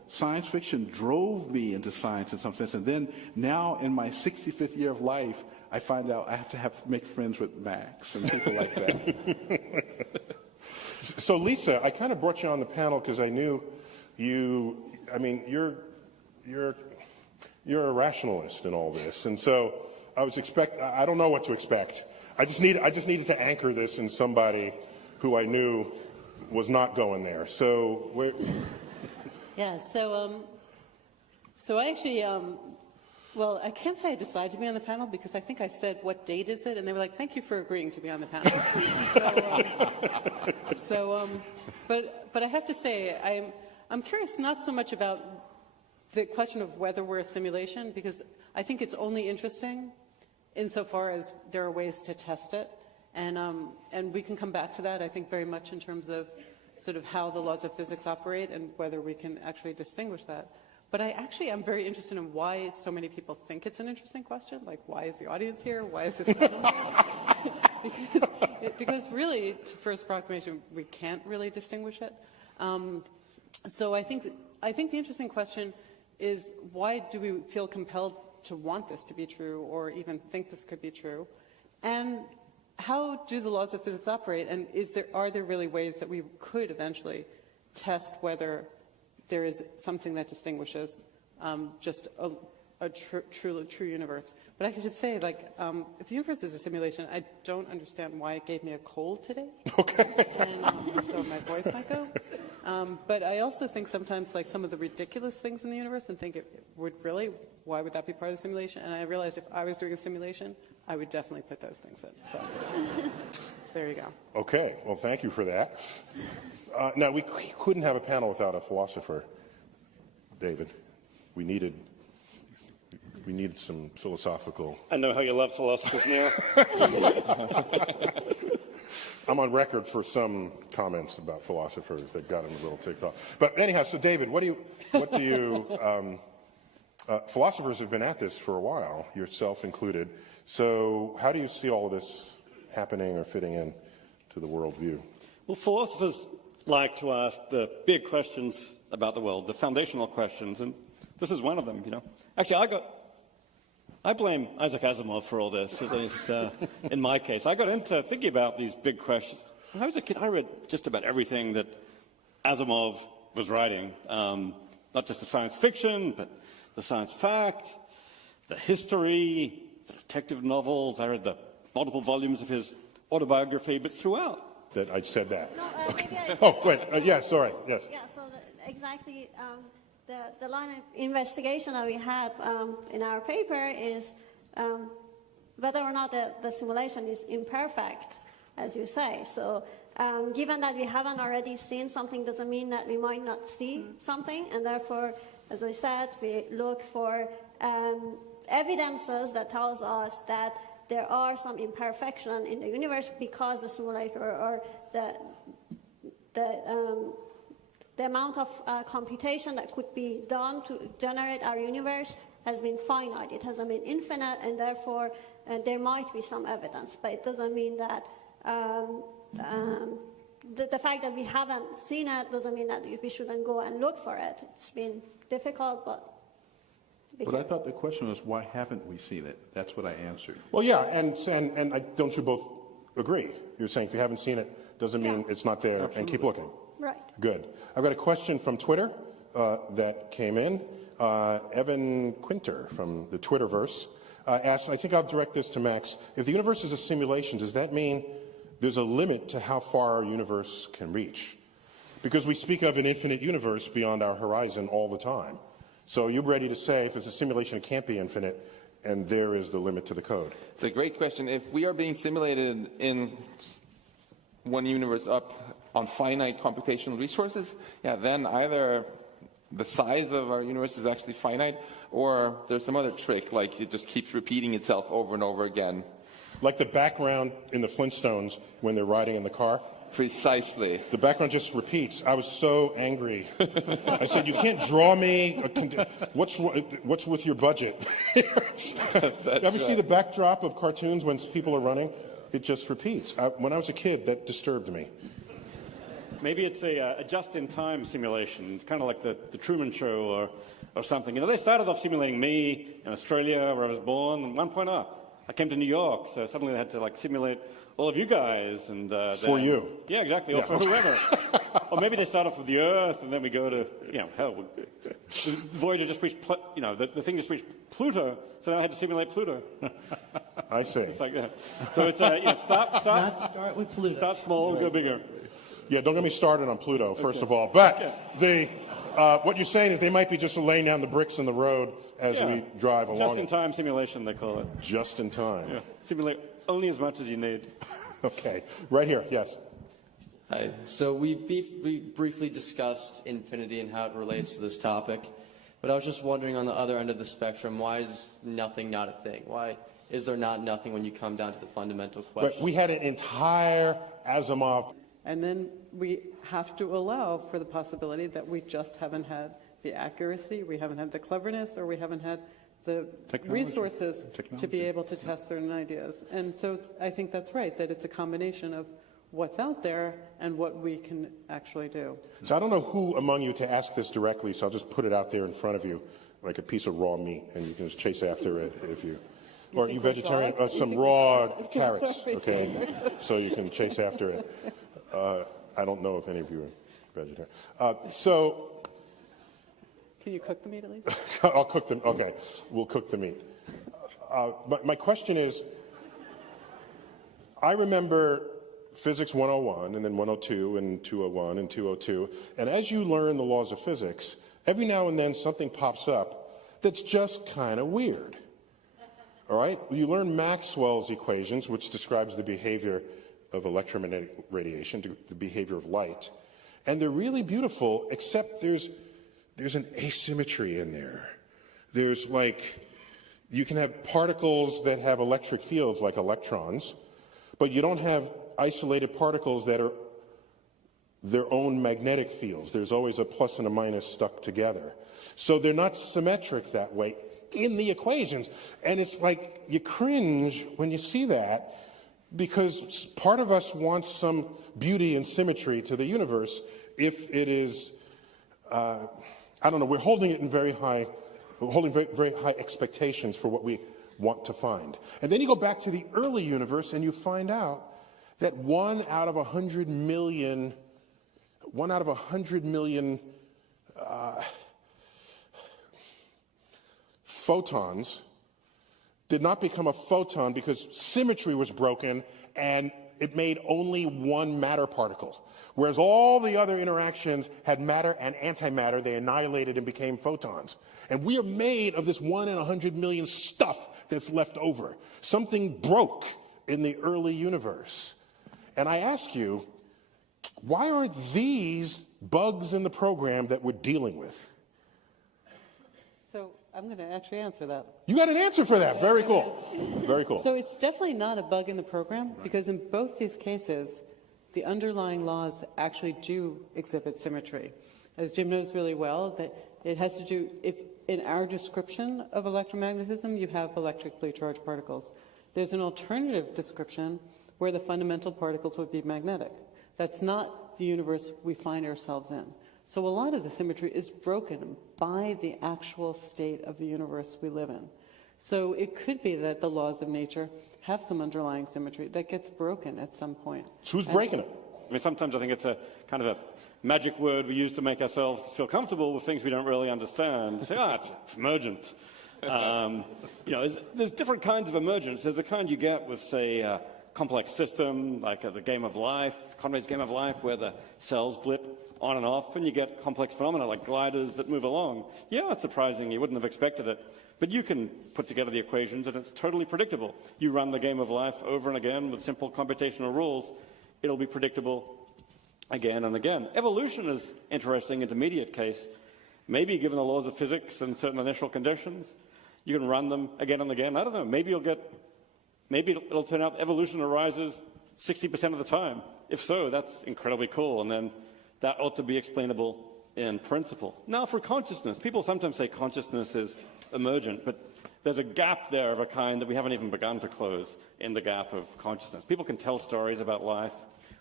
science fiction drove me into science in some sense. And then now in my 65th year of life, I find out I have to make friends with Max and people like that. So Lisa, I kind of brought you on the panel because I knew you, I mean, you're a rationalist in all this. And so I don't know what to expect. I just needed to anchor this in somebody who I knew was not going there. So Yeah, so I actually, well, I can't say I decided to be on the panel because I think I said, what date is it? And they were like, thank you for agreeing to be on the panel. But I have to say, I'm curious not so much about the question of whether we're a simulation, because I think it's only interesting insofar as there are ways to test it. And we can come back to that, I think, very much in terms of sort of how the laws of physics operate and whether we can actually distinguish that. But I actually am very interested in why so many people think it's an interesting question. Like, why is the audience here? Why is this panel here? Because really, to first approximation, we can't really distinguish it. So I think the interesting question is, why do we feel compelled to want this to be true or even think this could be true? And how do the laws of physics operate? And are there really ways that we could eventually test whether there is something that distinguishes just a true universe? But I should say, like, if the universe is a simulation, I don't understand why it gave me a cold today. Okay. And so my voice might go. But I also think sometimes, like, some of the ridiculous things in the universe, and think why would that be part of the simulation? And I realized if I was doing a simulation, I would definitely put those things in. So there you go. Okay. Well, thank you for that. Now, we couldn't have a panel without a philosopher, David. We needed some philosophical... I know how you love philosophers, Neil. I'm on record for some comments about philosophers that got him a little ticked off. But anyhow, so David, what do you philosophers have been at this for a while, yourself included. So how do you see all of this happening or fitting in to the worldview? Well, philosophers like to ask the big questions about the world, the foundational questions, and this is one of them, you know. Actually, I blame Isaac Asimov for all this, at least in my case. I got into thinking about these big questions. When I was a kid, I read just about everything that Asimov was writing, not just the science fiction, but the science fact, the history, the detective novels. I read the multiple volumes of his autobiography, but throughout. That I said that. No, okay. Oh, wait. Yeah, sorry. Yes. Yeah, so exactly the line of investigation that we had in our paper is whether or not the simulation is imperfect, as you say. So given that we haven't already seen something doesn't mean that we might not see something, and therefore, as I said, we look for evidences that tells us that there are some imperfection in the universe because the simulator or the amount of computation that could be done to generate our universe has been finite. It hasn't been infinite, and therefore there might be some evidence. But it doesn't mean that the fact that we haven't seen it doesn't mean that we shouldn't go and look for it. It's been difficult, but I thought the question was, why haven't we seen it? That's what I answered. Well, yeah, and don't you both agree? You're saying if you haven't seen it, doesn't mean it's not there. Absolutely. And keep looking. Right. Good. I've got a question from Twitter that came in. Evan Quinter from the Twitterverse asked, and I think I'll direct this to Max, if the universe is a simulation, does that mean there's a limit to how far our universe can reach? Because we speak of an infinite universe beyond our horizon all the time. So you're ready to say if it's a simulation, it can't be infinite, and there is the limit to the code. It's a great question. If we are being simulated in one universe up on finite computational resources, yeah, then either the size of our universe is actually finite, or there's some other trick, like it just keeps repeating itself over and over again. Like the background in the Flintstones when they're riding in the car? Precisely. The background just repeats. I was so angry. I said, you can't draw me. What's with your budget? Ever see the backdrop of cartoons when people are running? It just repeats. When I was a kid, that disturbed me. Maybe it's a just-in-time simulation. It's kind of like the Truman Show or something. You know, they started off simulating me in Australia, where I was born, and 1 point up, I came to New York, so suddenly they had to like simulate all of you guys. And for you. Yeah, exactly, or for whoever. Or maybe they start off with the Earth, and then we go to, you know, hell, the Voyager just reached, you know, the thing just reached Pluto, so now I had to simulate Pluto. I see. It's like that. So it's, Start with Pluto. Start small, go bigger. Yeah, don't get me started on Pluto, first of all. But what you're saying is they might be just laying down the bricks in the road as we drive along. Just-in-time simulation, they call it. Just in time. Yeah. Simulate only as much as you need. Okay. Right here, yes. Hi. So we briefly discussed infinity and how it relates to this topic, but I was just wondering on the other end of the spectrum, why is nothing not a thing? Why is there not nothing when you come down to the fundamental question? But we had an entire Asimov. And then we have to allow for the possibility that we just haven't had the accuracy, we haven't had the cleverness, or we haven't had the resources to be able to test certain ideas. And so I think that's right, that it's a combination of what's out there and what we can actually do. So I don't know who among you to ask this directly, so I'll just put it out there in front of you like a piece of raw meat, and you can just chase after it if you... Or you vegetarian, some raw carrots, okay? So you can chase after it. I don't know if any of you are vegetarian. Can you cook the meat at least? I'll cook them. Okay, we'll cook the meat. My question is, I remember Physics 101 and then 102 and 201 and 202, and as you learn the laws of physics, every now and then something pops up that's just kind of weird. All right? You learn Maxwell's equations, which describes the behavior of electromagnetic radiation, the behavior of light, and they're really beautiful, except there's an asymmetry in there. There's you can have particles that have electric fields like electrons, but you don't have isolated particles that are their own magnetic fields. There's always a plus and a minus stuck together. So they're not symmetric that way in the equations. And it's like you cringe when you see that, because part of us wants some beauty and symmetry to the universe if it is, I don't know, we're holding it in very high expectations for what we want to find. And then you go back to the early universe and you find out that 1 out of 100 million photons did not become a photon because symmetry was broken and it made only one matter particle. Whereas all the other interactions had matter and antimatter, they annihilated and became photons. And we are made of this 1 in 100 million stuff that's left over. Something broke in the early universe. And I ask you, why aren't these bugs in the program that we're dealing with? So I'm going to actually answer that. You got an answer for that. Very cool. Very cool. So it's definitely not a bug in the program, because in both these cases, the underlying laws actually do exhibit symmetry. As Jim knows really well, that it has to do, if in our description of electromagnetism, you have electrically charged particles. There's an alternative description where the fundamental particles would be magnetic. That's not the universe we find ourselves in. So a lot of the symmetry is broken by the actual state of the universe we live in. So it could be that the laws of nature have some underlying symmetry that gets broken at some point. So who's breaking it? I mean, sometimes I think it's a kind of a magic word we use to make ourselves feel comfortable with things we don't really understand. Say, it's emergent. There's different kinds of emergence. There's the kind you get with, say, a complex system, like the game of life, Conway's game of life, where the cells blip on and off, and you get complex phenomena like gliders that move along. Yeah, it's surprising. You wouldn't have expected it. But you can put together the equations, and it's totally predictable. You run the game of life over and again with simple computational rules. It'll be predictable again and again. Evolution is interesting, intermediate case. Maybe given the laws of physics and certain initial conditions, you can run them again and again. I don't know. Maybe it'll turn out evolution arises 60% of the time. If so, that's incredibly cool. And then that ought to be explainable in principle. Now, for consciousness, people sometimes say consciousness is emergent, but there's a gap there of a kind that we haven't even begun to close in the gap of consciousness. People can tell stories about life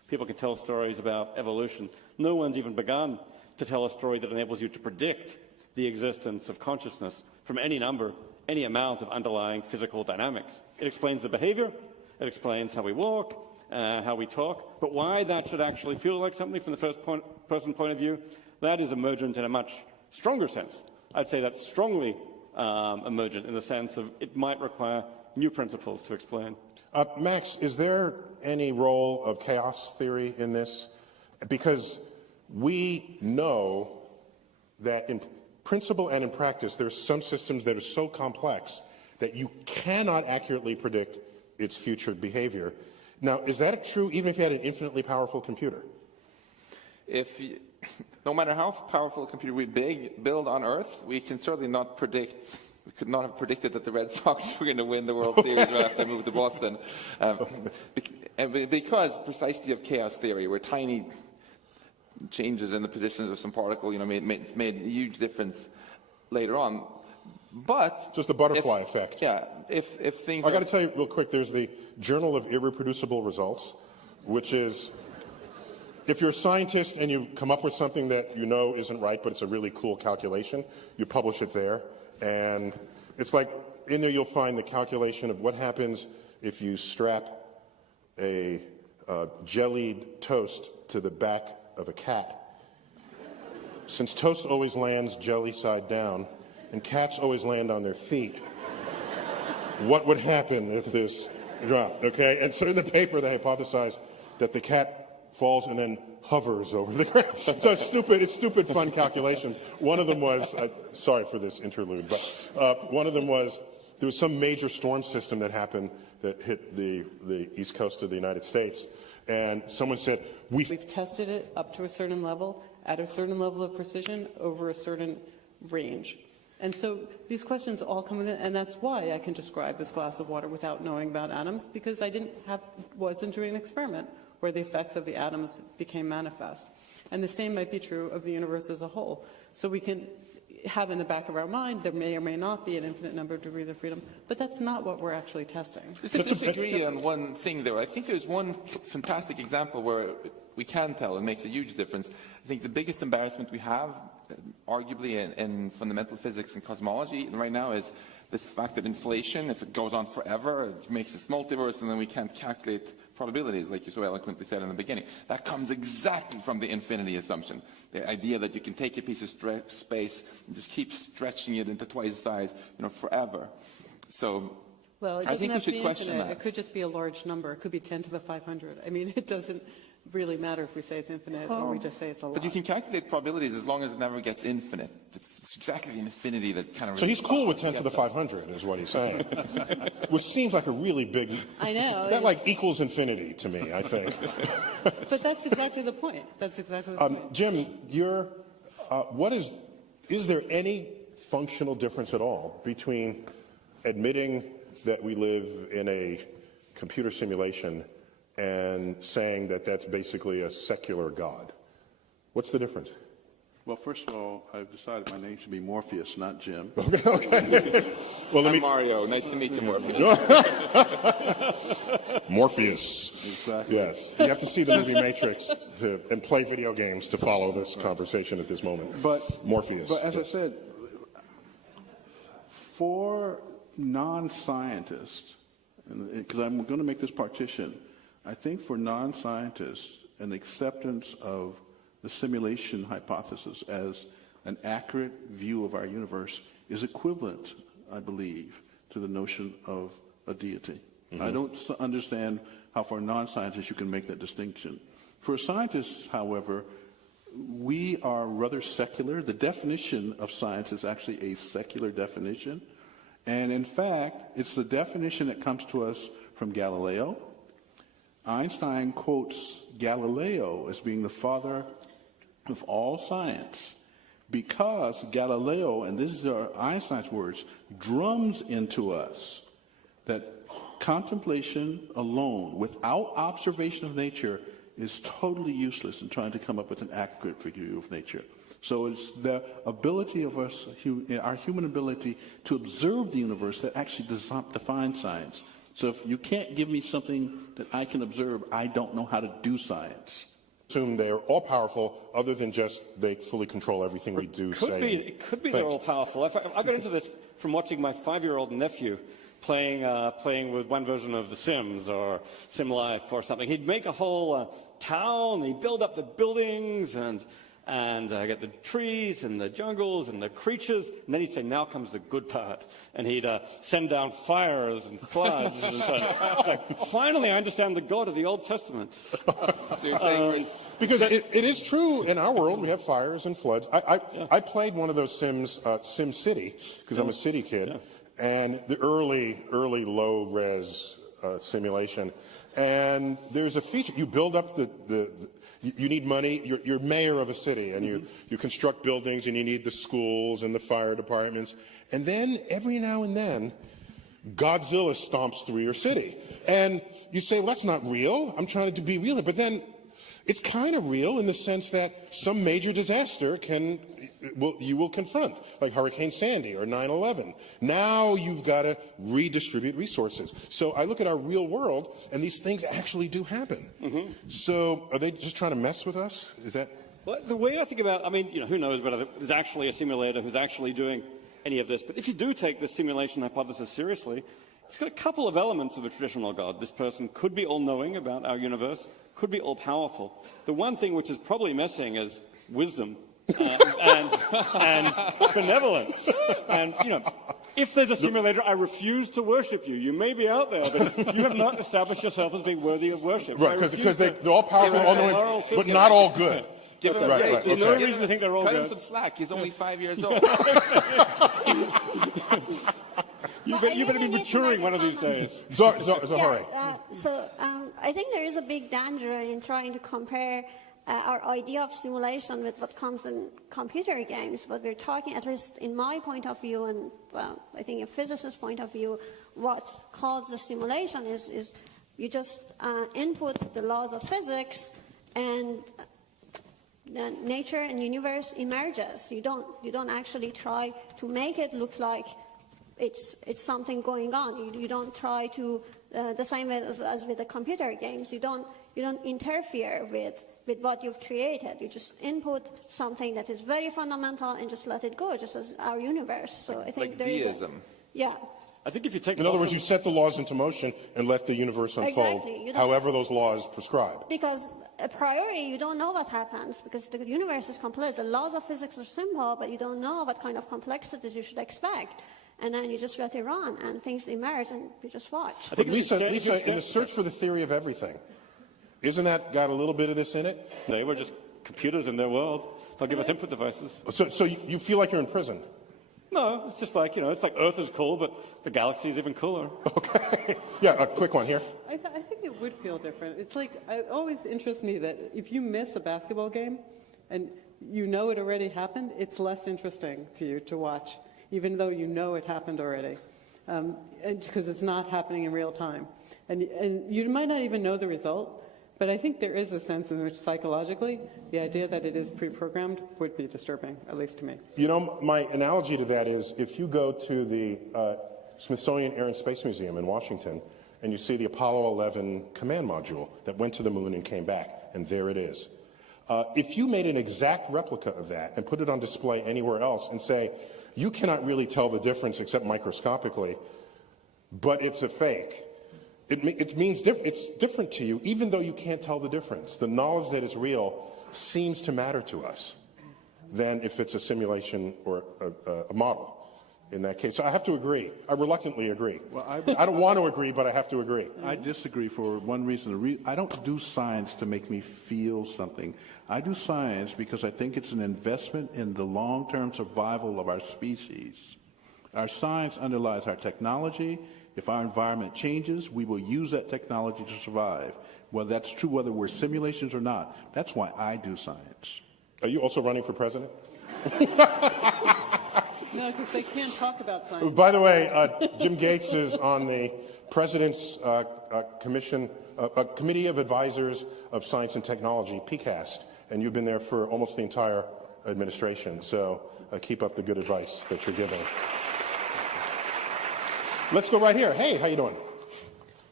People can tell stories about evolution. No one's even begun to tell a story that enables you to predict the existence of consciousness from any number, any amount of underlying physical dynamics. It explains the behavior, it explains how we walk, how we talk, but why that should actually feel like something from the first-person point of view, that is emergent in a much stronger sense. I'd say that's strongly emergent in the sense of it might require new principles to explain. Max, is there any role of chaos theory in this? Because we know that in principle and in practice, there's some systems that are so complex that you cannot accurately predict its future behavior. Now, is that true even if you had an infinitely powerful computer? No matter how powerful a computer we build on Earth, we can certainly not predict. We could not have predicted that the Red Sox were going to win the World Series right after they moved to Boston, because precisely of chaos theory, where tiny changes in the positions of some particle, made a huge difference later on. But just the butterfly effect. Yeah, if things. I got to tell you real quick. There's the Journal of Irreproducible Results, which is, if you're a scientist and you come up with something that you know isn't right, but it's a really cool calculation, you publish it there, and it's like in there you'll find the calculation of what happens if you strap a jellied toast to the back of a cat. Since toast always lands jelly side down, and cats always land on their feet, what would happen if this dropped, okay? And so in the paper they hypothesized that the cat falls and then hovers over the ground. So it's stupid fun calculations. One of them was, sorry for this interlude, but one of them was there was some major storm system that happened that hit the east coast of the United States, and someone said, We've tested it up to a certain level, at a certain level of precision, over a certain range. And so these questions all come in, and that's why I can describe this glass of water without knowing about atoms, because I wasn't doing an experiment where the effects of the atoms became manifest. And the same might be true of the universe as a whole. So we can have in the back of our mind there may or may not be an infinite number of degrees of freedom, but that's not what we're actually testing. Just to disagree on one thing, though. I think there's one fantastic example where we can tell and makes a huge difference. I think the biggest embarrassment we have, arguably in fundamental physics and cosmology right now, is this fact that inflation, if it goes on forever, it makes this multiverse, and then we can't calculate probabilities, like you so eloquently said in the beginning. That comes exactly from the infinity assumption, the idea that you can take a piece of space and just keep stretching it into twice the size, forever. So well, it I think we should question infinite. that. It could just be a large number. It could be 10 to the 500. I mean, it doesn't really matter if we say it's infinite or we just say it's a lot. But you can calculate probabilities as long as it never gets infinite. It's exactly the infinity that kind of... So he's cool with 10 to the 500 is what he's saying. Which seems like a really big... I know. That like equals infinity to me, I think. But that's exactly the point. That's exactly the point. Jim, is there any functional difference at all between admitting that we live in a computer simulation and saying that that's basically a secular God? What's the difference? Well, first of all, I've decided my name should be Morpheus, not Jim. Okay. Well, I'm Mario. Nice to meet you, Morpheus. Morpheus. Exactly. Yes. You have to see the movie Matrix and play video games to follow this conversation at this moment. But Morpheus. But as I said, for non-scientists, because I'm going to make this partition, I think for non-scientists, an acceptance of the simulation hypothesis as an accurate view of our universe is equivalent, I believe, to the notion of a deity. Mm-hmm. I don't understand how for non-scientists you can make that distinction. For scientists, however, we are rather secular. The definition of science is actually a secular definition. And in fact, it's the definition that comes to us from Galileo. Einstein quotes Galileo as being the father of all science because Galileo, and this is Einstein's words, drums into us that contemplation alone, without observation of nature, is totally useless in trying to come up with an accurate view of nature. So it's the ability of us, our human ability to observe the universe that actually defines science. So if you can't give me something that I can observe, I don't know how to do science. Assume they're all powerful, other than just they fully control everything we do. It could be they're all powerful. I got into this from watching my 5-year-old nephew playing with one version of The Sims or Sim Life or something. He'd make a whole town. He'd build up the buildings and get the trees and the jungles and the creatures, and then he'd say, "Now comes the good part," and he'd send down fires and floods. And so it's like, finally, I understand the God of the Old Testament. So you're saying because it is true in our world, we have fires and floods. I played one of those Sims, Sim City, because I'm a city kid, and the early low-res simulation. And there's a feature, you build up you need money, you're mayor of a city, and you construct buildings, and you need the schools and the fire departments. And then, every now and then, Godzilla stomps through your city. And you say, well, that's not real. I'm trying to be real. But then, it's kind of real in the sense that some major disaster you will confront, like Hurricane Sandy or 9/11. Now you've got to redistribute resources. So I look at our real world, and these things actually do happen. So are they just trying to mess with us? Is that? Well, the way I think about, who knows whether there's actually a simulator who's actually doing any of this. But if you do take the simulation hypothesis seriously, it's got a couple of elements of a traditional God. This person could be all-knowing about our universe, could be all-powerful. The one thing which is probably missing is wisdom. And benevolence. And, if there's a simulator, I refuse to worship you. You may be out there, but you have not established yourself as being worthy of worship. Right, because they're all powerful, all knowing, but not all good. Give him a break. There's no reason to think they're all Cut good. him some slack. He's only 5 years old. You better be maturing one of these days. Zohari. I think there is a big danger in trying to compare our idea of simulation with what comes in computer games. But we're talking, at least in my point of view, and I think a physicist's point of view, what calls the simulation is you just input the laws of physics, and the nature and universe emerges. You don't actually try to make it look like it's something going on. You don't try to the same way as with the computer games. You don't interfere with what you've created. You just input something that is very fundamental and just let it go, just as our universe. So I think there deism. I think if you take, in other words, you set the laws into motion and let the universe unfold, however those laws prescribe. Because a priori, you don't know what happens, because the universe is complex. The laws of physics are simple, but you don't know what kind of complexities you should expect. And then you just let it run, and things emerge, and you just watch. But Lisa, in the search for the theory of everything, isn't that got a little bit of this in it? They were just computers in their world. They'll give us input devices. So you feel like you're in prison? No, it's just like, it's like Earth is cool, but the galaxy is even cooler. Okay. Yeah, a quick one here. I think it would feel different. It's like, it always interests me that if you miss a basketball game and you know it already happened, it's less interesting to you to watch, even though you know it happened already, because it's not happening in real time. And you might not even know the result, but I think there is a sense in which psychologically the idea that it is pre-programmed would be disturbing, at least to me. My analogy to that is if you go to the Smithsonian Air and Space Museum in Washington and you see the Apollo 11 command module that went to the moon and came back, and there it is. If you made an exact replica of that and put it on display anywhere else and say, you cannot really tell the difference except microscopically, but it's a fake, it means it's different to you, even though you can't tell the difference. The knowledge that is real seems to matter to us than if it's a simulation or a model in that case. So I have to agree. I reluctantly agree. Well, I don't want to agree, but I have to agree. I disagree for one reason. I don't do science to make me feel something. I do science because I think it's an investment in the long-term survival of our species. Our science underlies our technology. If our environment changes, we will use that technology to survive. Well, that's true whether we're simulations or not. That's why I do science. Are you also running for president? No, because they can't talk about science. By the way, Jim Gates is on the President's Committee of Advisors of Science and Technology, PCAST, and you've been there for almost the entire administration. So keep up the good advice that you're giving. Let's go right here. Hey, how you doing?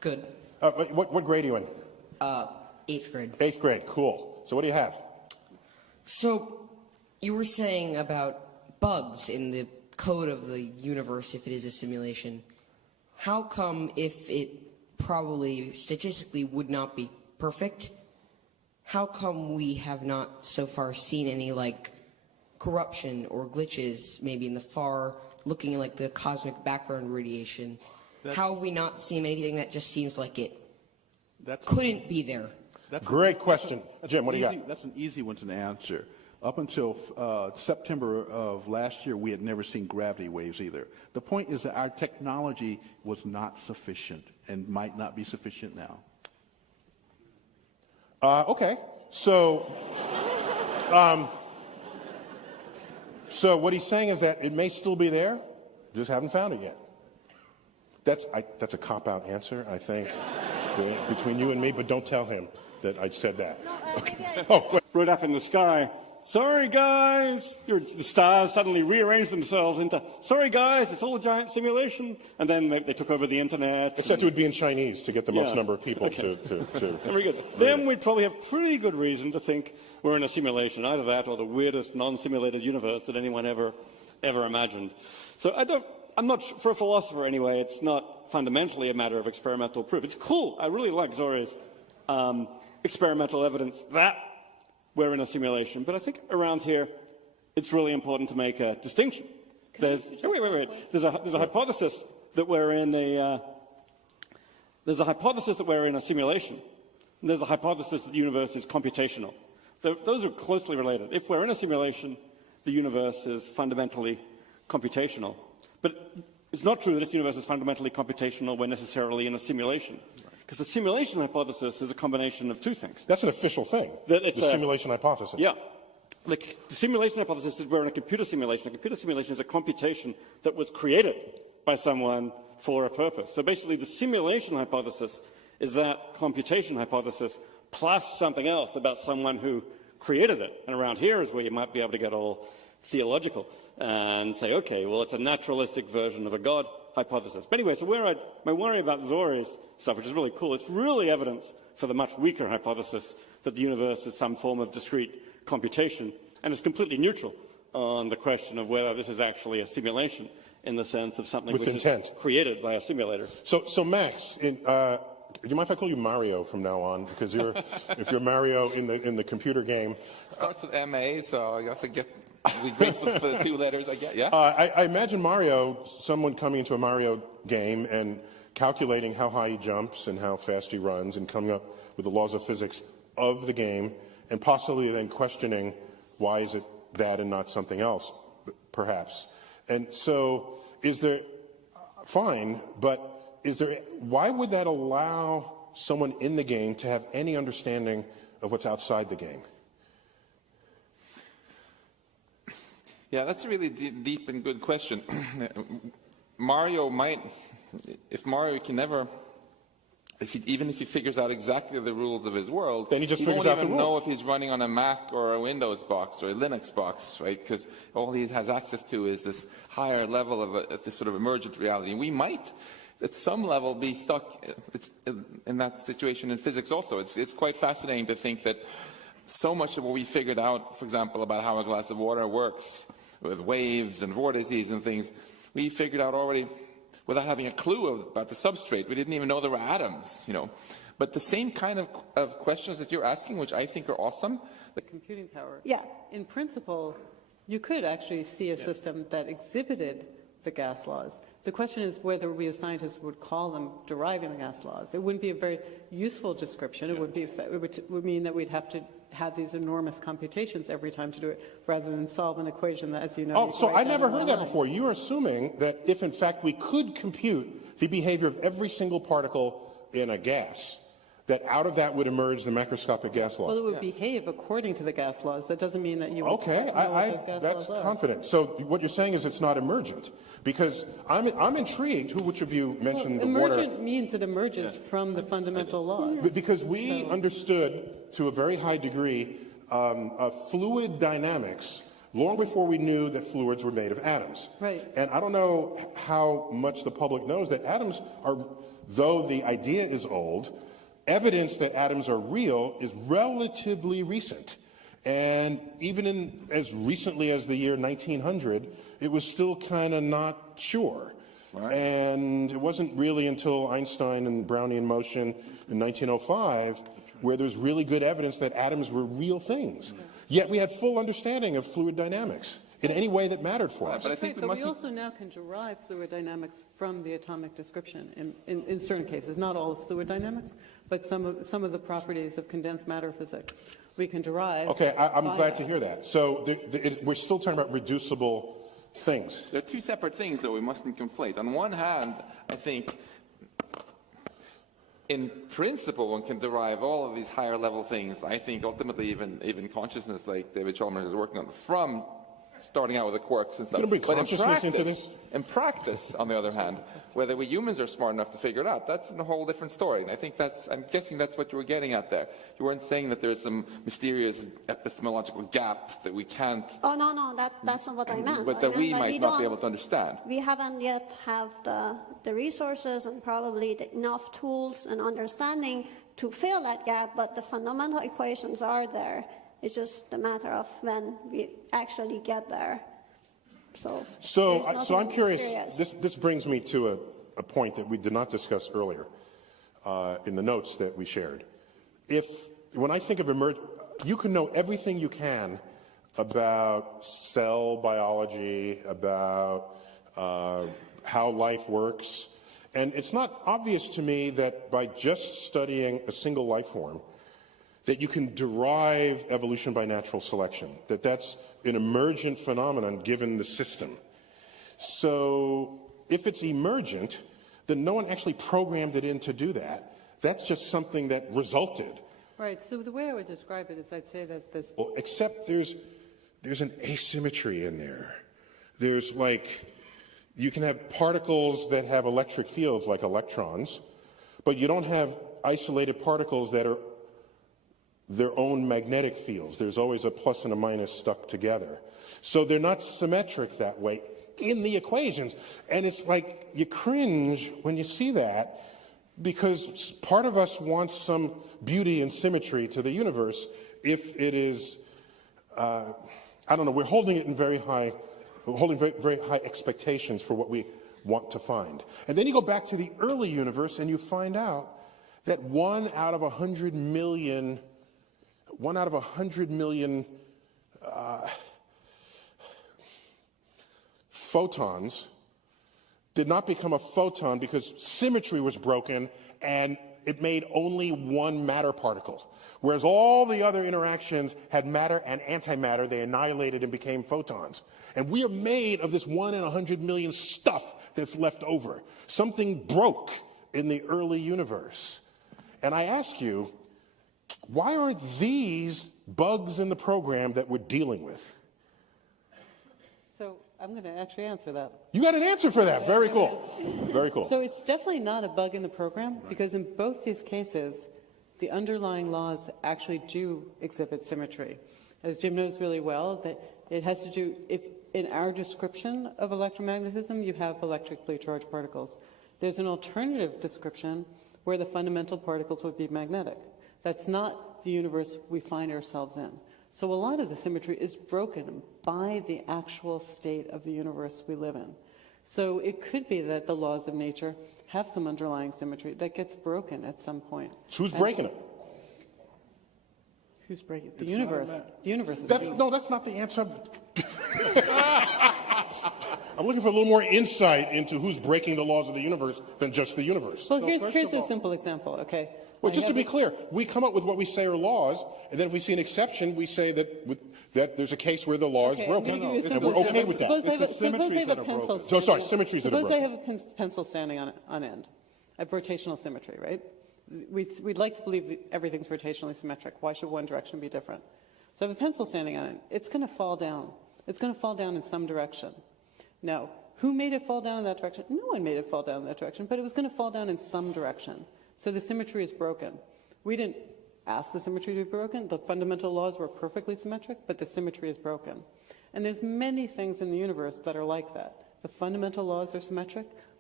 Good. What grade are you in? 8th grade. 8th grade, cool. So what do you have? So, you were saying about bugs in the code of the universe if it is a simulation. How come if it probably statistically would not be perfect, how come we have not so far seen any, like, corruption or glitches, maybe in the far, looking like the cosmic background radiation? How have we not seen anything that just seems like it couldn't be there? Great question. Jim, what do you got? That's an easy one to answer. Up until September of last year, we had never seen gravity waves either. The point is that our technology was not sufficient and might not be sufficient now. Okay. So, so what he's saying is that it may still be there, just haven't found it yet. That's a cop-out answer, I think, between you and me, but don't tell him that I said that. Okay. Oh, Right up in the sky. Sorry, guys. The stars suddenly rearranged themselves into, sorry, guys, it's all a giant simulation. And then they took over the internet. Except it would be in Chinese to get the most number of people to Very good. Then we'd probably have pretty good reason to think we're in a simulation, either that or the weirdest non-simulated universe that anyone ever imagined. So I'm not, for a philosopher anyway, it's not fundamentally a matter of experimental proof. It's cool. I really like Zori's experimental evidence that we're in a simulation. But I think around here, it's really important to make a distinction. There's a hypothesis that we're in a simulation. And there's a hypothesis that the universe is computational. Those are closely related. If we're in a simulation, the universe is fundamentally computational. But it's not true that if the universe is fundamentally computational, we're necessarily in a simulation. Because the simulation hypothesis is a combination of two things. That's an official thing, the simulation hypothesis. Yeah. The simulation hypothesis is we're in a computer simulation. A computer simulation is a computation that was created by someone for a purpose. So basically, the simulation hypothesis is that computation hypothesis plus something else about someone who created it. And around here is where you might be able to get all theological and say, okay, well, it's a naturalistic version of a God hypothesis. But anyway, so my worry about Zori's stuff, which is really cool, it's really evidence for the much weaker hypothesis that the universe is some form of discrete computation, and it's completely neutral on the question of whether this is actually a simulation in the sense of something with which intent. Is created by a simulator. So Max, do you mind if I call you Mario from now on? Because if you're Mario in the computer game. Starts with M-A, so I guess we're grateful for the 2 letters I get, yeah? I imagine Mario, someone coming into a Mario game and calculating how high he jumps and how fast he runs and coming up with the laws of physics of the game and possibly then questioning why is it that and not something else, perhaps. And so why would that allow someone in the game to have any understanding of what's outside the game? Yeah, that's a really deep and good question. Even if he figures out exactly the rules of his world, then he just figures out the rules. He won't even know if he's running on a Mac or a Windows box or a Linux box, right? Because all he has access to is this higher level of this sort of emergent reality. And we might, at some level, be stuck in that situation in physics also. It's quite fascinating to think that so much of what we figured out, for example, about how a glass of water works, with waves and vortices and things, we figured out already without having a clue about the substrate. We didn't even know there were atoms, But the same kind of questions that you're asking, which I think are awesome. The computing power. Yeah. In principle, you could actually see a system that exhibited the gas laws. The question is whether we as scientists would call them deriving the gas laws. It wouldn't be a very useful description. It would mean that we'd have to have these enormous computations every time to do it, rather than solve an equation that, as you know... Oh, so I never heard that before. You're assuming that if, in fact, we could compute the behavior of every single particle in a gas, that out of that would emerge the macroscopic gas laws. Well, it would behave according to the gas laws. That doesn't mean that you would okay, know what those gas that's laws are. confident. So what you're saying is it's not emergent. Because I'm intrigued, which of you mentioned the water... Emergent means it emerges from the fundamental laws. Because we understood, to a very high degree, fluid dynamics long before we knew that fluids were made of atoms. Right. And I don't know how much the public knows that atoms are though the idea is old, evidence that atoms are real is relatively recent. And even in as recently as the year 1900, it was still kind of not sure. Right. And it wasn't really until Einstein and Brownian motion in 1905 where there's really good evidence that atoms were real things. Yet we had full understanding of fluid dynamics in any way that mattered for us. But I think we also now can derive fluid dynamics from the atomic description in certain cases, not all of fluid dynamics, but some of the properties of condensed matter physics we can derive. Okay, I'm glad to hear that. So we're still talking about reducible things. They're two separate things that we mustn't conflate. On one hand, I think in principle one can derive all of these higher level things. I think ultimately even consciousness, like David Chalmers is working on, from starting out with the quarks and stuff. You're going to bring consciousness into this? In practice, on the other hand, whether we humans are smart enough to figure it out, that's a whole different story. And I think I'm guessing that's what you were getting at there. You weren't saying that there's some mysterious epistemological gap that we can't... Oh, no, that's not what I meant. But that we might not be able to understand. We haven't yet have the resources and probably enough tools and understanding to fill that gap, but the fundamental equations are there. It's just a matter of when we actually get there. So I'm curious, this brings me to a point that we did not discuss earlier in the notes that we shared. When I think of you can know everything you can about cell biology, about how life works, and it's not obvious to me that by just studying a single life form, that you can derive evolution by natural selection, that's an emergent phenomenon given the system. So if it's emergent, then no one actually programmed it in to do that. That's just something that resulted. Right, so the way I would describe it is I'd say that this... Well, except there's an asymmetry in there. There's you can have particles that have electric fields like electrons, but you don't have isolated particles that are their own magnetic fields. There's always a plus and a minus stuck together. So they're not symmetric that way in the equations. And it's like you cringe when you see that because part of us wants some beauty and symmetry to the universe if it is, I don't know, we're holding it in very high expectations for what we want to find. And then you go back to the early universe and you find out that 1 out of 100 million photons did not become a photon because symmetry was broken and it made only one matter particle. Whereas all the other interactions had matter and antimatter, they annihilated and became photons. And we are made of this 1 in 100 million stuff that's left over. Something broke in the early universe. And I ask you, why aren't these bugs in the program that we're dealing with? So I'm going to actually answer that. You got an answer for that. Very cool. Very cool. So it's definitely not a bug in the program because in both these cases, the underlying laws actually do exhibit symmetry. As Jim knows really well, that it has to do, if in our description of electromagnetism, you have electrically charged particles. There's an alternative description where the fundamental particles would be magnetic. That's not the universe we find ourselves in. So a lot of the symmetry is broken by the actual state of the universe we live in. So it could be that the laws of nature have some underlying symmetry that gets broken at some point. So who's breaking it? Who's breaking it? The universe. The universe is No, that's not the answer. I'm looking for a little more insight into who's breaking the laws of the universe than just the universe. Well, here's a simple example, okay? Well, just to be clear, we come up with what we say are laws, and then if we see an exception, we say that there's a case where the law is broken, and we're okay with that. Suppose I have a pencil. Symmetries that are broken. Suppose I have a pencil standing on end. I have rotational symmetry, right? We'd like to believe that everything's rotationally symmetric. Why should one direction be different? So I have a pencil standing on it. It's going to fall down. It's going to fall down in some direction. Now, who made it fall down in that direction? No one made it fall down in that direction, but it was going to fall down in some direction. So the symmetry is broken. We didn't ask the symmetry to be broken. The fundamental laws were perfectly symmetric, but the symmetry is broken. And there's many things in the universe that are like that. The fundamental laws are symmetric,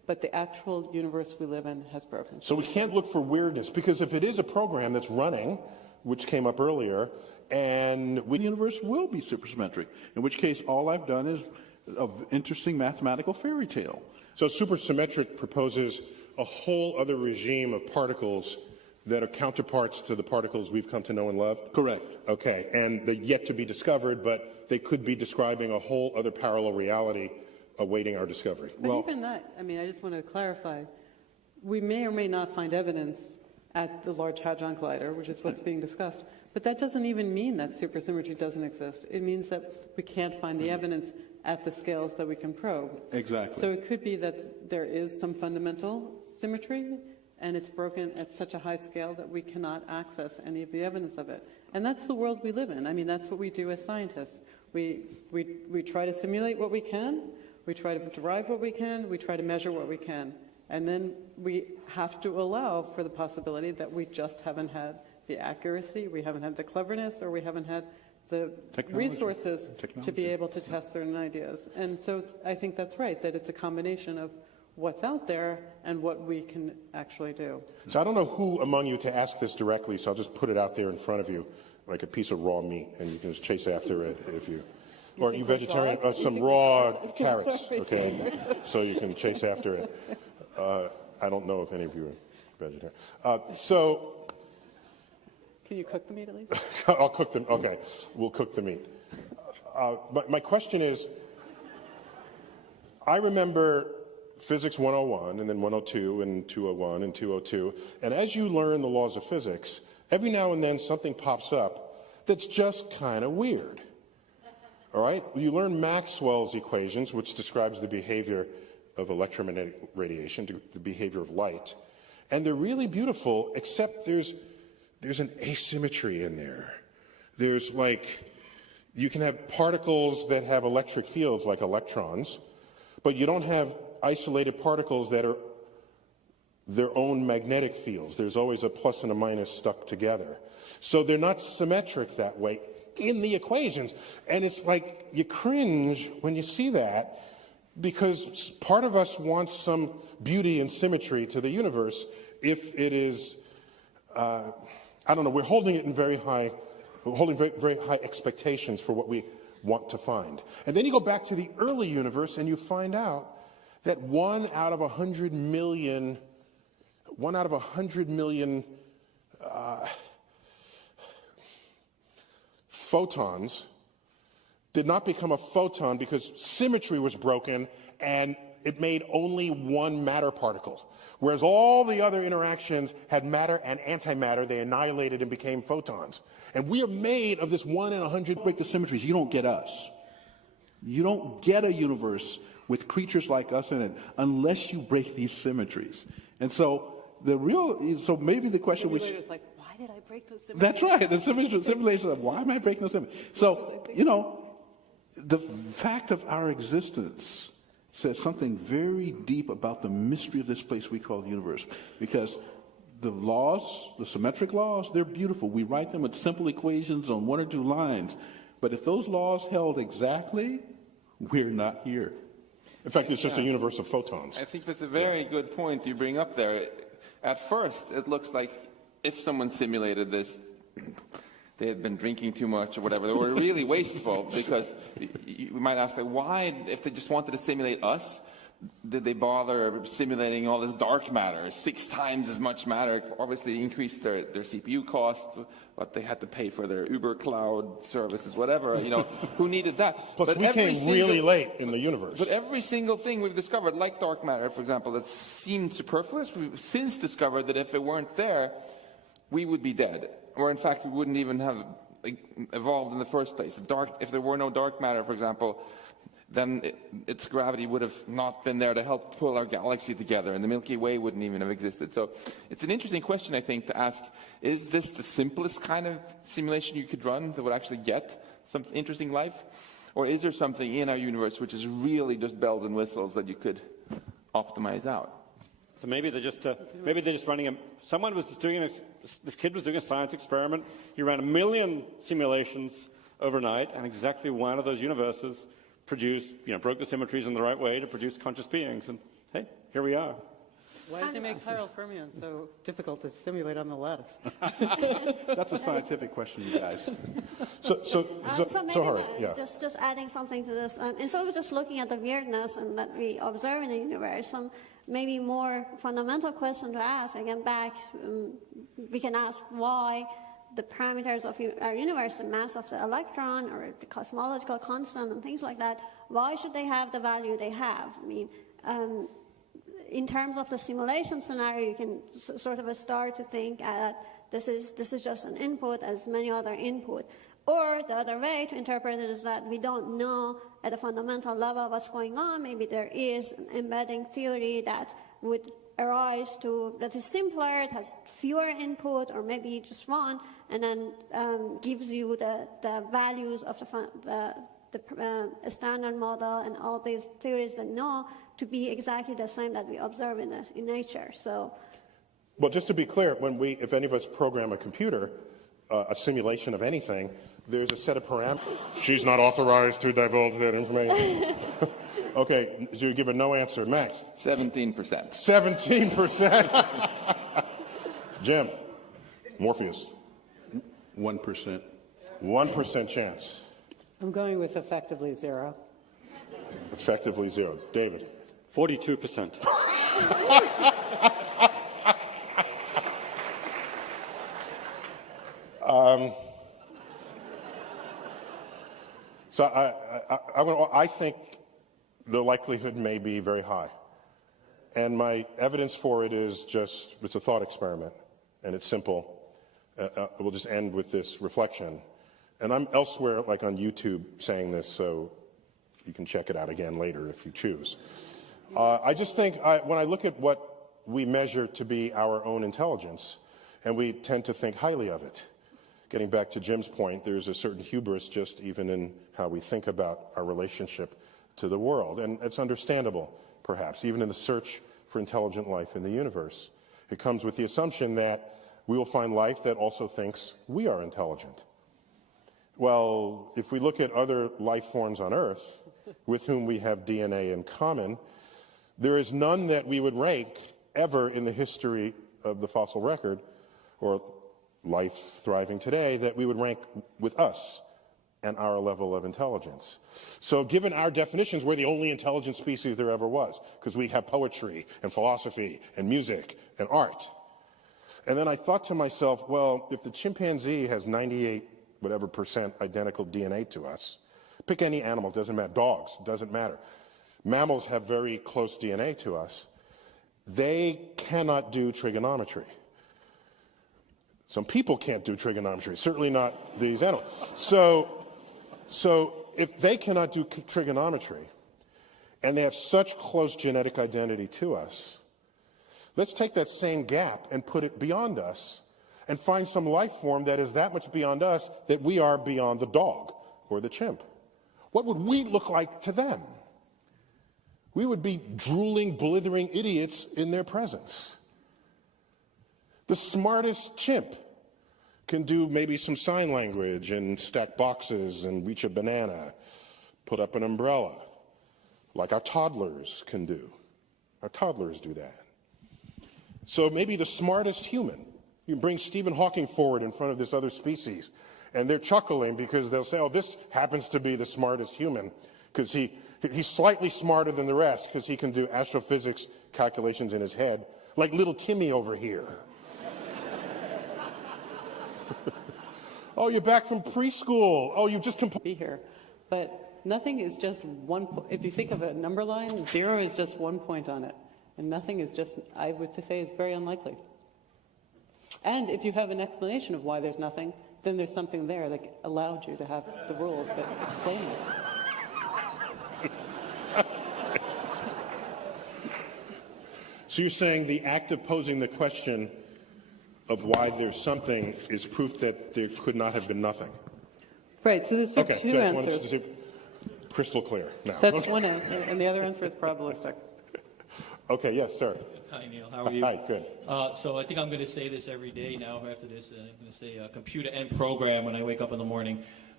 but the actual universe we live in has broken. So we can't look for weirdness, because if it is a program that's running, which came up earlier, and The universe will be supersymmetric, in which case all I've done is an interesting mathematical fairy tale. so supersymmetric proposes a whole other regime of particles that are counterparts to the particles we've come to know and love? Correct. Okay, and they're yet to be discovered, but they could be describing a whole other parallel reality awaiting our discovery. But even that, I mean, I just want to clarify, we may or may not find evidence at the Large Hadron Collider, which is what's being discussed, but that doesn't even mean that supersymmetry doesn't exist. It means that we can't find the evidence at the scales that we can probe. Exactly. So it could be that there is some fundamental symmetry, and it's broken at such a high scale that we cannot access any of the evidence of it. And that's the world we live in. I mean, that's what we do as scientists. We try to simulate what we can, we try to derive what we can, we try to measure what we can. And then we have to allow for the possibility that we just haven't had the accuracy, we haven't had the cleverness, or we haven't had the resources to be able to test certain ideas. And so I think that's right, that it's a combination of what's out there and what we can actually do. So I don't know who among you to ask this directly, so I'll just put it out there in front of you, like a piece of raw meat, and you can just chase after it if you... Or you vegetarian? Some raw carrots, okay? So you can chase after it. I don't know if any of you are vegetarian. Can you cook the meat at least? I'll cook them. Okay, we'll cook the meat. But my question is, I remember Physics 101, and then 102, and 201, and 202, and as you learn the laws of physics, every now and then something pops up that's just kind of weird. All right? You learn Maxwell's equations, which describes the behavior of electromagnetic radiation, the behavior of light, and they're really beautiful, except there's an asymmetry in there. There's you can have particles that have electric fields like electrons, but you don't have isolated particles that are their own magnetic fields. There's always a plus and a minus stuck together. So they're not symmetric that way in the equations. And it's like you cringe when you see that, because part of us wants some beauty and symmetry to the universe if it is, I don't know, we're holding it in very high expectations for what we want to find. And then you go back to the early universe and you find out that 1 out of 100 million photons did not become a photon because symmetry was broken and it made only one matter particle. Whereas all the other interactions had matter and antimatter, they annihilated and became photons. And we are made of this 1 in 100. Break the symmetries, you don't get us. You don't get a universe with creatures like us in it unless you break these symmetries. And so maybe the question which... like, why did I break those symmetries? That's right. The simulation of why am I breaking those symmetries? So, the fact of our existence says something very deep about the mystery of this place we call the universe. Because the laws, the symmetric laws, they're beautiful. We write them with simple equations on 1 or 2 lines. But if those laws held exactly, we're not here. In fact, it's just a universe of photons. I think that's a very good point you bring up there. At first, it looks like if someone simulated this, they had been drinking too much or whatever. They were really wasteful, because you might ask, why, if they just wanted to simulate us, did they bother simulating all this dark matter, 6 times as much matter? Obviously increased their CPU cost, what they had to pay for their Uber cloud services, whatever, who needed that? Plus, we came really late in the universe. But every single thing we've discovered, like dark matter, for example, that seemed superfluous, we've since discovered that if it weren't there, we would be dead. Or in fact, we wouldn't even have evolved in the first place. If there were no dark matter, for example, then its gravity would have not been there to help pull our galaxy together, and the Milky Way wouldn't even have existed. So it's an interesting question, I think, to ask, is this the simplest kind of simulation you could run that would actually get some interesting life? Or is there something in our universe which is really just bells and whistles that you could optimize out? So maybe they're just running someone was doing this kid was doing a science experiment. He ran 1 million simulations overnight, and exactly one of those universes produced, broke the symmetries in the right way to produce conscious beings. And hey, here we are. Why did they make chiral fermions so difficult to simulate on the lattice? That's a scientific question, you guys. So maybe Harry, yeah. just adding something to this, instead of just looking at the weirdness and that we observe in the universe, some maybe more fundamental question to ask, again we can ask why the parameters of our universe, the mass of the electron or the cosmological constant and things like that, why should they have the value they have? I mean, in terms of the simulation scenario, you can sort of start to think this is just an input as many other input. Or the other way to interpret it is that we don't know at a fundamental level what's going on. Maybe there is an embedding theory that would arise that is simpler, it has fewer input, or maybe just one, and then gives you the values of the standard model and all these theories that know to be exactly the same that we observe in nature. So, well, just to be clear, if any of us program a computer, a simulation of anything, there's a set of parameters. She's not authorized to divulge that information. Okay, so you give a no answer. Max? 17%. 17%. Jim? Morpheus? 1%. 1% chance. I'm going with effectively 0. Effectively 0. David? 42%. So I think the likelihood may be very high. And my evidence for it is it's a thought experiment, and it's simple. We'll just end with this reflection. And I'm elsewhere, like on YouTube, saying this, so you can check it out again later if you choose. I just think when I look at what we measure to be our own intelligence, and we tend to think highly of it. Getting back to Jim's point, there's a certain hubris just even in how we think about our relationship to the world. And it's understandable, perhaps, even in the search for intelligent life in the universe. It comes with the assumption that we will find life that also thinks we are intelligent. Well, if we look at other life forms on Earth with whom we have DNA in common, there is none that we would rank ever in the history of the fossil record or life thriving today that we would rank with us and our level of intelligence. So given our definitions, we're the only intelligent species there ever was, because we have poetry and philosophy and music and art. And then I thought to myself, well, if the chimpanzee has 98% identical DNA to us, pick any animal, doesn't matter, dogs, doesn't matter. Mammals have very close DNA to us. They cannot do trigonometry. Some people can't do trigonometry, certainly not these animals. So if they cannot do trigonometry, and they have such close genetic identity to us, let's take that same gap and put it beyond us and find some life form that is that much beyond us that we are beyond the dog or the chimp. What would we look like to them? We would be drooling, blithering idiots in their presence. The smartest chimp can do maybe some sign language and stack boxes and reach a banana, put up an umbrella, like our toddlers can do. Our toddlers do that. So maybe the smartest human, you bring Stephen Hawking forward in front of this other species, and they're chuckling because they'll say, oh, this happens to be the smartest human, because he's slightly smarter than the rest because he can do astrophysics calculations in his head, like little Timmy over here. Oh, you're back from preschool. Oh, you just be here. But nothing is just one. If you think of a number line, 0 is just 1 point on it. And nothing is just, I would say, it's very unlikely. And if you have an explanation of why there's nothing, then there's something there that allowed you to have the rules that explain it. So you're saying the act of posing the question of why there's something is proof that there could not have been nothing? Right, so there's two answers. To crystal clear now. That's one answer, and the other answer is probabilistic. Okay, yes, sir. Hi, Neil. How are you? Hi, good. So I think I'm going to say this every day now after this. I'm going to say computer and program when I wake up in the morning.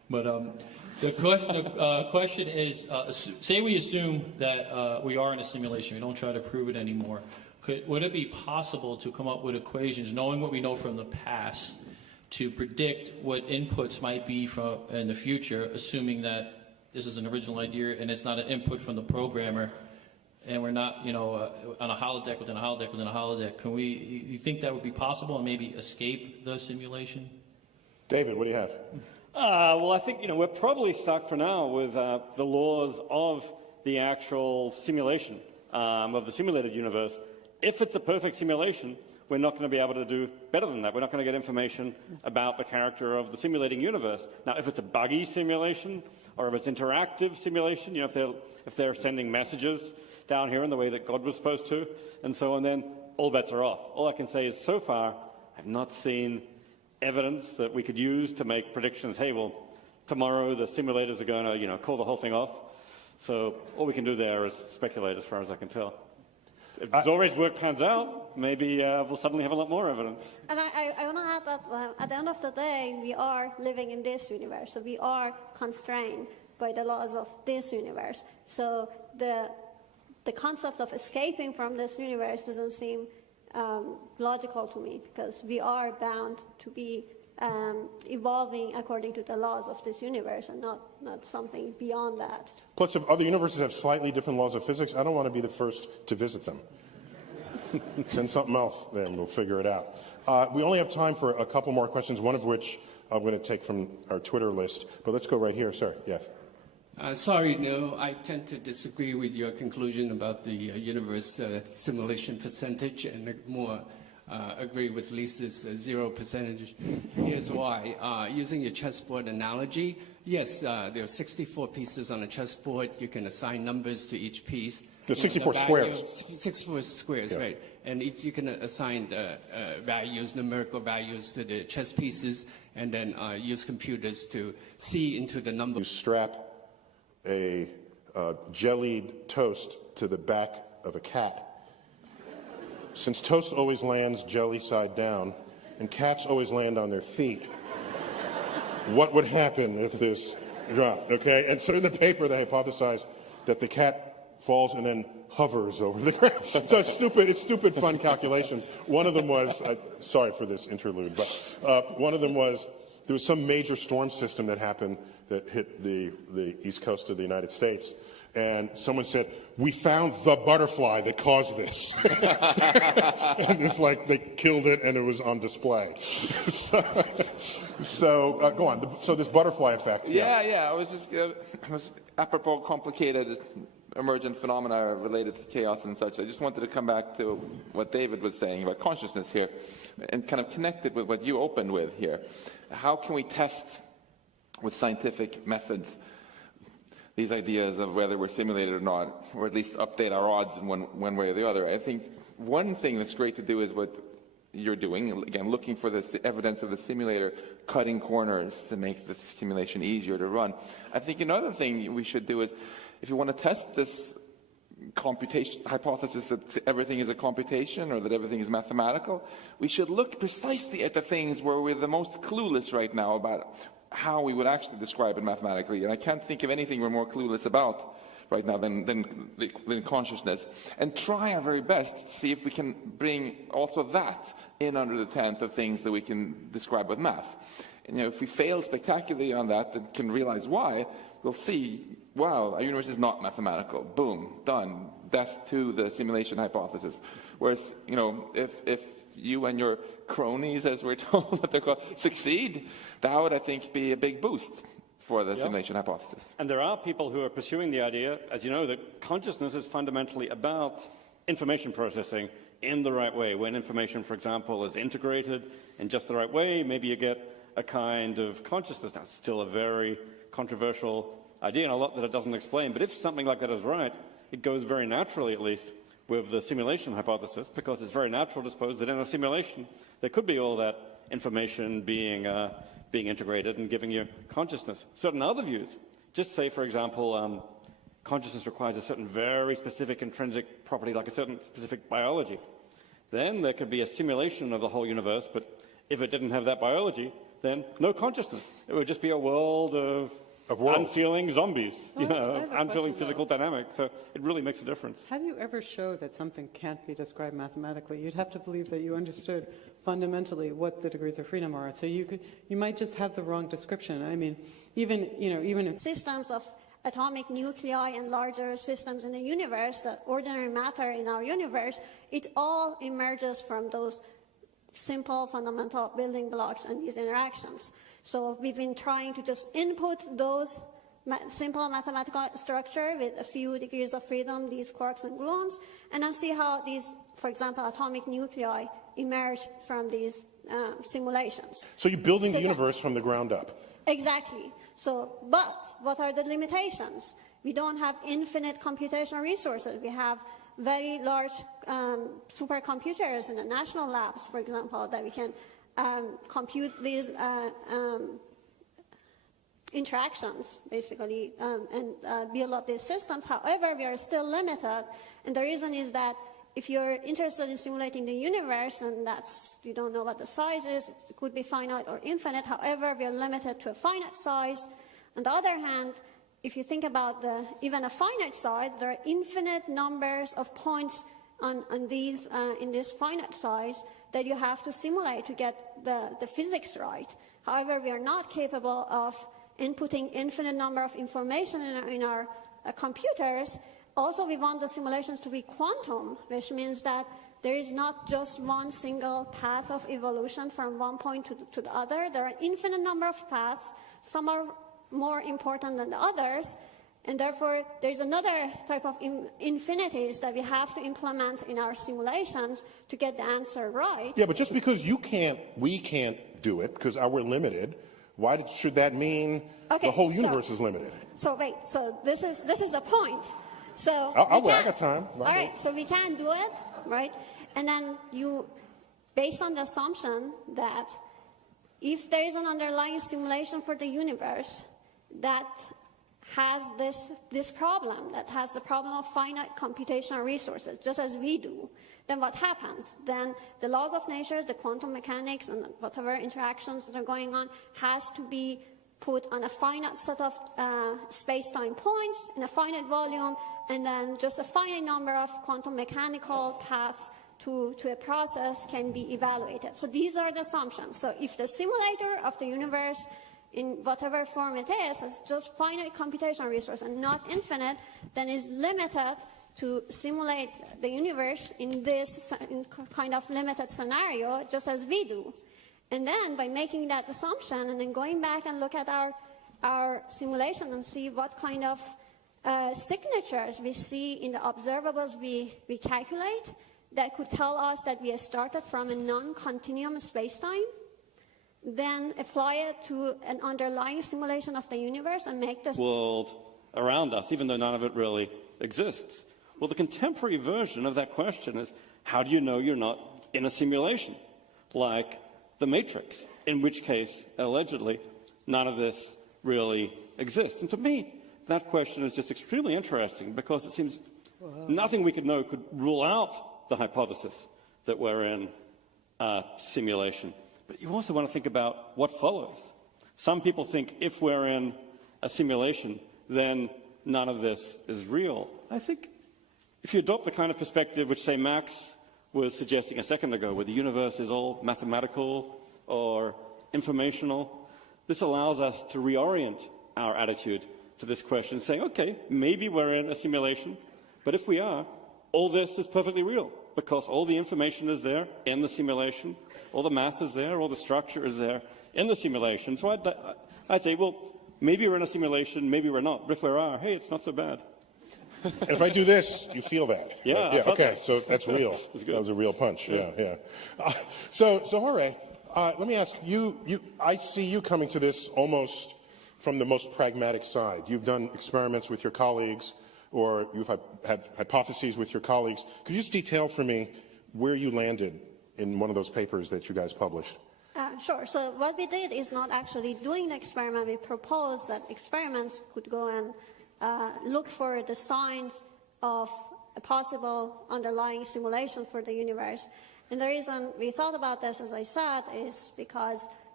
But the question is, say we assume that we are in a simulation, we don't try to prove it anymore. Would it be possible to come up with equations, knowing what we know from the past, to predict what inputs might be in the future, assuming that this is an original idea and it's not an input from the programmer, and we're not, on a holodeck within a holodeck within a holodeck? You think that would be possible and maybe escape the simulation? David, what do you have? Well, I think, we're probably stuck for now with the laws of the actual simulation, of the simulated universe. If it's a perfect simulation, we're not going to be able to do better than that. We're not going to get information about the character of the simulating universe. Now, if it's a buggy simulation, or if it's interactive simulation, if they're sending messages down here in the way that God was supposed to, and so on, then all bets are off. All I can say is, so far, I've not seen evidence that we could use to make predictions. Hey, well, tomorrow the simulators are going to, call the whole thing off. So all we can do there is speculate, as far as I can tell. If Zore's work pans out, maybe we'll suddenly have a lot more evidence. And I want to add that at the end of the day, we are living in this universe, so we are constrained by the laws of this universe. So the concept of escaping from this universe doesn't seem logical to me, because we are bound to be evolving according to the laws of this universe, and not something beyond that. Plus, if other universes have slightly different laws of physics, I don't want to be the first to visit them. Send something else there and we'll figure it out. We only have time for a couple more questions, one of which I'm going to take from our Twitter list. But let's go right here, sir. Yes. Sorry, no, I tend to disagree with your conclusion about the universe simulation percentage, and more agree with Lisa's 0%. Here's why. Using your chessboard analogy, yes, there are 64 pieces on a chessboard. You can assign numbers to each piece. There's 64 squares. 64 squares, yeah. Right. And you can assign values, numerical values to the chess pieces, and then use computers to see into the number. You strap a jellied toast to the back of a cat. Since toast always lands jelly side down, and cats always land on their feet, what would happen if this dropped, okay? And so in the paper, they hypothesized that the cat falls and then hovers over the ground. So it's stupid fun calculations. One of them was, sorry for this interlude, but one of them was, there was some major storm system that happened that hit the east coast of the United States. And someone said, we found the butterfly that caused this. And it's like they killed it and it was on display. So go on. So this butterfly effect. Yeah. It was apropos complicated emergent phenomena related to chaos and such. I just wanted to come back to what David was saying about consciousness here and kind of connect it with what you opened with here. How can we test with scientific methods these ideas of whether we're simulated or not, or at least update our odds in one way or the other? I think one thing that's great to do is what you're doing, again, looking for the evidence of the simulator cutting corners to make the simulation easier to run. I think another thing we should do is, if you want to test this computation hypothesis that everything is a computation or that everything is mathematical, we should look precisely at the things where we're the most clueless right now about how we would actually describe it mathematically. And I can't think of anything we're more clueless about right now than consciousness. And try our very best to see if we can bring also that in under the tent of things that we can describe with math. And, if we fail spectacularly on that and can realize why, we'll see, wow, our universe is not mathematical. Boom, done. Death to the simulation hypothesis. Whereas, if you and your cronies, as we're told that they're called, succeed, that would, I think, be a big boost for the simulation hypothesis. And there are people who are pursuing the idea, as you know, that consciousness is fundamentally about information processing in the right way. When information, for example, is integrated in just the right way, maybe you get a kind of consciousness. Now, it's still a very controversial idea and a lot that it doesn't explain. But if something like that is right, it goes very naturally, at least, with the simulation hypothesis, because it's very natural to suppose that in a simulation there could be all that information being integrated and giving you consciousness. Certain other views, just say, for example, consciousness requires a certain very specific intrinsic property, like a certain specific biology. Then there could be a simulation of the whole universe, but if it didn't have that biology, then no consciousness. It would just be a world of unfeeling zombies, you know, unfeeling physical dynamics. So it really makes a difference. How do you ever show that something can't be described mathematically? You'd have to believe that you understood fundamentally what the degrees of freedom are. So you might just have the wrong description. I mean, even if systems of atomic nuclei and larger systems in the universe, the ordinary matter in our universe, it all emerges from those simple fundamental building blocks and these interactions. So we've been trying to just input those simple mathematical structure with a few degrees of freedom, these quarks and gluons, and then see how these, for example, atomic nuclei emerge from these simulations. So you're building the universe from the ground up. Exactly. So, but what are the limitations? We don't have infinite computational resources. We have very large supercomputers in the national labs, for example, that we can compute these interactions, basically, and build up these systems. However, we are still limited, and the reason is that if you're interested in simulating the universe, and you don't know what the size is, it could be finite or infinite. However, we are limited to a finite size. On the other hand, if you think about even a finite size, there are infinite numbers of points in this finite size that you have to simulate to get the physics right. However, we are not capable of inputting infinite number of information in our computers. Also, we want the simulations to be quantum, which means that there is not just one single path of evolution from one point to the other. There are infinite number of paths. Some are more important than the others, and therefore there's another type of infinities that we have to implement in our simulations to get the answer right. Yeah, but just because we can't do it because we're limited, why should that mean the whole universe is limited? So wait, so this is the point. So I got time. All right, so we can do it, right? And then based on the assumption that if there is an underlying simulation for the universe that has this problem, that has the problem of finite computational resources, just as we do, then what happens? Then the laws of nature, the quantum mechanics, and whatever interactions that are going on has to be put on a finite set of space-time points in a finite volume, and then just a finite number of quantum mechanical paths to a process can be evaluated. So these are the assumptions. So if the simulator of the universe, in whatever form it is, has just finite computational resource and not infinite, then is limited to simulate the universe in this kind of limited scenario, just as we do. And then by making that assumption and then going back and look at our simulation and see what kind of signatures we see in the observables we calculate, that could tell us that we started from a non-continuum space-time, then apply it to an underlying simulation of the universe and make the world around us, even though none of it really exists. Well, the contemporary version of that question is, how do you know you're not in a simulation like the Matrix, in which case, allegedly, none of this really exists? And to me, that question is just extremely interesting because it seems nothing we could know could rule out the hypothesis that we're in a simulation. But you also want to think about what follows. Some people think if we're in a simulation, then none of this is real. I think if you adopt the kind of perspective which, say, Max was suggesting a second ago, where the universe is all mathematical or informational, this allows us to reorient our attitude to this question, saying, okay, maybe we're in a simulation, but if we are, all this is perfectly real, because all the information is there in the simulation, all the math is there, all the structure is there in the simulation. So I'd say, well, maybe we're in a simulation, maybe we're not, but if we are, hey, it's not so bad. And if I do this, you feel that. Yeah. Yeah. Okay. So that's real. That was a real punch. Yeah. So Jorge, let me ask you. I see you coming to this almost from the most pragmatic side. You've done experiments with your colleagues, or you've had hypotheses with your colleagues. Could you just detail for me where you landed in one of those papers that you guys published? Sure. So what we did is not actually doing the experiment. We proposed that experiments could go and look for the signs of a possible underlying simulation for the universe. And the reason we thought about this, as I said, is because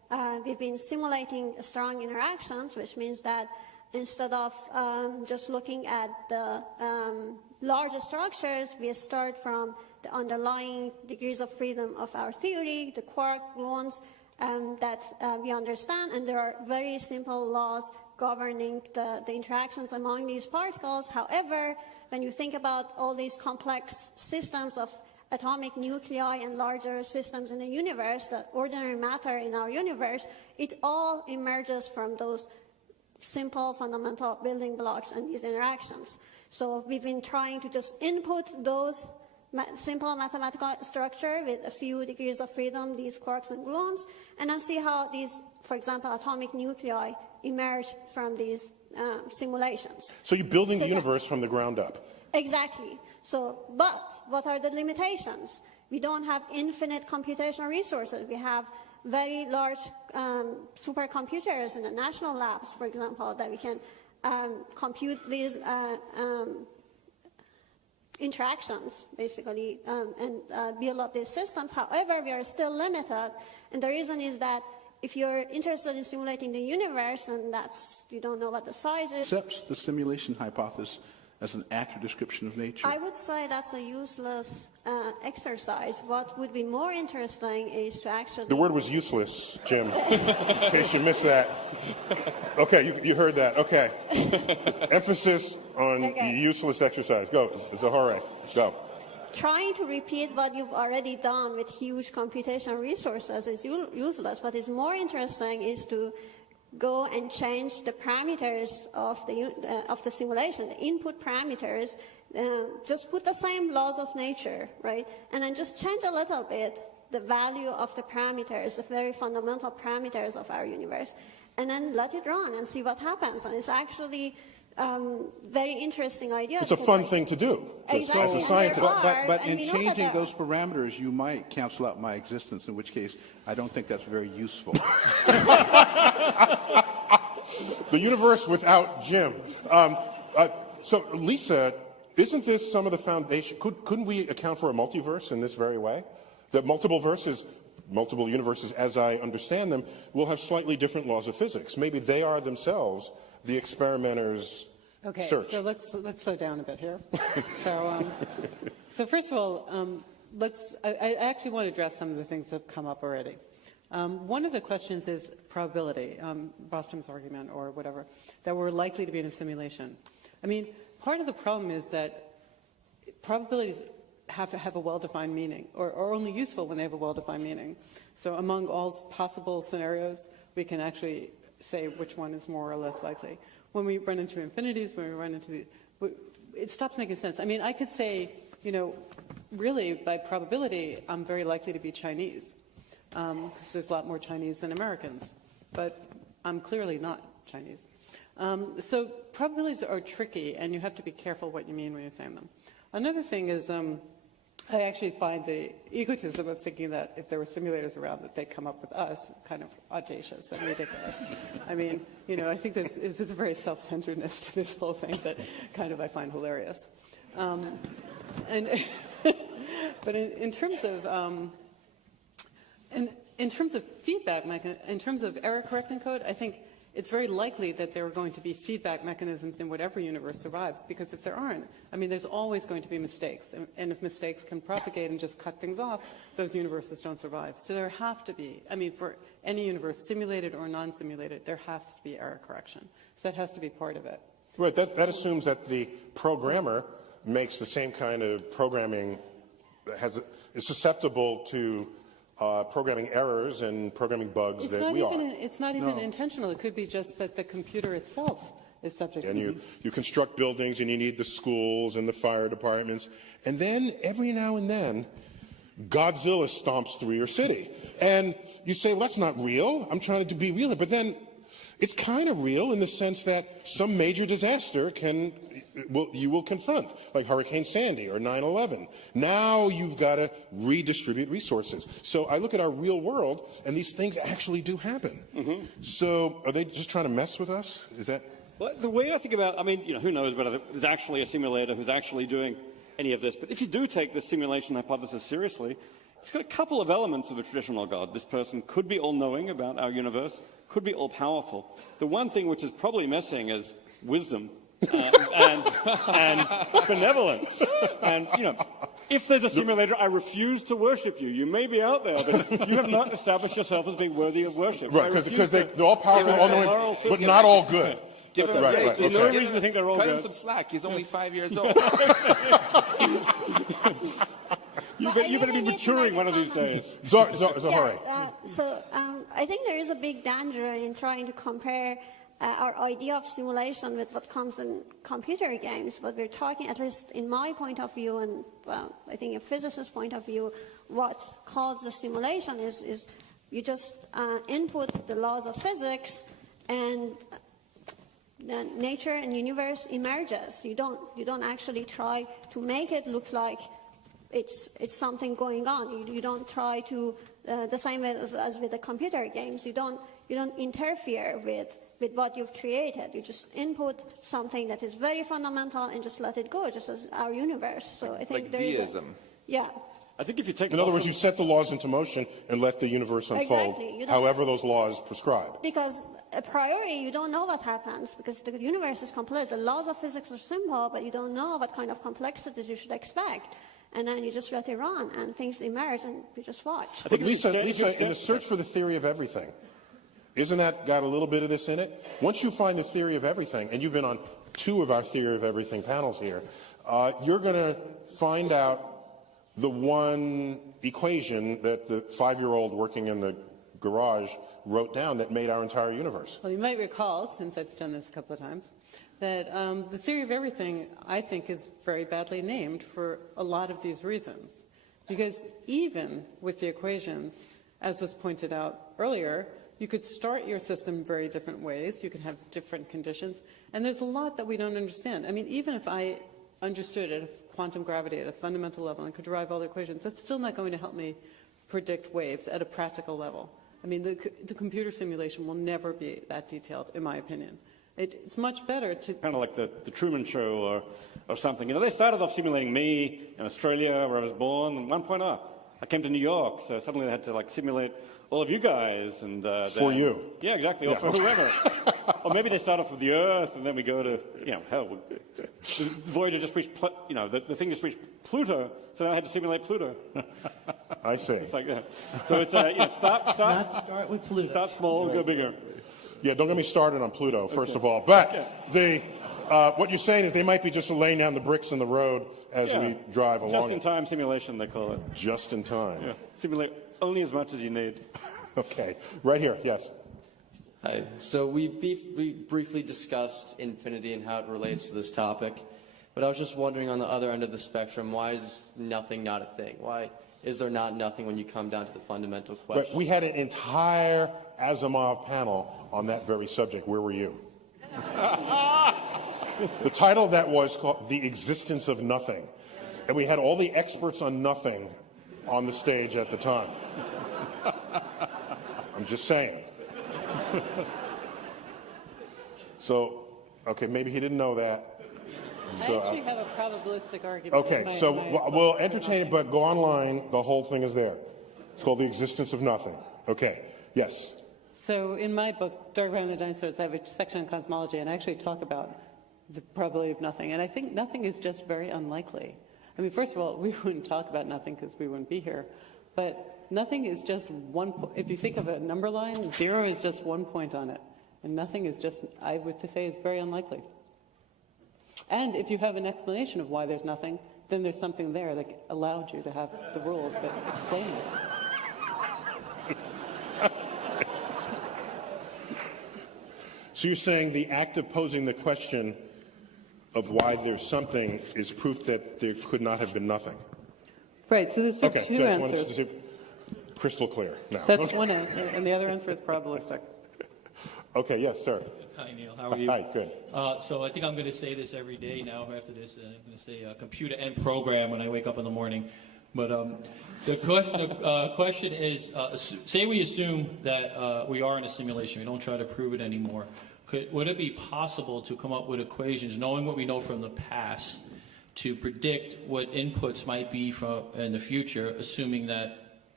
we've been simulating strong interactions, which means that instead of just looking at the larger structures, we start from the underlying degrees of freedom of our theory, the quark gluons that we understand, and there are very simple laws governing the interactions among these particles. However, when you think about all these complex systems of atomic nuclei and larger systems in the universe, the ordinary matter in our universe, it all emerges from those simple fundamental building blocks and these interactions. So we've been trying to just input those simple mathematical structure with a few degrees of freedom, these quarks and gluons, and then see how these, for example, atomic nuclei emerge from these simulations. So you're building the universe from the ground up. Exactly. So, but what are the limitations? We don't have infinite computational resources. We have very large supercomputers in the national labs, for example, that we can compute these interactions, basically, and build up these systems. However, we are still limited, and the reason is that if you're interested in simulating the universe, and that's, you don't know what the size is. Accepts the simulation hypothesis as an accurate description of nature. I would say that's a useless exercise. What would be more interesting is to actually... The word was useless, Jim, in case you missed that. Okay, you heard that. Okay. Emphasis on useless exercise. Go, Zahore, go. Trying to repeat what you've already done with huge computational resources is useless. What is more interesting is to go and change the parameters of the simulation, the input parameters. Just put the same laws of nature, right? And then just change a little bit the value of the parameters, the very fundamental parameters of our universe, and then let it run and see what happens. And it's actually very interesting idea. It's a fun thing to do, exactly. As a scientist. But in changing those parameters, you might cancel out my existence, in which case I don't think that's very useful. The universe without Jim. So, Lisa, isn't this some of the foundation? Couldn't we account for a multiverse in this very way? That multiple universes, as I understand them, will have slightly different laws of physics. Maybe they are themselves the experimenter's search. So let's slow down a bit here. So first of all, I actually want to address some of the things that have come up already. One of the questions is probability, Bostrom's argument or whatever, that we're likely to be in a simulation. I mean, part of the problem is that probabilities have to have a well-defined meaning, or only useful when they have a well-defined meaning. So among all possible scenarios, we can actually say which one is more or less likely. When we run into infinities, when we run into it stops making sense. I mean, I could say, really by probability, I'm very likely to be Chinese, because there's a lot more Chinese than Americans, but I'm clearly not Chinese. So probabilities are tricky, and you have to be careful what you mean when you're saying them. Another thing is, I actually find the egotism of thinking that if there were simulators around that they'd come up with us kind of audacious and ridiculous. I mean, I think there's a very self-centeredness to this whole thing that kind of I find hilarious. But in terms of feedback, in terms of error correcting code, I think it's very likely that there are going to be feedback mechanisms in whatever universe survives, because if there aren't, I mean, there's always going to be mistakes. And if mistakes can propagate and just cut things off, those universes don't survive. So there have to be, I mean, for any universe, simulated or non-simulated, there has to be error correction. So that has to be part of it. Right, that assumes that the programmer makes the same kind of programming, is susceptible to programming errors and programming bugs that we are. It's not even intentional. It could be just that the computer itself is subject to... And you construct buildings, and you need the schools and the fire departments. And then, every now and then, Godzilla stomps through your city. And you say, well, that's not real. I'm trying to be real. But then, it's kind of real in the sense that some major disaster you will confront, like Hurricane Sandy or 9/11. Now you've got to redistribute resources. So I look at our real world, and these things actually do happen. Mm-hmm. So are they just trying to mess with us? Is that... Well, the way I think about, I mean, who knows whether there's actually a simulator who's actually doing any of this. But if you do take the simulation hypothesis seriously, it's got a couple of elements of a traditional God. This person could be all-knowing about our universe, could be all-powerful. The one thing which is probably missing is wisdom and benevolence. And, you know, if there's a simulator, I refuse to worship you. You may be out there, but you have not established yourself as being worthy of worship. Right, because they're all powerful, all knowing, but not all good. Give him a break. Right, There's no reason to think they're all Cut good. him some slack. He's only 5 years old. You better be maturing one of these days. Zohari. I think there is a big danger in trying to compare our idea of simulation with what comes in computer games. But we're talking, at least in my point of view, and I think a physicist's point of view, what calls the simulation is you just input the laws of physics, and then nature and universe emerges. You don't actually try to make it look like it's something going on. You don't try to the same way as with the computer games. You don't interfere with what you've created. You just input something that is very fundamental and just let it go, just as our universe. So I think like there is deism. I think if you take in other words, you set the laws into motion and let the universe unfold however those laws prescribe. Because a priori, you don't know what happens, because the universe is complex. The laws of physics are simple, but you don't know what kind of complexities you should expect. And then you just let it run, and things emerge, and you just watch. But Lisa, in the search for the theory of everything, isn't that got a little bit of this in it? Once you find the theory of everything, and you've been on 2 of our theory of everything panels here, you're going to find out the one equation that the 5-year-old working in the garage wrote down that made our entire universe. Well, you might recall, since I've done this a couple of times, that the theory of everything, I think, is very badly named for a lot of these reasons. Because even with the equations, as was pointed out earlier, you could start your system very different ways. You could have different conditions. And there's a lot that we don't understand. I mean, even if I understood it, quantum gravity at a fundamental level and could derive all the equations, that's still not going to help me predict waves at a practical level. I mean, the computer simulation will never be that detailed, in my opinion. It's much better to... Kind of like the Truman Show or something. You know, they started off simulating me in Australia, where I was born, and one point up, I came to New York, so suddenly they had to, like, simulate all of you guys. And for you. Yeah, exactly, or for whoever. Or maybe they start off with the Earth, and then we go to, you know, hell, the Voyager just reached, you know, the thing just reached Pluto, so now I had to simulate Pluto. I see. It's like that. So it's, start with Pluto. Start small, go bigger. Yeah, don't get me started on Pluto, first of all. But what you're saying is they might be just laying down the bricks in the road as we drive along. Just-in-time simulation, they call it. Just in time. Yeah. Simulate only as much as you need. Okay. Right here, yes. Hi. So we briefly discussed infinity and how it relates to this topic. But I was just wondering, on the other end of the spectrum, why is nothing not a thing? Why is there not nothing when you come down to the fundamental question? But we had an entire Asimov panel on that very subject. Where were you? The title of that was called The Existence of Nothing. And we had all the experts on nothing on the stage at the time. I'm just saying. So, okay, maybe he didn't know that. So, I actually have a probabilistic argument. okay, so we'll entertain it, but go online. The whole thing is there. It's called The Existence of Nothing. Okay, yes. So in my book, Dark Brown and the Dinosaurs, I have a section on cosmology, and I actually talk about the probability of nothing. And I think nothing is just very unlikely. I mean, first of all, we wouldn't talk about nothing because we wouldn't be here. But nothing is just one point. If you think of a number line, 0 is just 1 point on it. And nothing is just, I would say, is very unlikely. And if you have an explanation of why there's nothing, then there's something there that allowed you to have the rules that explain it. So you're saying the act of posing the question of why there's something is proof that there could not have been nothing? Right, so there's two answers. To crystal clear now. That's one answer, and the other answer is probabilistic. Okay, yes, sir. Hi, Neil. How are you? Hi, good. So I think I'm going to say this every day now after this. I'm going to say computer and program when I wake up in the morning. But the question is, say we assume that we are in a simulation. We don't try to prove it anymore. Would it be possible to come up with equations, knowing what we know from the past, to predict what inputs might be in the future, assuming that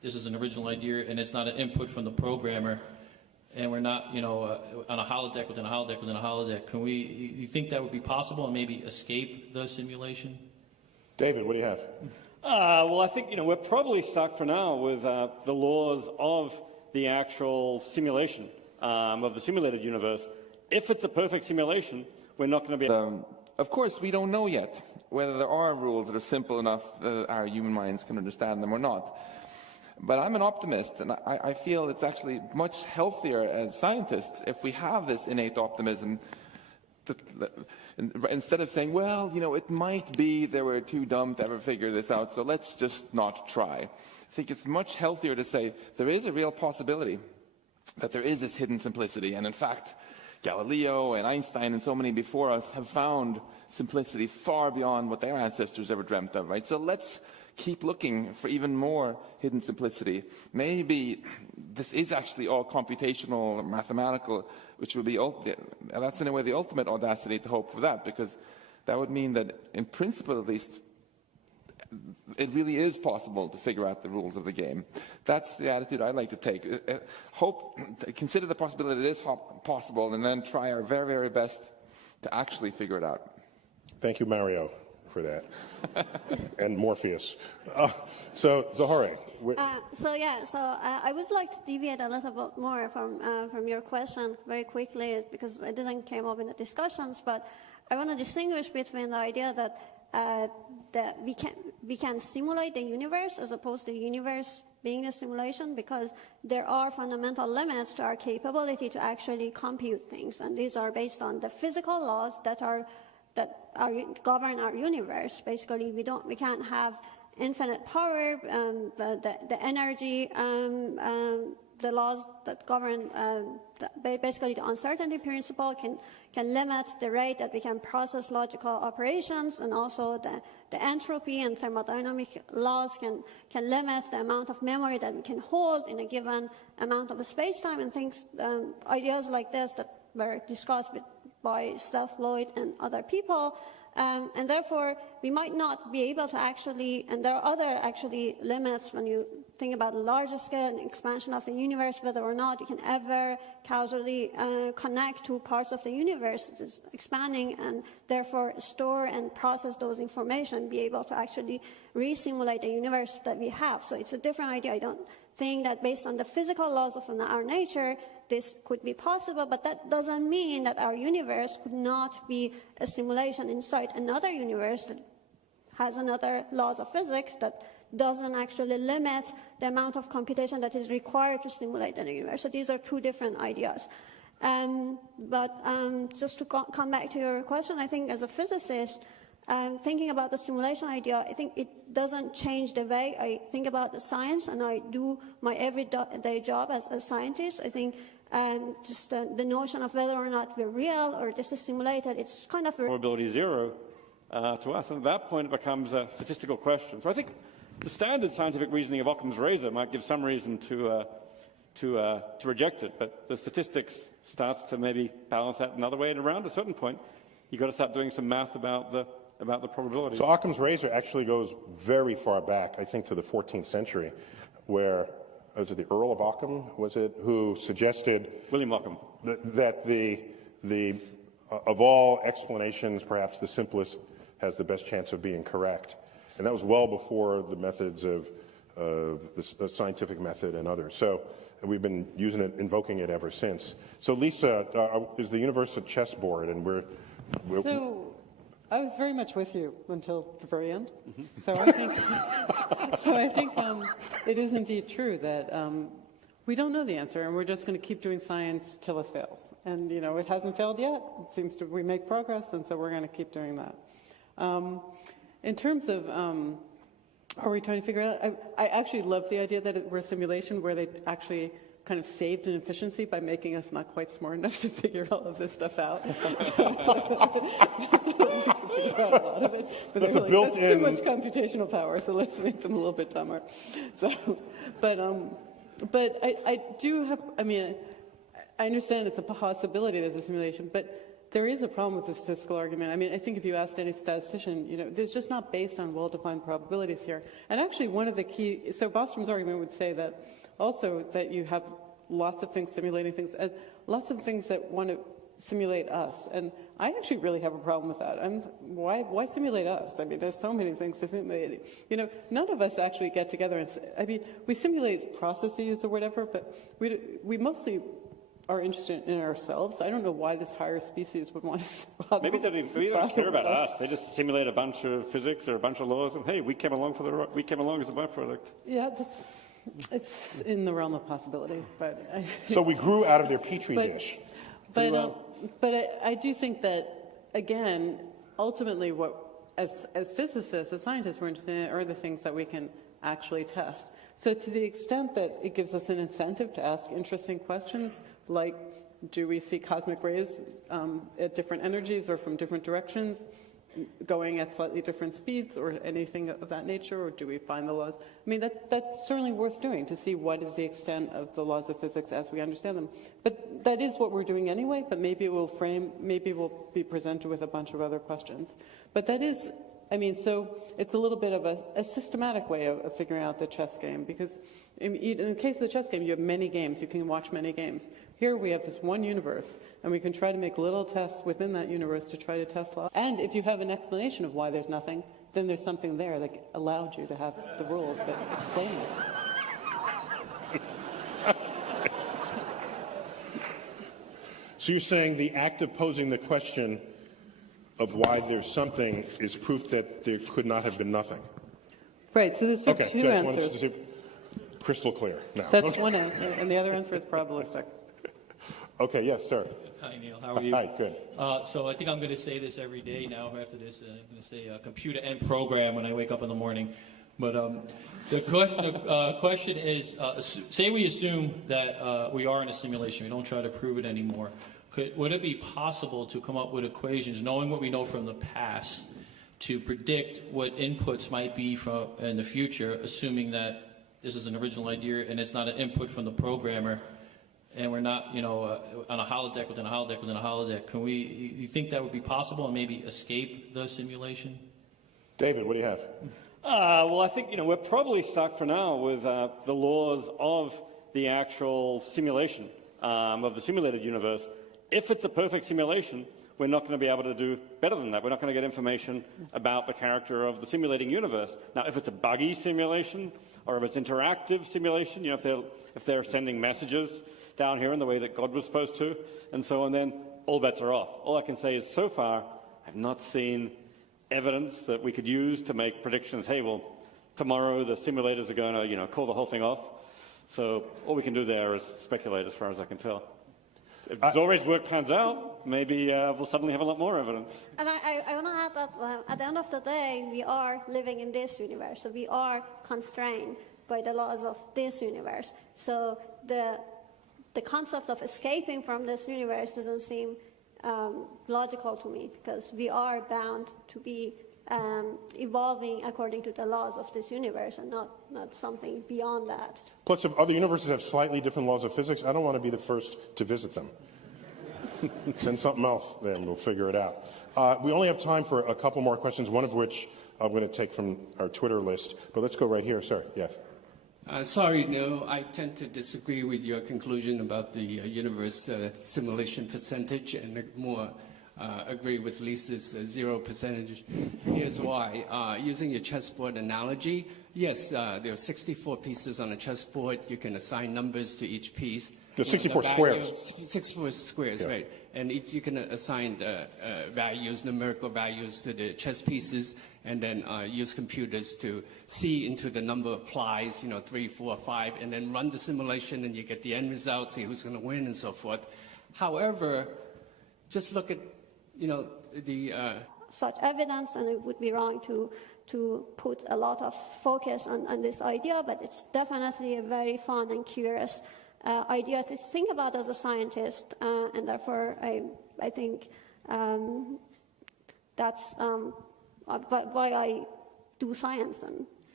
this is an original idea and it's not an input from the programmer, and we're not, on a holodeck within a holodeck within a holodeck, you think that would be possible and maybe escape the simulation? David, what do you have? Well, I think, we're probably stuck for now with the laws of the actual simulation, of the simulated universe. If it's a perfect simulation, we're not going to be... Of course, we don't know yet whether there are rules that are simple enough that our human minds can understand them or not. But I'm an optimist, and I feel it's actually much healthier as scientists if we have this innate optimism. Instead of saying, well, it might be they were too dumb to ever figure this out, so let's just not try. I think it's much healthier to say there is a real possibility that there is this hidden simplicity. And in fact, Galileo and Einstein and so many before us have found simplicity far beyond what their ancestors ever dreamt of, right? So let's keep looking for even more hidden simplicity. Maybe this is actually all computational or mathematical, which would be, that's in a way the ultimate audacity to hope for that, because that would mean that in principle at least, it really is possible to figure out the rules of the game. That's the attitude I like to take. Consider the possibility that it is possible, and then try our very, very best to actually figure it out. Thank you, Mario, for that. And Morpheus. So, Zohore. I would like to deviate a little bit more from your question very quickly, because it didn't come up in the discussions, but I want to distinguish between the idea that we can simulate the universe as opposed to the universe being a simulation, because there are fundamental limits to our capability to actually compute things, and these are based on the physical laws that govern our universe. Basically, we can't have infinite power. The energy, the laws that govern basically the uncertainty principle can limit the rate that we can process logical operations, and also the entropy and thermodynamic laws can limit the amount of memory that we can hold in a given amount of space-time, and things, ideas like this that were discussed by Steph Lloyd and other people. And therefore, we might not be able to actually, and there are other actually limits when you think about larger scale and expansion of the universe, whether or not you can ever causally connect to parts of the universe that is expanding, and therefore store and process those information, be able to actually re-simulate the universe that we have. So it's a different idea. I don't think that based on the physical laws of our nature, this could be possible, but that doesn't mean that our universe could not be a simulation inside another universe that has another laws of physics that doesn't actually limit the amount of computation that is required to simulate the universe. So these are two different ideas. Just to come back to your question, I think as a physicist, thinking about the simulation idea, I think it doesn't change the way I think about the science, and I do my everyday job as a scientist. I think just the notion of whether or not we're real or this is simulated, it's kind of... Probability zero to us, and at that point it becomes a statistical question. So I think the standard scientific reasoning of Occam's razor might give some reason to reject it, but the statistics starts to maybe balance that another way, and around a certain point, you've got to start doing some math about the probability. So Occam's razor actually goes very far back, I think, to the 14th century, where, was it the Earl of Occam, who suggested... William Occam. That of all explanations, perhaps the simplest has the best chance of being correct. And that was well before the methods of the scientific method and others. So we've been invoking it ever since. So Lisa, is the universe a chessboard, and we're So I was very much with you until the very end. Mm-hmm. So I think it is indeed true that we don't know the answer, and we're just going to keep doing science till it fails. And it hasn't failed yet. It seems we make progress, and so we're going to keep doing that. In terms of are we trying to figure it out? I actually love the idea that we're a simulation where they actually kind of saved in efficiency by making us not quite smart enough to figure all of this stuff out. But that's too much computational power, so let's make them a little bit dumber. But I do have, I understand it's a possibility there's a simulation, but there is a problem with the statistical argument. I mean, I think if you asked any statistician, there's just not based on well-defined probabilities here. And actually, one of the key, so Bostrom's argument would say that also that you have lots of things simulating things, and lots of things that want to simulate us. And I actually really have a problem with that. And why simulate us? I mean, there's so many things to simulate. None of us actually get together and, we simulate processes or whatever, but we mostly are interested in ourselves. I don't know why this higher species would want to. Maybe they don't care about us. They just simulate a bunch of physics or a bunch of laws, and hey, we came along as a byproduct. Yeah, it's in the realm of possibility. But so we grew out of their petri dish. But I do think that, again, ultimately, what as physicists, as scientists, we're interested in are the things that we can actually test. So to the extent that it gives us an incentive to ask interesting questions, like, do we see cosmic rays at different energies or from different directions, going at slightly different speeds or anything of that nature, or do we find the laws? I mean, that's certainly worth doing to see what is the extent of the laws of physics as we understand them. But that is what we're doing anyway, but maybe we'll be presented with a bunch of other questions. But that is, so it's a little bit of a systematic way of figuring out the chess game, because in the case of the chess game, you have many games. You can watch many games. Here we have this one universe, and we can try to make little tests within that universe to try to test laws. And if you have an explanation of why there's nothing, then there's something there that allowed you to have the rules that explain it. So you're saying the act of posing the question of why there's something is proof that there could not have been nothing? Right, so there's two answers. Crystal clear now. That's one answer, and the other answer is probabilistic. Okay, yes, sir. Hi, Neil. How are you? Hi, good. So I think I'm going to say this every day now after this. I'm going to say computer and program when I wake up in the morning. But the question is, say we assume that we are in a simulation. We don't try to prove it anymore. Would it be possible to come up with equations, knowing what we know from the past, to predict what inputs might be in the future, assuming that this is an original idea and it's not an input from the programmer, and we're not, on a holodeck within a holodeck within a holodeck? You think that would be possible and maybe escape the simulation? David, what do you have? Well, I think, we're probably stuck for now with the laws of the actual simulation, of the simulated universe. If it's a perfect simulation, we're not going to be able to do better than that. We're not going to get information about the character of the simulating universe. Now, if it's a buggy simulation, or if it's interactive simulation, if they're sending messages down here in the way that God was supposed to, and so on, then all bets are off. All I can say is so far, I've not seen evidence that we could use to make predictions. Hey, well, tomorrow the simulators are going to, call the whole thing off. So all we can do there is speculate, as far as I can tell. If Zore's work pans out, maybe we'll suddenly have a lot more evidence. And I want to add that at the end of the day, we are living in this universe, so we are constrained by the laws of this universe. So the concept of escaping from this universe doesn't seem logical to me, because we are bound to be evolving according to the laws of this universe and not something beyond that. Plus, if other universes have slightly different laws of physics, I don't want to be the first to visit them. Send something else there and we'll figure it out. We only have time for a couple more questions, one of which I'm going to take from our Twitter list. But let's go right here, sir. Yes. Sorry, no, I tend to disagree with your conclusion about the universe simulation percentage, and more agree with Lisa's 0%. Here's why. Using your chessboard analogy, yes, there are 64 pieces on a chessboard. You can assign numbers to each piece. There's 64 squares. 64 squares, yeah. Right. And you can assign values, numerical values to the chess pieces, and then use computers to see into the number of plies, 3, 4, 5, and then run the simulation, and you get the end result, see who's going to win, and so forth. However, just look at, such evidence, and it would be wrong to put a lot of focus on this idea, but it's definitely a very fun and curious idea to think about as a scientist, and therefore I think that's why I do science. And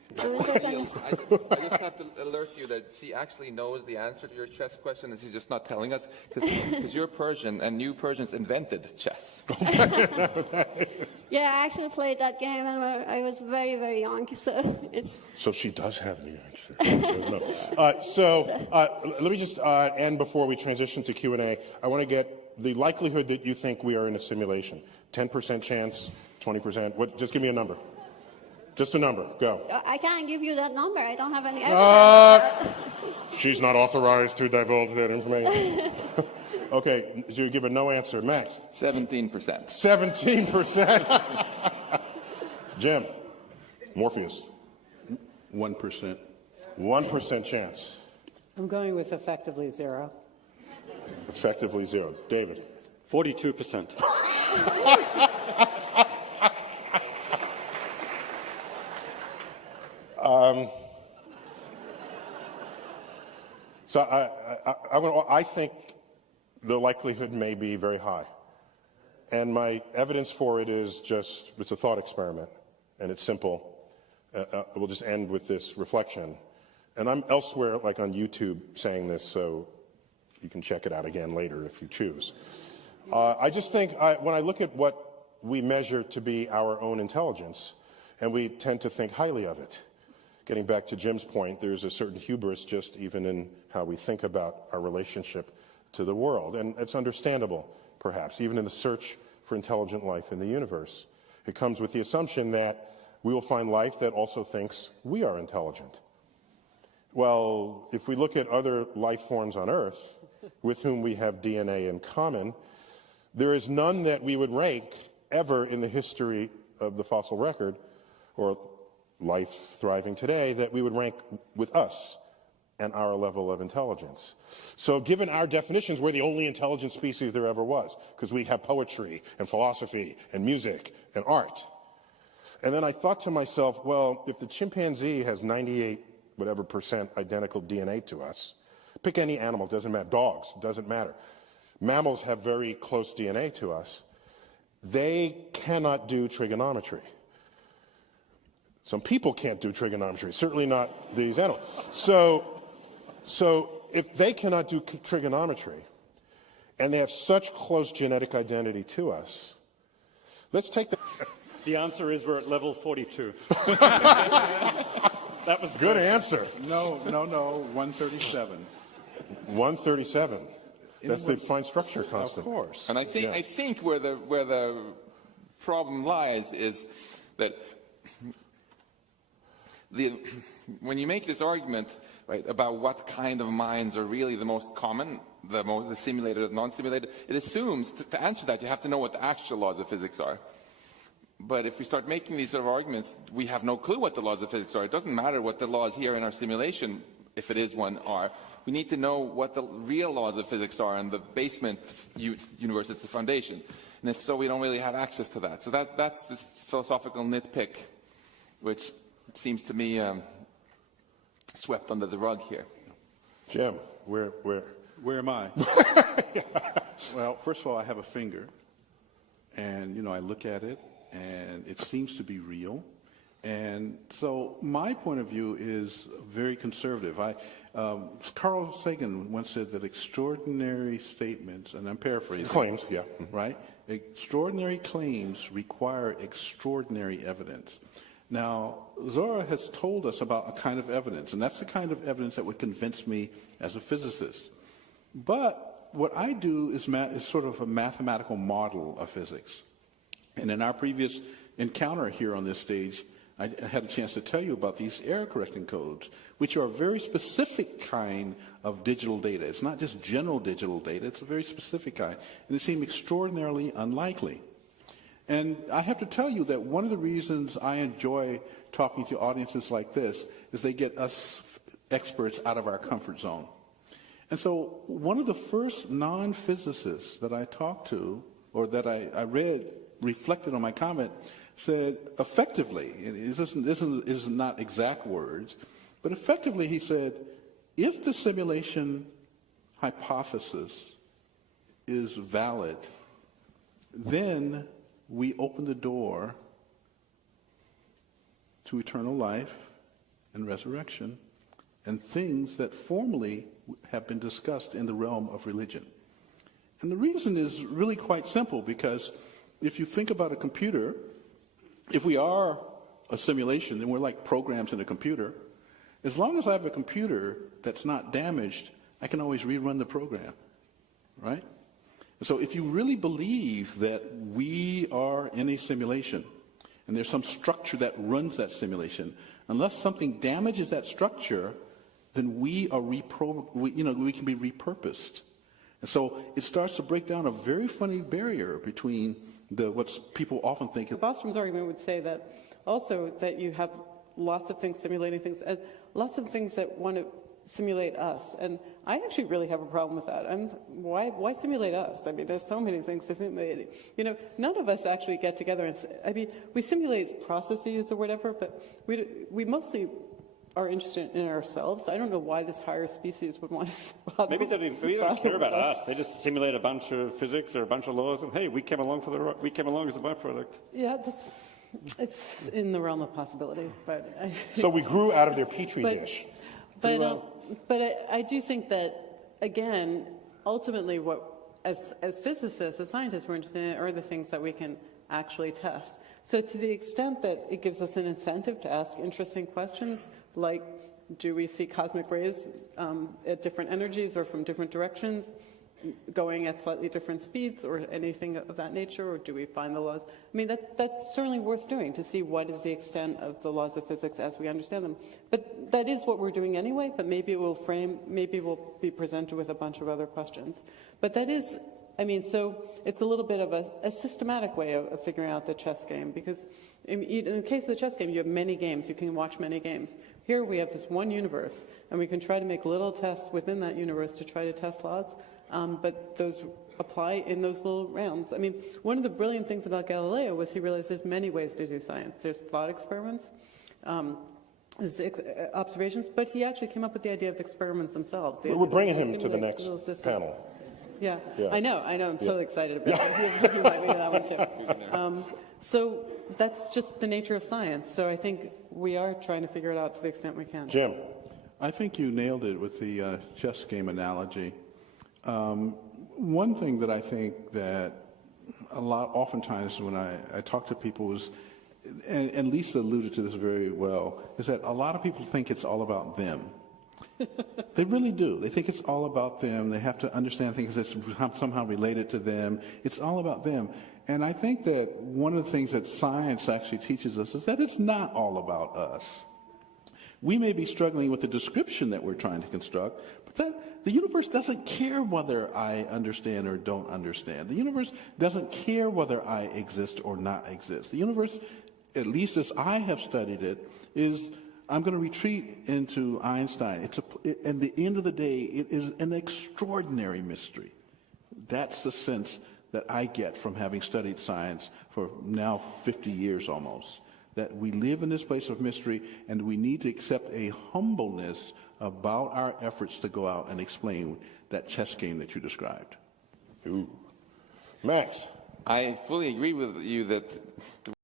If there's any- I just have to alert you that she actually knows the answer to your chess question, and she's just not telling us, because you're Persian, and you Persians invented chess. Yeah, I actually played that game when I was very, very young. So it's. So she does have the answer. Let me just end before we transition to Q&A. I want to get the likelihood that you think we are in a simulation. 10% chance, 20%. What? Just give me a number. Just a number. Go. I can't give you that number. I don't have any evidence. She's not authorized to divulge that information. Okay, so you give a no answer. Max? 17%. 17%. Jim? Morpheus? 1%. 1% chance. I'm going with effectively 0. Effectively 0. David? 42%. So I think the likelihood may be very high. And my evidence for it is just, it's a thought experiment, and it's simple. We'll just end with this reflection. And I'm elsewhere, like on YouTube, saying this, so you can check it out again later if you choose. I just think when I look at what we measure to be our own intelligence, and we tend to think highly of it. Getting back to Jim's point, there's a certain hubris just even in how we think about our relationship to the world. And it's understandable, perhaps, even in the search for intelligent life in the universe. It comes with the assumption that we will find life that also thinks we are intelligent. Well, if we look at other life forms on Earth with whom we have DNA in common, there is none that we would rank ever in the history of the fossil record or life thriving today that we would rank with us and our level of intelligence. So given our definitions, we're the only intelligent species there ever was, because we have poetry and philosophy and music and art. And then I thought to myself, well, if the chimpanzee has 98% identical DNA to us, pick any animal, doesn't matter, dogs, doesn't matter. Mammals have very close DNA to us. They cannot do trigonometry. Some people can't do trigonometry, certainly not these animals. So if they cannot do trigonometry, and they have such close genetic identity to us, let's take the... The answer is we're at level 42. That was good answer. No, 137. 137. That's the fine structure constant. Of course. And I think where the problem lies is that when you make this argument, right, about what kind of minds are really the most common, the simulated or non-simulated, it assumes to answer that you have to know what the actual laws of physics are. But if we start making these sort of arguments, we have no clue what the laws of physics are. It doesn't matter what the laws here in our simulation, if it is one, are. We need to know what the real laws of physics are in the basement universe. It's the foundation. And if so, we don't really have access to that. So that's this philosophical nitpick, which seems to me swept under the rug here. Jim, where am I? Well, first of all, I have a finger, and I look at it, and it seems to be real. And so my point of view is very conservative. Carl Sagan once said that extraordinary statements, and I'm paraphrasing. Claims, yeah. Right? Extraordinary claims require extraordinary evidence. Now, Zora has told us about a kind of evidence, and that's the kind of evidence that would convince me as a physicist. But what I do is sort of a mathematical model of physics. And in our previous encounter here on this stage, I had a chance to tell you about these error correcting codes, which are a very specific kind of digital data. It's not just general digital data, it's a very specific kind. And it seemed extraordinarily unlikely. And I have to tell you that one of the reasons I enjoy talking to audiences like this is they get us experts out of our comfort zone. And so one of the first non-physicists that I talked to, or that I read reflected on my comment, said effectively, and this is not exact words, but effectively he said, if the simulation hypothesis is valid, then we open the door to eternal life and resurrection, and things that formerly have been discussed in the realm of religion. And the reason is really quite simple, because if you think about a computer, if we are a simulation, then we're like programs in a computer. As long as I have a computer that's not damaged, I can always rerun the program, right? So if you really believe that we are in a simulation and there's some structure that runs that simulation, unless something damages that structure, then we can be repurposed. And so it starts to break down a very funny barrier between what people often think. Bostrom's argument would say that also that you have lots of things simulating things, and lots of things that want to simulate us. And I actually really have a problem with that. Why simulate us? I mean, there's so many things to simulate. None of us actually get together and, we simulate processes or whatever, but we mostly are interested in ourselves. I don't know why this higher species would want to. Maybe they don't care about us. They just simulate a bunch of physics or a bunch of laws, and hey, we came along as a byproduct. Yeah, it's in the realm of possibility. But so we grew out of their petri dish. But I do think that, again, ultimately, what as physicists, as scientists, we're interested in are the things that we can actually test. So to the extent that it gives us an incentive to ask interesting questions, like, do we see cosmic rays at different energies or from different directions, going at slightly different speeds or anything of that nature, or do we find the laws? I mean, that's certainly worth doing, to see what is the extent of the laws of physics as we understand them. But that is what we're doing anyway, but maybe we'll be presented with a bunch of other questions. But that is, so it's a little bit of a systematic way of figuring out the chess game, because in the case of the chess game, you have many games. You can watch many games. Here we have this one universe, and we can try to make little tests within that universe to try to test laws. But those apply in those little rounds. I mean, one of the brilliant things about Galileo was he realized there's many ways to do science. There's thought experiments, observations, but he actually came up with the idea of experiments themselves. We're bringing him to the next panel. Yeah, I know. I'm totally excited about it. You might read that one too. So that's just the nature of science. So I think we are trying to figure it out to the extent we can. Jim. I think you nailed it with the chess game analogy. One thing that I think that oftentimes when I talk to people is, and Lisa alluded to this very well, is that a lot of people think it's all about them. They really do. They think it's all about them. They have to understand things that's somehow related to them. It's all about them. And I think that one of the things that science actually teaches us is that it's not all about us. We may be struggling with the description that we're trying to construct, but the universe doesn't care whether I understand or don't understand. The universe doesn't care whether I exist or not exist. The universe, at least as I have studied it, is, I'm going to retreat into Einstein. At the end of the day, it is an extraordinary mystery. That's the sense that I get from having studied science for now 50 years almost. That we live in this place of mystery, and we need to accept a humbleness about our efforts to go out and explain that chess game that you described. Ooh. Max. I fully agree with you that